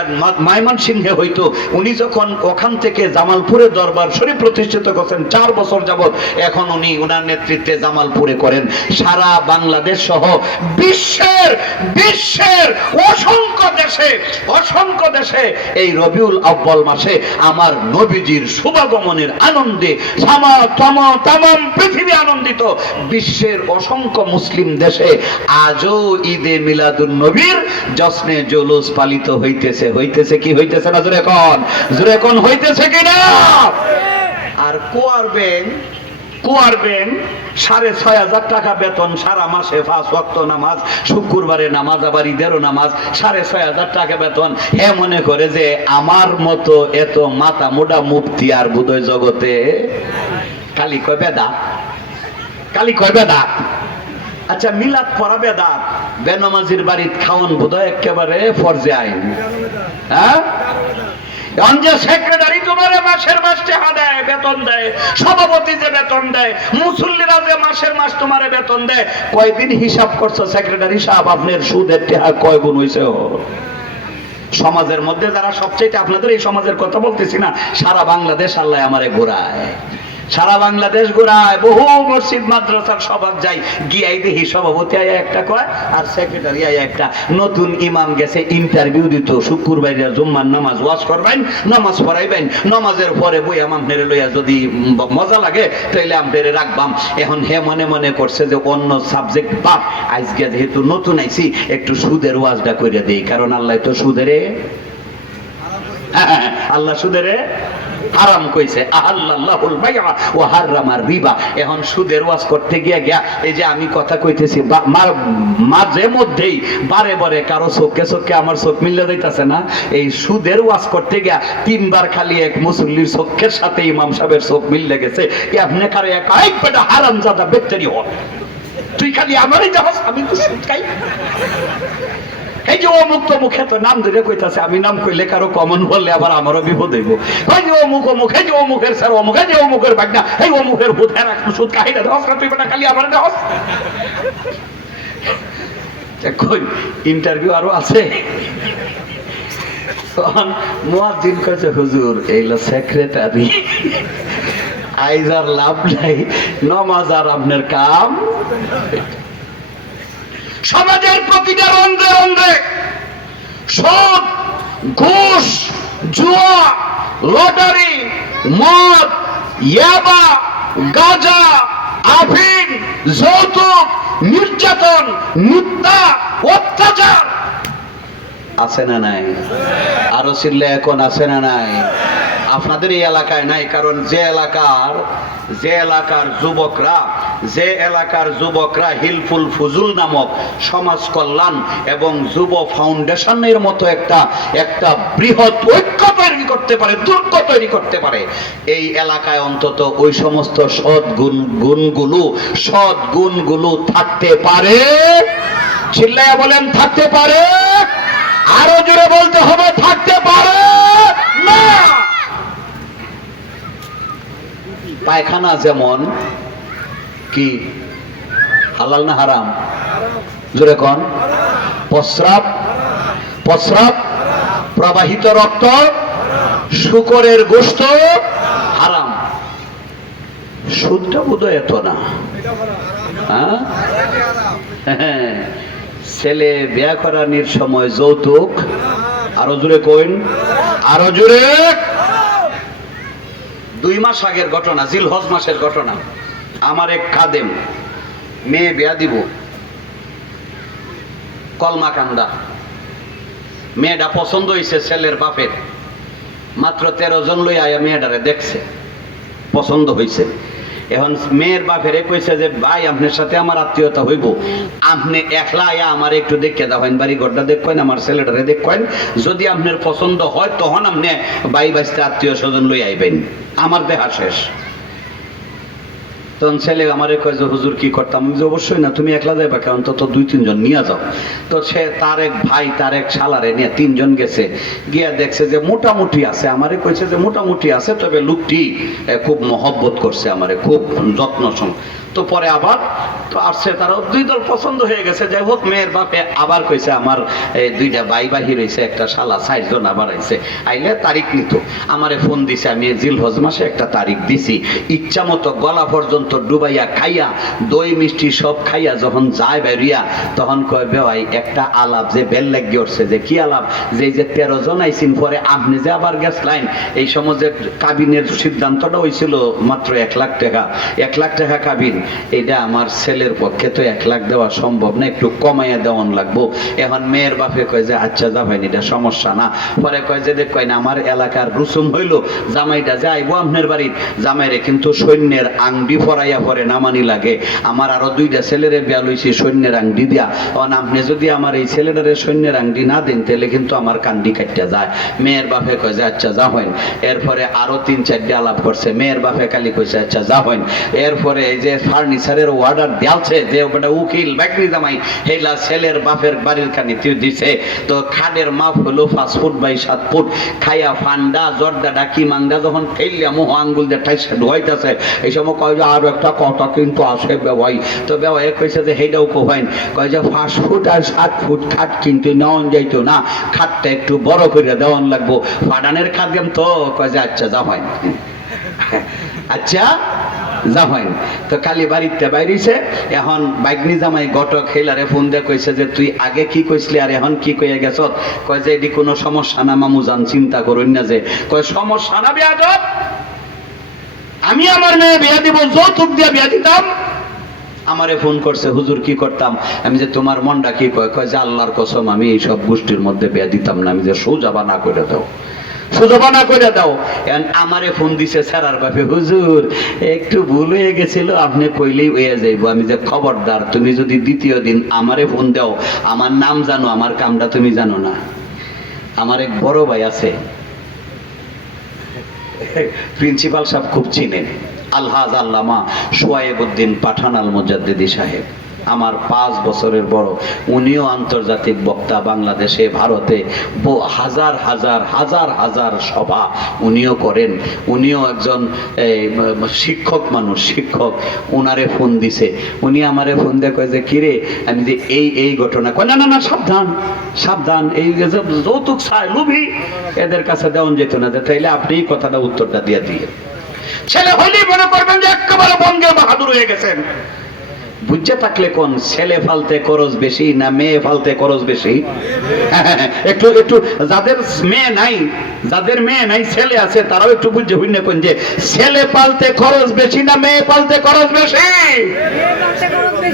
ময়মনসিংহে হইতো। উনি যখন ওখান থেকে জামালপুরে দরবার শরীফ প্রতিষ্ঠিত করেন 4 বছর যাবত, এখন উনি ওনার নেতৃত্বে জামালপুরে করেন। সারা বাংলাদেশ সহ বিশ্বের অসংখ্য দেশে এই রবিউল আউয়াল মাসে আমার নবীজির শুভাগমনের আনন্দে তামাম পৃথিবী আনন্দিত। বিশ্বের অসংখ্য মুসলিম দেশে আজও ঈদে মিলাদুন নবীর জশ্নে জুলুস পালিত হইতেছে কি হইতেছে না? জোরে কোন হইতেছে কিনা? আর কুয়ার ব্যাংক 6,500 টাকা বেতন, সারা মাসে 5 ওয়াক্ত নামাজ, শুক্রবারে নামাজ, আবার ঈদেরও নামাজ, 6,500 টাকা বেতন। হে মনে করে যে আমার মতো এত মাথা মোটা মুফতি আর বুদয় জগতে কালি কয় বেদাত। আচ্ছা, মিলাদ পড়া বেদাত, বেনামাজির বাড়িতে খাওয়ান বোধহয় একেবারে ফরজে আইন। হ্যাঁ, যে সেক্রেটারি তোমার মাসের মাস টাকা দেয়, বেতন দেয়, সভাপতি যে বেতন দেয়, মুসল্লিরা যে মাসের মাস তোমার বেতন দেয়, কয়দিন হিসাব করছো সেক্রেটারি সাহেব আপনার সুদের টাকা কয় গুণ হইছে? সমাজের মধ্যে যারা সবচেয়ে, আপনাদের এই সমাজের কথা বলতেছি না, সারা বাংলাদেশ আল্লাহ আমারে ঘোরায়, সারা বাংলাদেশ ঘোরায়, বহু মসজিদ মাদ্রাসার সভা যাই, গিয়াই দেখি সভাপতি আয়া একটা কয় আর সেক্রেটারি আয়া একটা। নতুন ইমাম গেছে ইন্টারভিউ দিত, শুক্রবার জুম্মার নামাজ ওয়াজ করবেন, নামাজ পড়াইবেন, নামাজের পরে বই আমাদের লইয়া যদি মজা লাগে তাইলে আমাদের রাখবাম। এখন হে মনে মনে করছে যে অন্য সাবজেক্ট বা আজকে যেহেতু নতুন আইছি একটু সুদের ওয়াজটা করে দেই, কারণ আল্লাহ তো সুদেরে হারাম কইছে, আহাল্লাল্লাহুল বাইআ ওয়া হারামার রিবা। এখন সুদের ওয়াজ করতে গিয়া এই যে আমি কথা কইতেছি মাঝে মধ্যেই বারে বারে কারো চোখে আমার চোখ মিলে যাইতাছে না, এই সুদের ওয়াজ করতে গিয়া 3 বার খালি এক মুসল্লির চোখের সাথে ইমাম সাহেবের চোখ মিলে গেছে। কি আপনি কারে এক বেটা হারামজাদা বেচারি হ, তুই খালি আমারই যাস, আমি তো সুদ খাই। এই যে অমুক তমুক এত নাম ধরে কইতাছে, আমি নাম কইলে কারো কমন বললে আবার আমারও বিপদ হইব। এই যে অমুক, এই যে অমুকের স্যার অমুক, এই যে অমুকের বাগনা, এই অমুকের ভূত, হ্যাঁ সুদ কাহিনা ধস না, তুই বেটা খালি আমার ধস। কই ইন্টারভিউ আরো আছে? মুয়াজ্জিন কইছে, হুজুর এইলা সেক্রেটারি, আইজ আর লাভ নাই, নামাজ আর আপনার কাম। সমাজের প্রতিটা রন্ধ্রে রন্ধ্রে সুদ, ঘুষ, জুয়া, লটারি, মদ, ইয়াবা, গাঁজা, আফিং, যৌতুক, নির্যাতন, মিথ্যা, অত্যাচার আছে না নাই? আরো চিল্লে এখন আছে না নাই? আপনাদের এই এলাকায় নাই, কারণ যে এলাকার যুবকরা হিলফুল ফুজুল নামক সমাজ কল্যাণ এবং যুব ফাউন্ডেশনের মতো একটা বৃহৎ ঐক্য তৈরি করতে পারে, দুর্গ তৈরি করতে পারে, এই এলাকায় অন্তত ওই সমস্ত সৎ গুণগুলো থাকতে পারে। চিল্লায়া বলেন থাকতে পারে, আরো জোরে বলতে হবে থাকতে পারে না। পায়খানা যেমন কি হালাল না হারাম? জোরে কোন। প্রস্রাব, প্রস্রাব, প্রবাহিত রক্ত, শূকরের গোশত হারাম। সুদটা বোধহয় এত না। হ্যাঁ, ছেলে বিয়া করানোর সময় যৌতুক, আরো জোরে কইন, আরো জোরে। 2 মাস আগের ঘটনা, জিলহজ মাসের ঘটনা। আমার এক খাদেম মেয়ে বিয়া দিব, কলমাকান্দা। মেয়েটা পছন্দ হয়েছে ছেলের বাপের, মাত্র 13 জন লই আয়া মেয়েটারে দেখছে, পছন্দ হয়েছে। এখন মেয়ের বাপেরে কইছে যে ভাই আপনার সাথে আমার আত্মীয়তা হইব, আপনি একলা আয়া আমার একটু দেখে দেবেন, বাড়ি ঘরটা দেখবেন, আমার ছেলেটারে দেখবেন, যদি আপনার পছন্দ হয় তখন আপনি ভাই বাঁচতে আত্মীয় স্বজন লই আইবেন, আমার দেখা শেষ। তখন ছেলে আমারে কয় যে হুজুর কি করতাম? যে অবশ্যই না, তুমি একলা যাইবা কেন, তো 2-3 জন নিয়ে যাও। তো সে তার এক ভাই তার এক শালারে নিয়ে 3 জন গেছে, গিয়া দেখছে যে মোটামুটি আছে। আমারে কইছে যে মোটামুটি আছে, তবে লোকটি খুব মহব্বত করছে আমারে, খুব যত্ন সং। তো পরে আবার তো আসছে, তারা 2 দল পছন্দ হয়ে গেছে। যাই হোক, মেয়ের বাপে আবার কইছে আমার 2টা ভাই বাহির হয়েছে, একটা শালা, 4 জন আবার আইছে। আইলে তারিখ নিত, আমারে ফোন দিছে। আমি জিলহজ মাসে একটা তারিখ দিছি, ইচ্ছা মতো গলা পর্যন্ত ডুবাইয়া খাইয়া, দই মিষ্টি সব খাইয়া যখন যায় বেরিয়া, তখন কয় বেওয়াই একটা আলাপ যে বেল লাগিয়ে উঠছে। যে কি আলাপ? যে 13 জন আইসিন, পরে আপনি যে আবার গেছলেন, এই সময় যে কাবিনের সিদ্ধান্তটা হয়েছিল মাত্র 1 লাখ টাকা, 1 লাখ টাকা কাবিন। এটা আমার ছেলের পক্ষে তো 1 লাখ দেওয়া সম্ভব না, একটু কমাইয়া দেওয়ান লাগবো। এখন মেয়ের বাপে কয় যে আচ্ছা যাবেন, এটা সমস্যা না। পরে কয় যে দেখেন আমার এলাকার রুসুম হইল, জামাইটা যে আইবো আপনার বাড়ির, জামাইরে কিন্তু সৈন্যের আংটি পরাইয়া পরে নামানি লাগে। আমার আরো 2টা ছেলেরে বিয়া লইছি সৈন্যের আংটি দিয়া। কারণ আপনি যদি আমার এই ছেলেটারে সৈন্যের আংটি না দেন, তাহলে কিন্তু আমার কান্ডি কাটতে যায়। মেয়ের বাপে কয় যে আচ্ছা যাবেন। এরপরে আরো 3-4টা আলাপ করছে, মেয়ের বাপে কালি কইছে আচ্ছা যাবেন। এরপরে এই যে ফার্নিচারের অর্ডার দেওয়াছে, যে ওটা উকিল বাকরি জামাই হেলা ছেলের বাপের বাড়ির কানি দিছে। তো খাটের মাপ হলো 5 ফুট বাই 7 ফুট। খাইয়া ফান্ডা জর্দা ডাকি মাংদা যখন খেললে মোহ আঙ্গুল দিয়ে ঠাইসা ঢুয়াইতেছে, এই সময় কয় যে আরো একটা কথা কিন্তু আসে বেওয়াই। তো বেওয়াই কইছে যে হেটাও কোভাইন, কয় যে 5 ফুট আর 7 ফুট খাট কিন্তু নেওয়ান যাইতো না, খাটটা একটু বড় করে দেওয়ান লাগবো। ফাডানের খাট গেম তো। কয় যে আচ্ছা যাবেন, আচ্ছা যাবেন। তো কালি বাড়িতে বাইরেছে। এখন বাইগনি জামাই গটক হেলারে ফোন দিয়ে কইছে যে তুই আগে কি কইসলি আর এখন কি কইয়া গেছ? কয় যে এটি কোনো সমস্যা না মামু জান, চিন্তা করুন না। যে কয় সমস্যা না বেয়াদব, আমি আমার মেয়ে বিয়া দিব, যৌতুক দিয়া বিয়া দিতাম। আমারে ফোন করছে, হুজুর কি করতাম? আমি যে তোমার মনটা কি কয়? কয় যে আল্লাহর কসম আমি এই সব গোষ্ঠীর মধ্যে বিয়া দিতাম না। আমি যে সোজা না করে দাও, সুজবানা করে দাও। আমারে ফোন দিছে স্যারার বাপে, হুজুর একটু ভুল হয়ে গেছিল, আপনি কইলেই হয়ে যাইব। আমি যে খবরদার, তুমি যদি 2য় দিন আমারে ফোন দাও, আমার নাম জানো, আমার কামটা তুমি জানো না। আমার এক বড় ভাই আছে, প্রিন্সিপাল সাহেব খুব চিনেন, আলহাজ আল্লামা সোয়াইবউদ্দিন পাঠান আল মুজাদ্দিদি সাহেব, আমার 5 বছরের বড়। উনিও আন্তর্জাতিক বক্তা, বাংলাদেশে ভারতে হাজার হাজার হাজার হাজার সভা উনিও করেন। উনিও একজন শিক্ষক মানুষ, শিক্ষক। উনারে ফোন দিছে, উনি আমারে ফোন দিয়ে কয় যে কিরে, আমি যে এই ঘটনা। কয় না না না, সাবধান সাবধান, এই যৌতুক চায় লোভী, এদের কাছে দেওয়ান যেত না। তাইলে আপনি এই কথাটা উত্তরটা দিয়ে দিয়ে ছেলে হলেই মনে করবেন যে একেবারে বঙ্গে বাহাদুর হয়ে গেছেন। বুঝতে থাকলে কোন ছেলে ফালতে খরচ বেশি না মেয়ে ফালতে খরচ বেশি? একটু একটু যাদের মেয়ে নাই ছেলে আছে, তারাও একটু বুঝে হইনে কোন যে ছেলে পালতে খরচ বেশি না মেয়ে পালতে খরচ বেশি?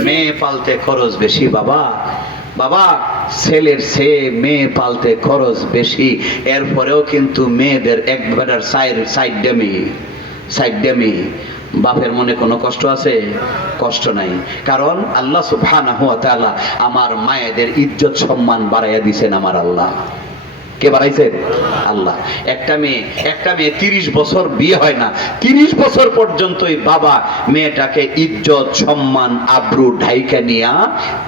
মেয়ে পালতে খরচ বেশি বাবা, বাবা ছেলের চেয়ে মেয়ে পালতে খরচ বেশি। এরপরেও কিন্তু মেয়েদের একবার সাইড মেয়ে। বাপের মনে কোনো কষ্ট আছে? কষ্ট নাই, কারণ আল্লাহ সুবহানাহু ওয়া তাআলা আমার মায়েদের ইজ্জত সম্মান বাড়াইয়া দিয়েছেন আমার আল্লাহ। কে বাড়াইছেন? আল্লাহ। একটা মেয়ে 30 বছর বিয়ে হয় না, 30 বছর পর্যন্তই বাবা মেয়েটাকে ইজ্জত সম্মান আব্রু ঢাইকা নিয়া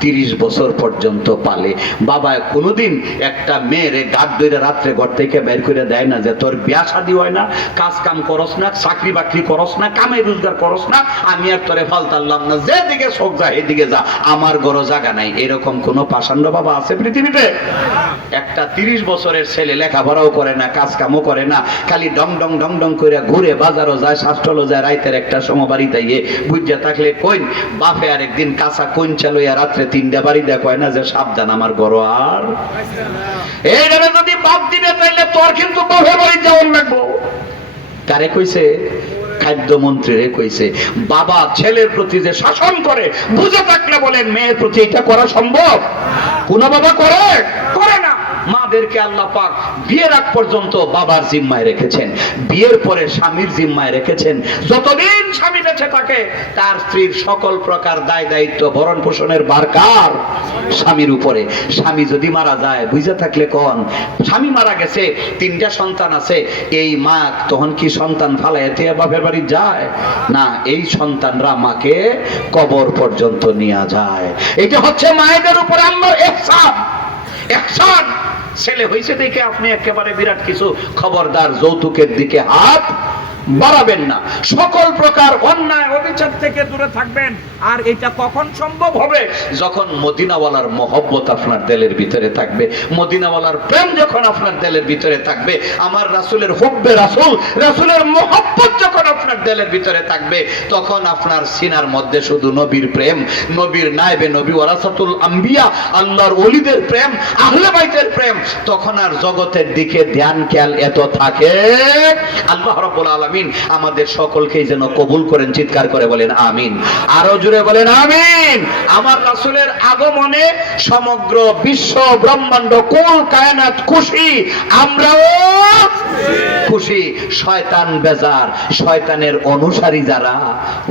30 বছর পর্যন্ত পালে। বাবা কোনোদিন একটা মেয়েরে গাদ ধরে রাত্রে ঘর থেকে বের করে দেয় না যে তোর বিয়া শাদী হয় না, কাজ কাম করস না, চাকরি বাকরি করস না, কামাই রোজগার করস না, আমি আর তোরে ফালতাল্লাম না, যেদিকে চোখ যা এদিকে যা, আমার গরো জায়গা নাই। এরকম কোন পাষাণ্ড বাবা আছে পৃথিবীতে? একটা 30 বছরের ছেলে লেখাপড়াও করে না, কাজ কামও করে না, খালি ডং ডং ডং ডং করে ঘুরে বাজারও যায়, শাস্ত্রও যায়, রাইতের একটা সময় বাড়িতে গিয়ে বুঝা থাকলে কইন বাপে আর একদিন কাঁচা কোন চালইয়া রাত্রে 3টা বাড়ি দেয়, কয় না যে সাবধান আমার গরো আর এইভাবে যদি বাপ দিবে তাইলে তোর কিন্তু বাপের বাড়ি যাওয়ার লাগবো। কারে কইছে? খাদ্যমন্ত্রীরে কইছে। বাবা ছেলের প্রতি যে শাসন করে বুঝে থাকলে বলেন মেয়ের প্রতি এটা করা সম্ভব? কোন বাবা করে? করে না। মাদেরকে আল্লাহ পাক বিয়ের আগ পর্যন্ত বাবার জিম্মায় রেখেছেন, বিয়ের পরে স্বামীর জিম্মায় রেখেছেন। যতদিন স্বামী বেঁচে থাকে তার স্ত্রীর সকল প্রকার দায় দায়িত্ব ভরণ পোষণের ভার কার? স্বামীর উপরে। স্বামী যদি মারা যায় বুঝে থাকলে কোন স্বামী মারা গেছে, 3টা সন্তান আছে, এই মা তখন কি সন্তান ফালাইতে বাপের বাড়ি যায় না, এই সন্তানরা মাকে কবর পর্যন্ত নিয়ে যায়। এটা হচ্ছে মায়েদের উপর আল্লাহর ইহসান। ইহসান ছেলে হইছে দেখে আপনি একেবারে বিরাট কিছু, খবরদার যৌতুকের দিকে হাত বাড়াবেন না, সকল প্রকার অন্যায় অবিচার থেকে দূরে থাকবেন। আর এটা কখন সম্ভব হবে? যখন মদিনাওয়ালার মহব্বত আপনার দিলের ভিতরে থাকবে, মদিনাওয়ালার প্রেম যখন আপনার দিলের ভিতরে থাকবে, আমার রাসূলের হুব্বে রাসূল, রাসূলের মহব্বত যখন আপনার দিলের ভিতরে থাকবে, তখন আপনার সিনার মধ্যে শুধু নবীর প্রেম, নবীর নায়েবে নবী ওয়ারাসাতুল আম্বিয়া, আল্লাহর ওলিদের প্রেম, আহলে বাইতের প্রেম, তখন আর জগতের দিকে ধ্যান খেয়াল এত থাকে। আল্লাহ রাব্বুল আলামিন আমাদের সকলকেই যেন কবুল করেন। চিৎকার করে বলেন আমিন। আরো জোরে বলেন আমিন। আমার রাসূলের আগমনে সমগ্র বিশ্ব ব্রহ্মাণ্ড কুল কায়নাত খুশি, আমরাও খুশি। শয়তান বেজার, শয়তানের অনুসারী যারা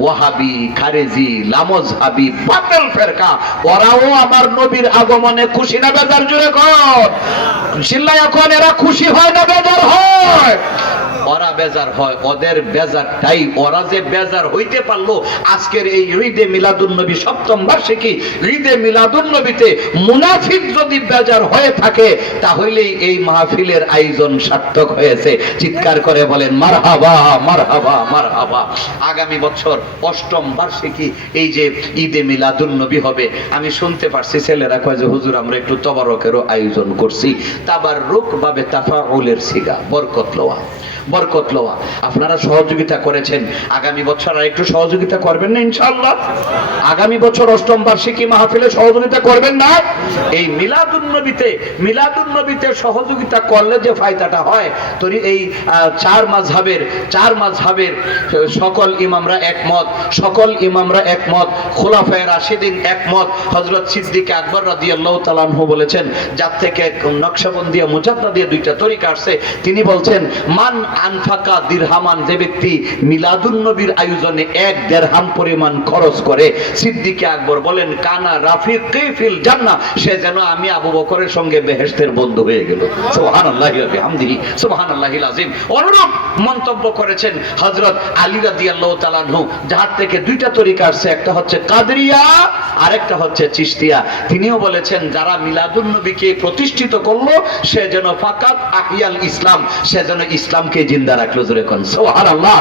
ওয়াহাবি, খারেজি, লামজহাবি, বাতিল ফেরকা, ওরাও আমার নবীর আগমনে খুশি না বেজার? জোরে কর, চিল্লায়া কোন এরা খুশি হয় না বেজার হয়? ওরা বেজার হয়। ওদের বেজারটাই, ওরা যে বেজার হইতে পারলো আজকের এই ঈদে মিলাদুন নবী 7ম বার্ষিকী ঈদে মিলাদুন নবীতে মুনাফিক যদি বেজার হয়ে থাকে তাহলে এই মাহফিলের আয়োজন সার্থক হয়েছে। চিৎকার করে বলেন মারহাবা মারহাবা মারহাবা। আগামী বছর 8ম বার্ষিকী এই যে ঈদে মিলাদুন নবী হবে, আমি শুনতে পারছি ছেলেরা কয় যে হুজুর আমরা একটু তবারকেরও আয়োজন করছি। তাবাররুক ভাবে তাফাউলের সিগা, বরকত লওয়া, বরকত লওয়া। আপনারা সহযোগিতা করেছেন, আগামী বছর আর একটু সহযোগিতা করবেন না ইনশাআল্লাহ? আগামী বছর 8ম বার্ষিকী মাহফিলে সহযোগিতা করবেন না? এই মিলাদুন নবীতে সহযোগিতা করলে যে ফায়দাটা হয়, তোর এই চার মাযহাবের সকল ইমামরা একমত, খোলাফায়ে রাশিদিন একমত। হযরত সিদ্দিক আকবর রাদিয়াল্লাহু তাআলা আনহু বলেছেন, যার থেকে নকশবন্দিয়া মুজাদ্দাদিয়া 2টা তরিকা আসছে, তিনি বলছেন মান আনফাকা দিরহামান, যে ব্যক্তি মিলাদুন নবীর আয়োজনে 1 দিরহাম পরিমাণ খরচ করে, সিদ্দিক আকবর বলেন কানা রাফিকি ফিল জান্নাহ, সে যেন আমি আবু বকরের সঙ্গে বেহেশতের বন্ধু হয়ে গেল। সুবহানাল্লাহি ওয়া বিহামদিহি সুবহানাল্লাহিল আযীম। অনুরূপ মন্তব্য করেছেন হযরত আলী রাদিয়াল্লাহু তাআলা আনহু, যার থেকে 2টা তরিকা আসছে, একটা হচ্ছে কাদরিয়া আর একটা হচ্ছে চিশতিয়া। তিনিও বলেছেন যারা মিলাদুন নবীকে প্রতিষ্ঠিত করলো সে যেন ফাকাত আহিয়াল ইসলাম, সে যেন ইসলামকে জিন্দা রাখলো। জোরে কোন সুবহানাল্লাহ।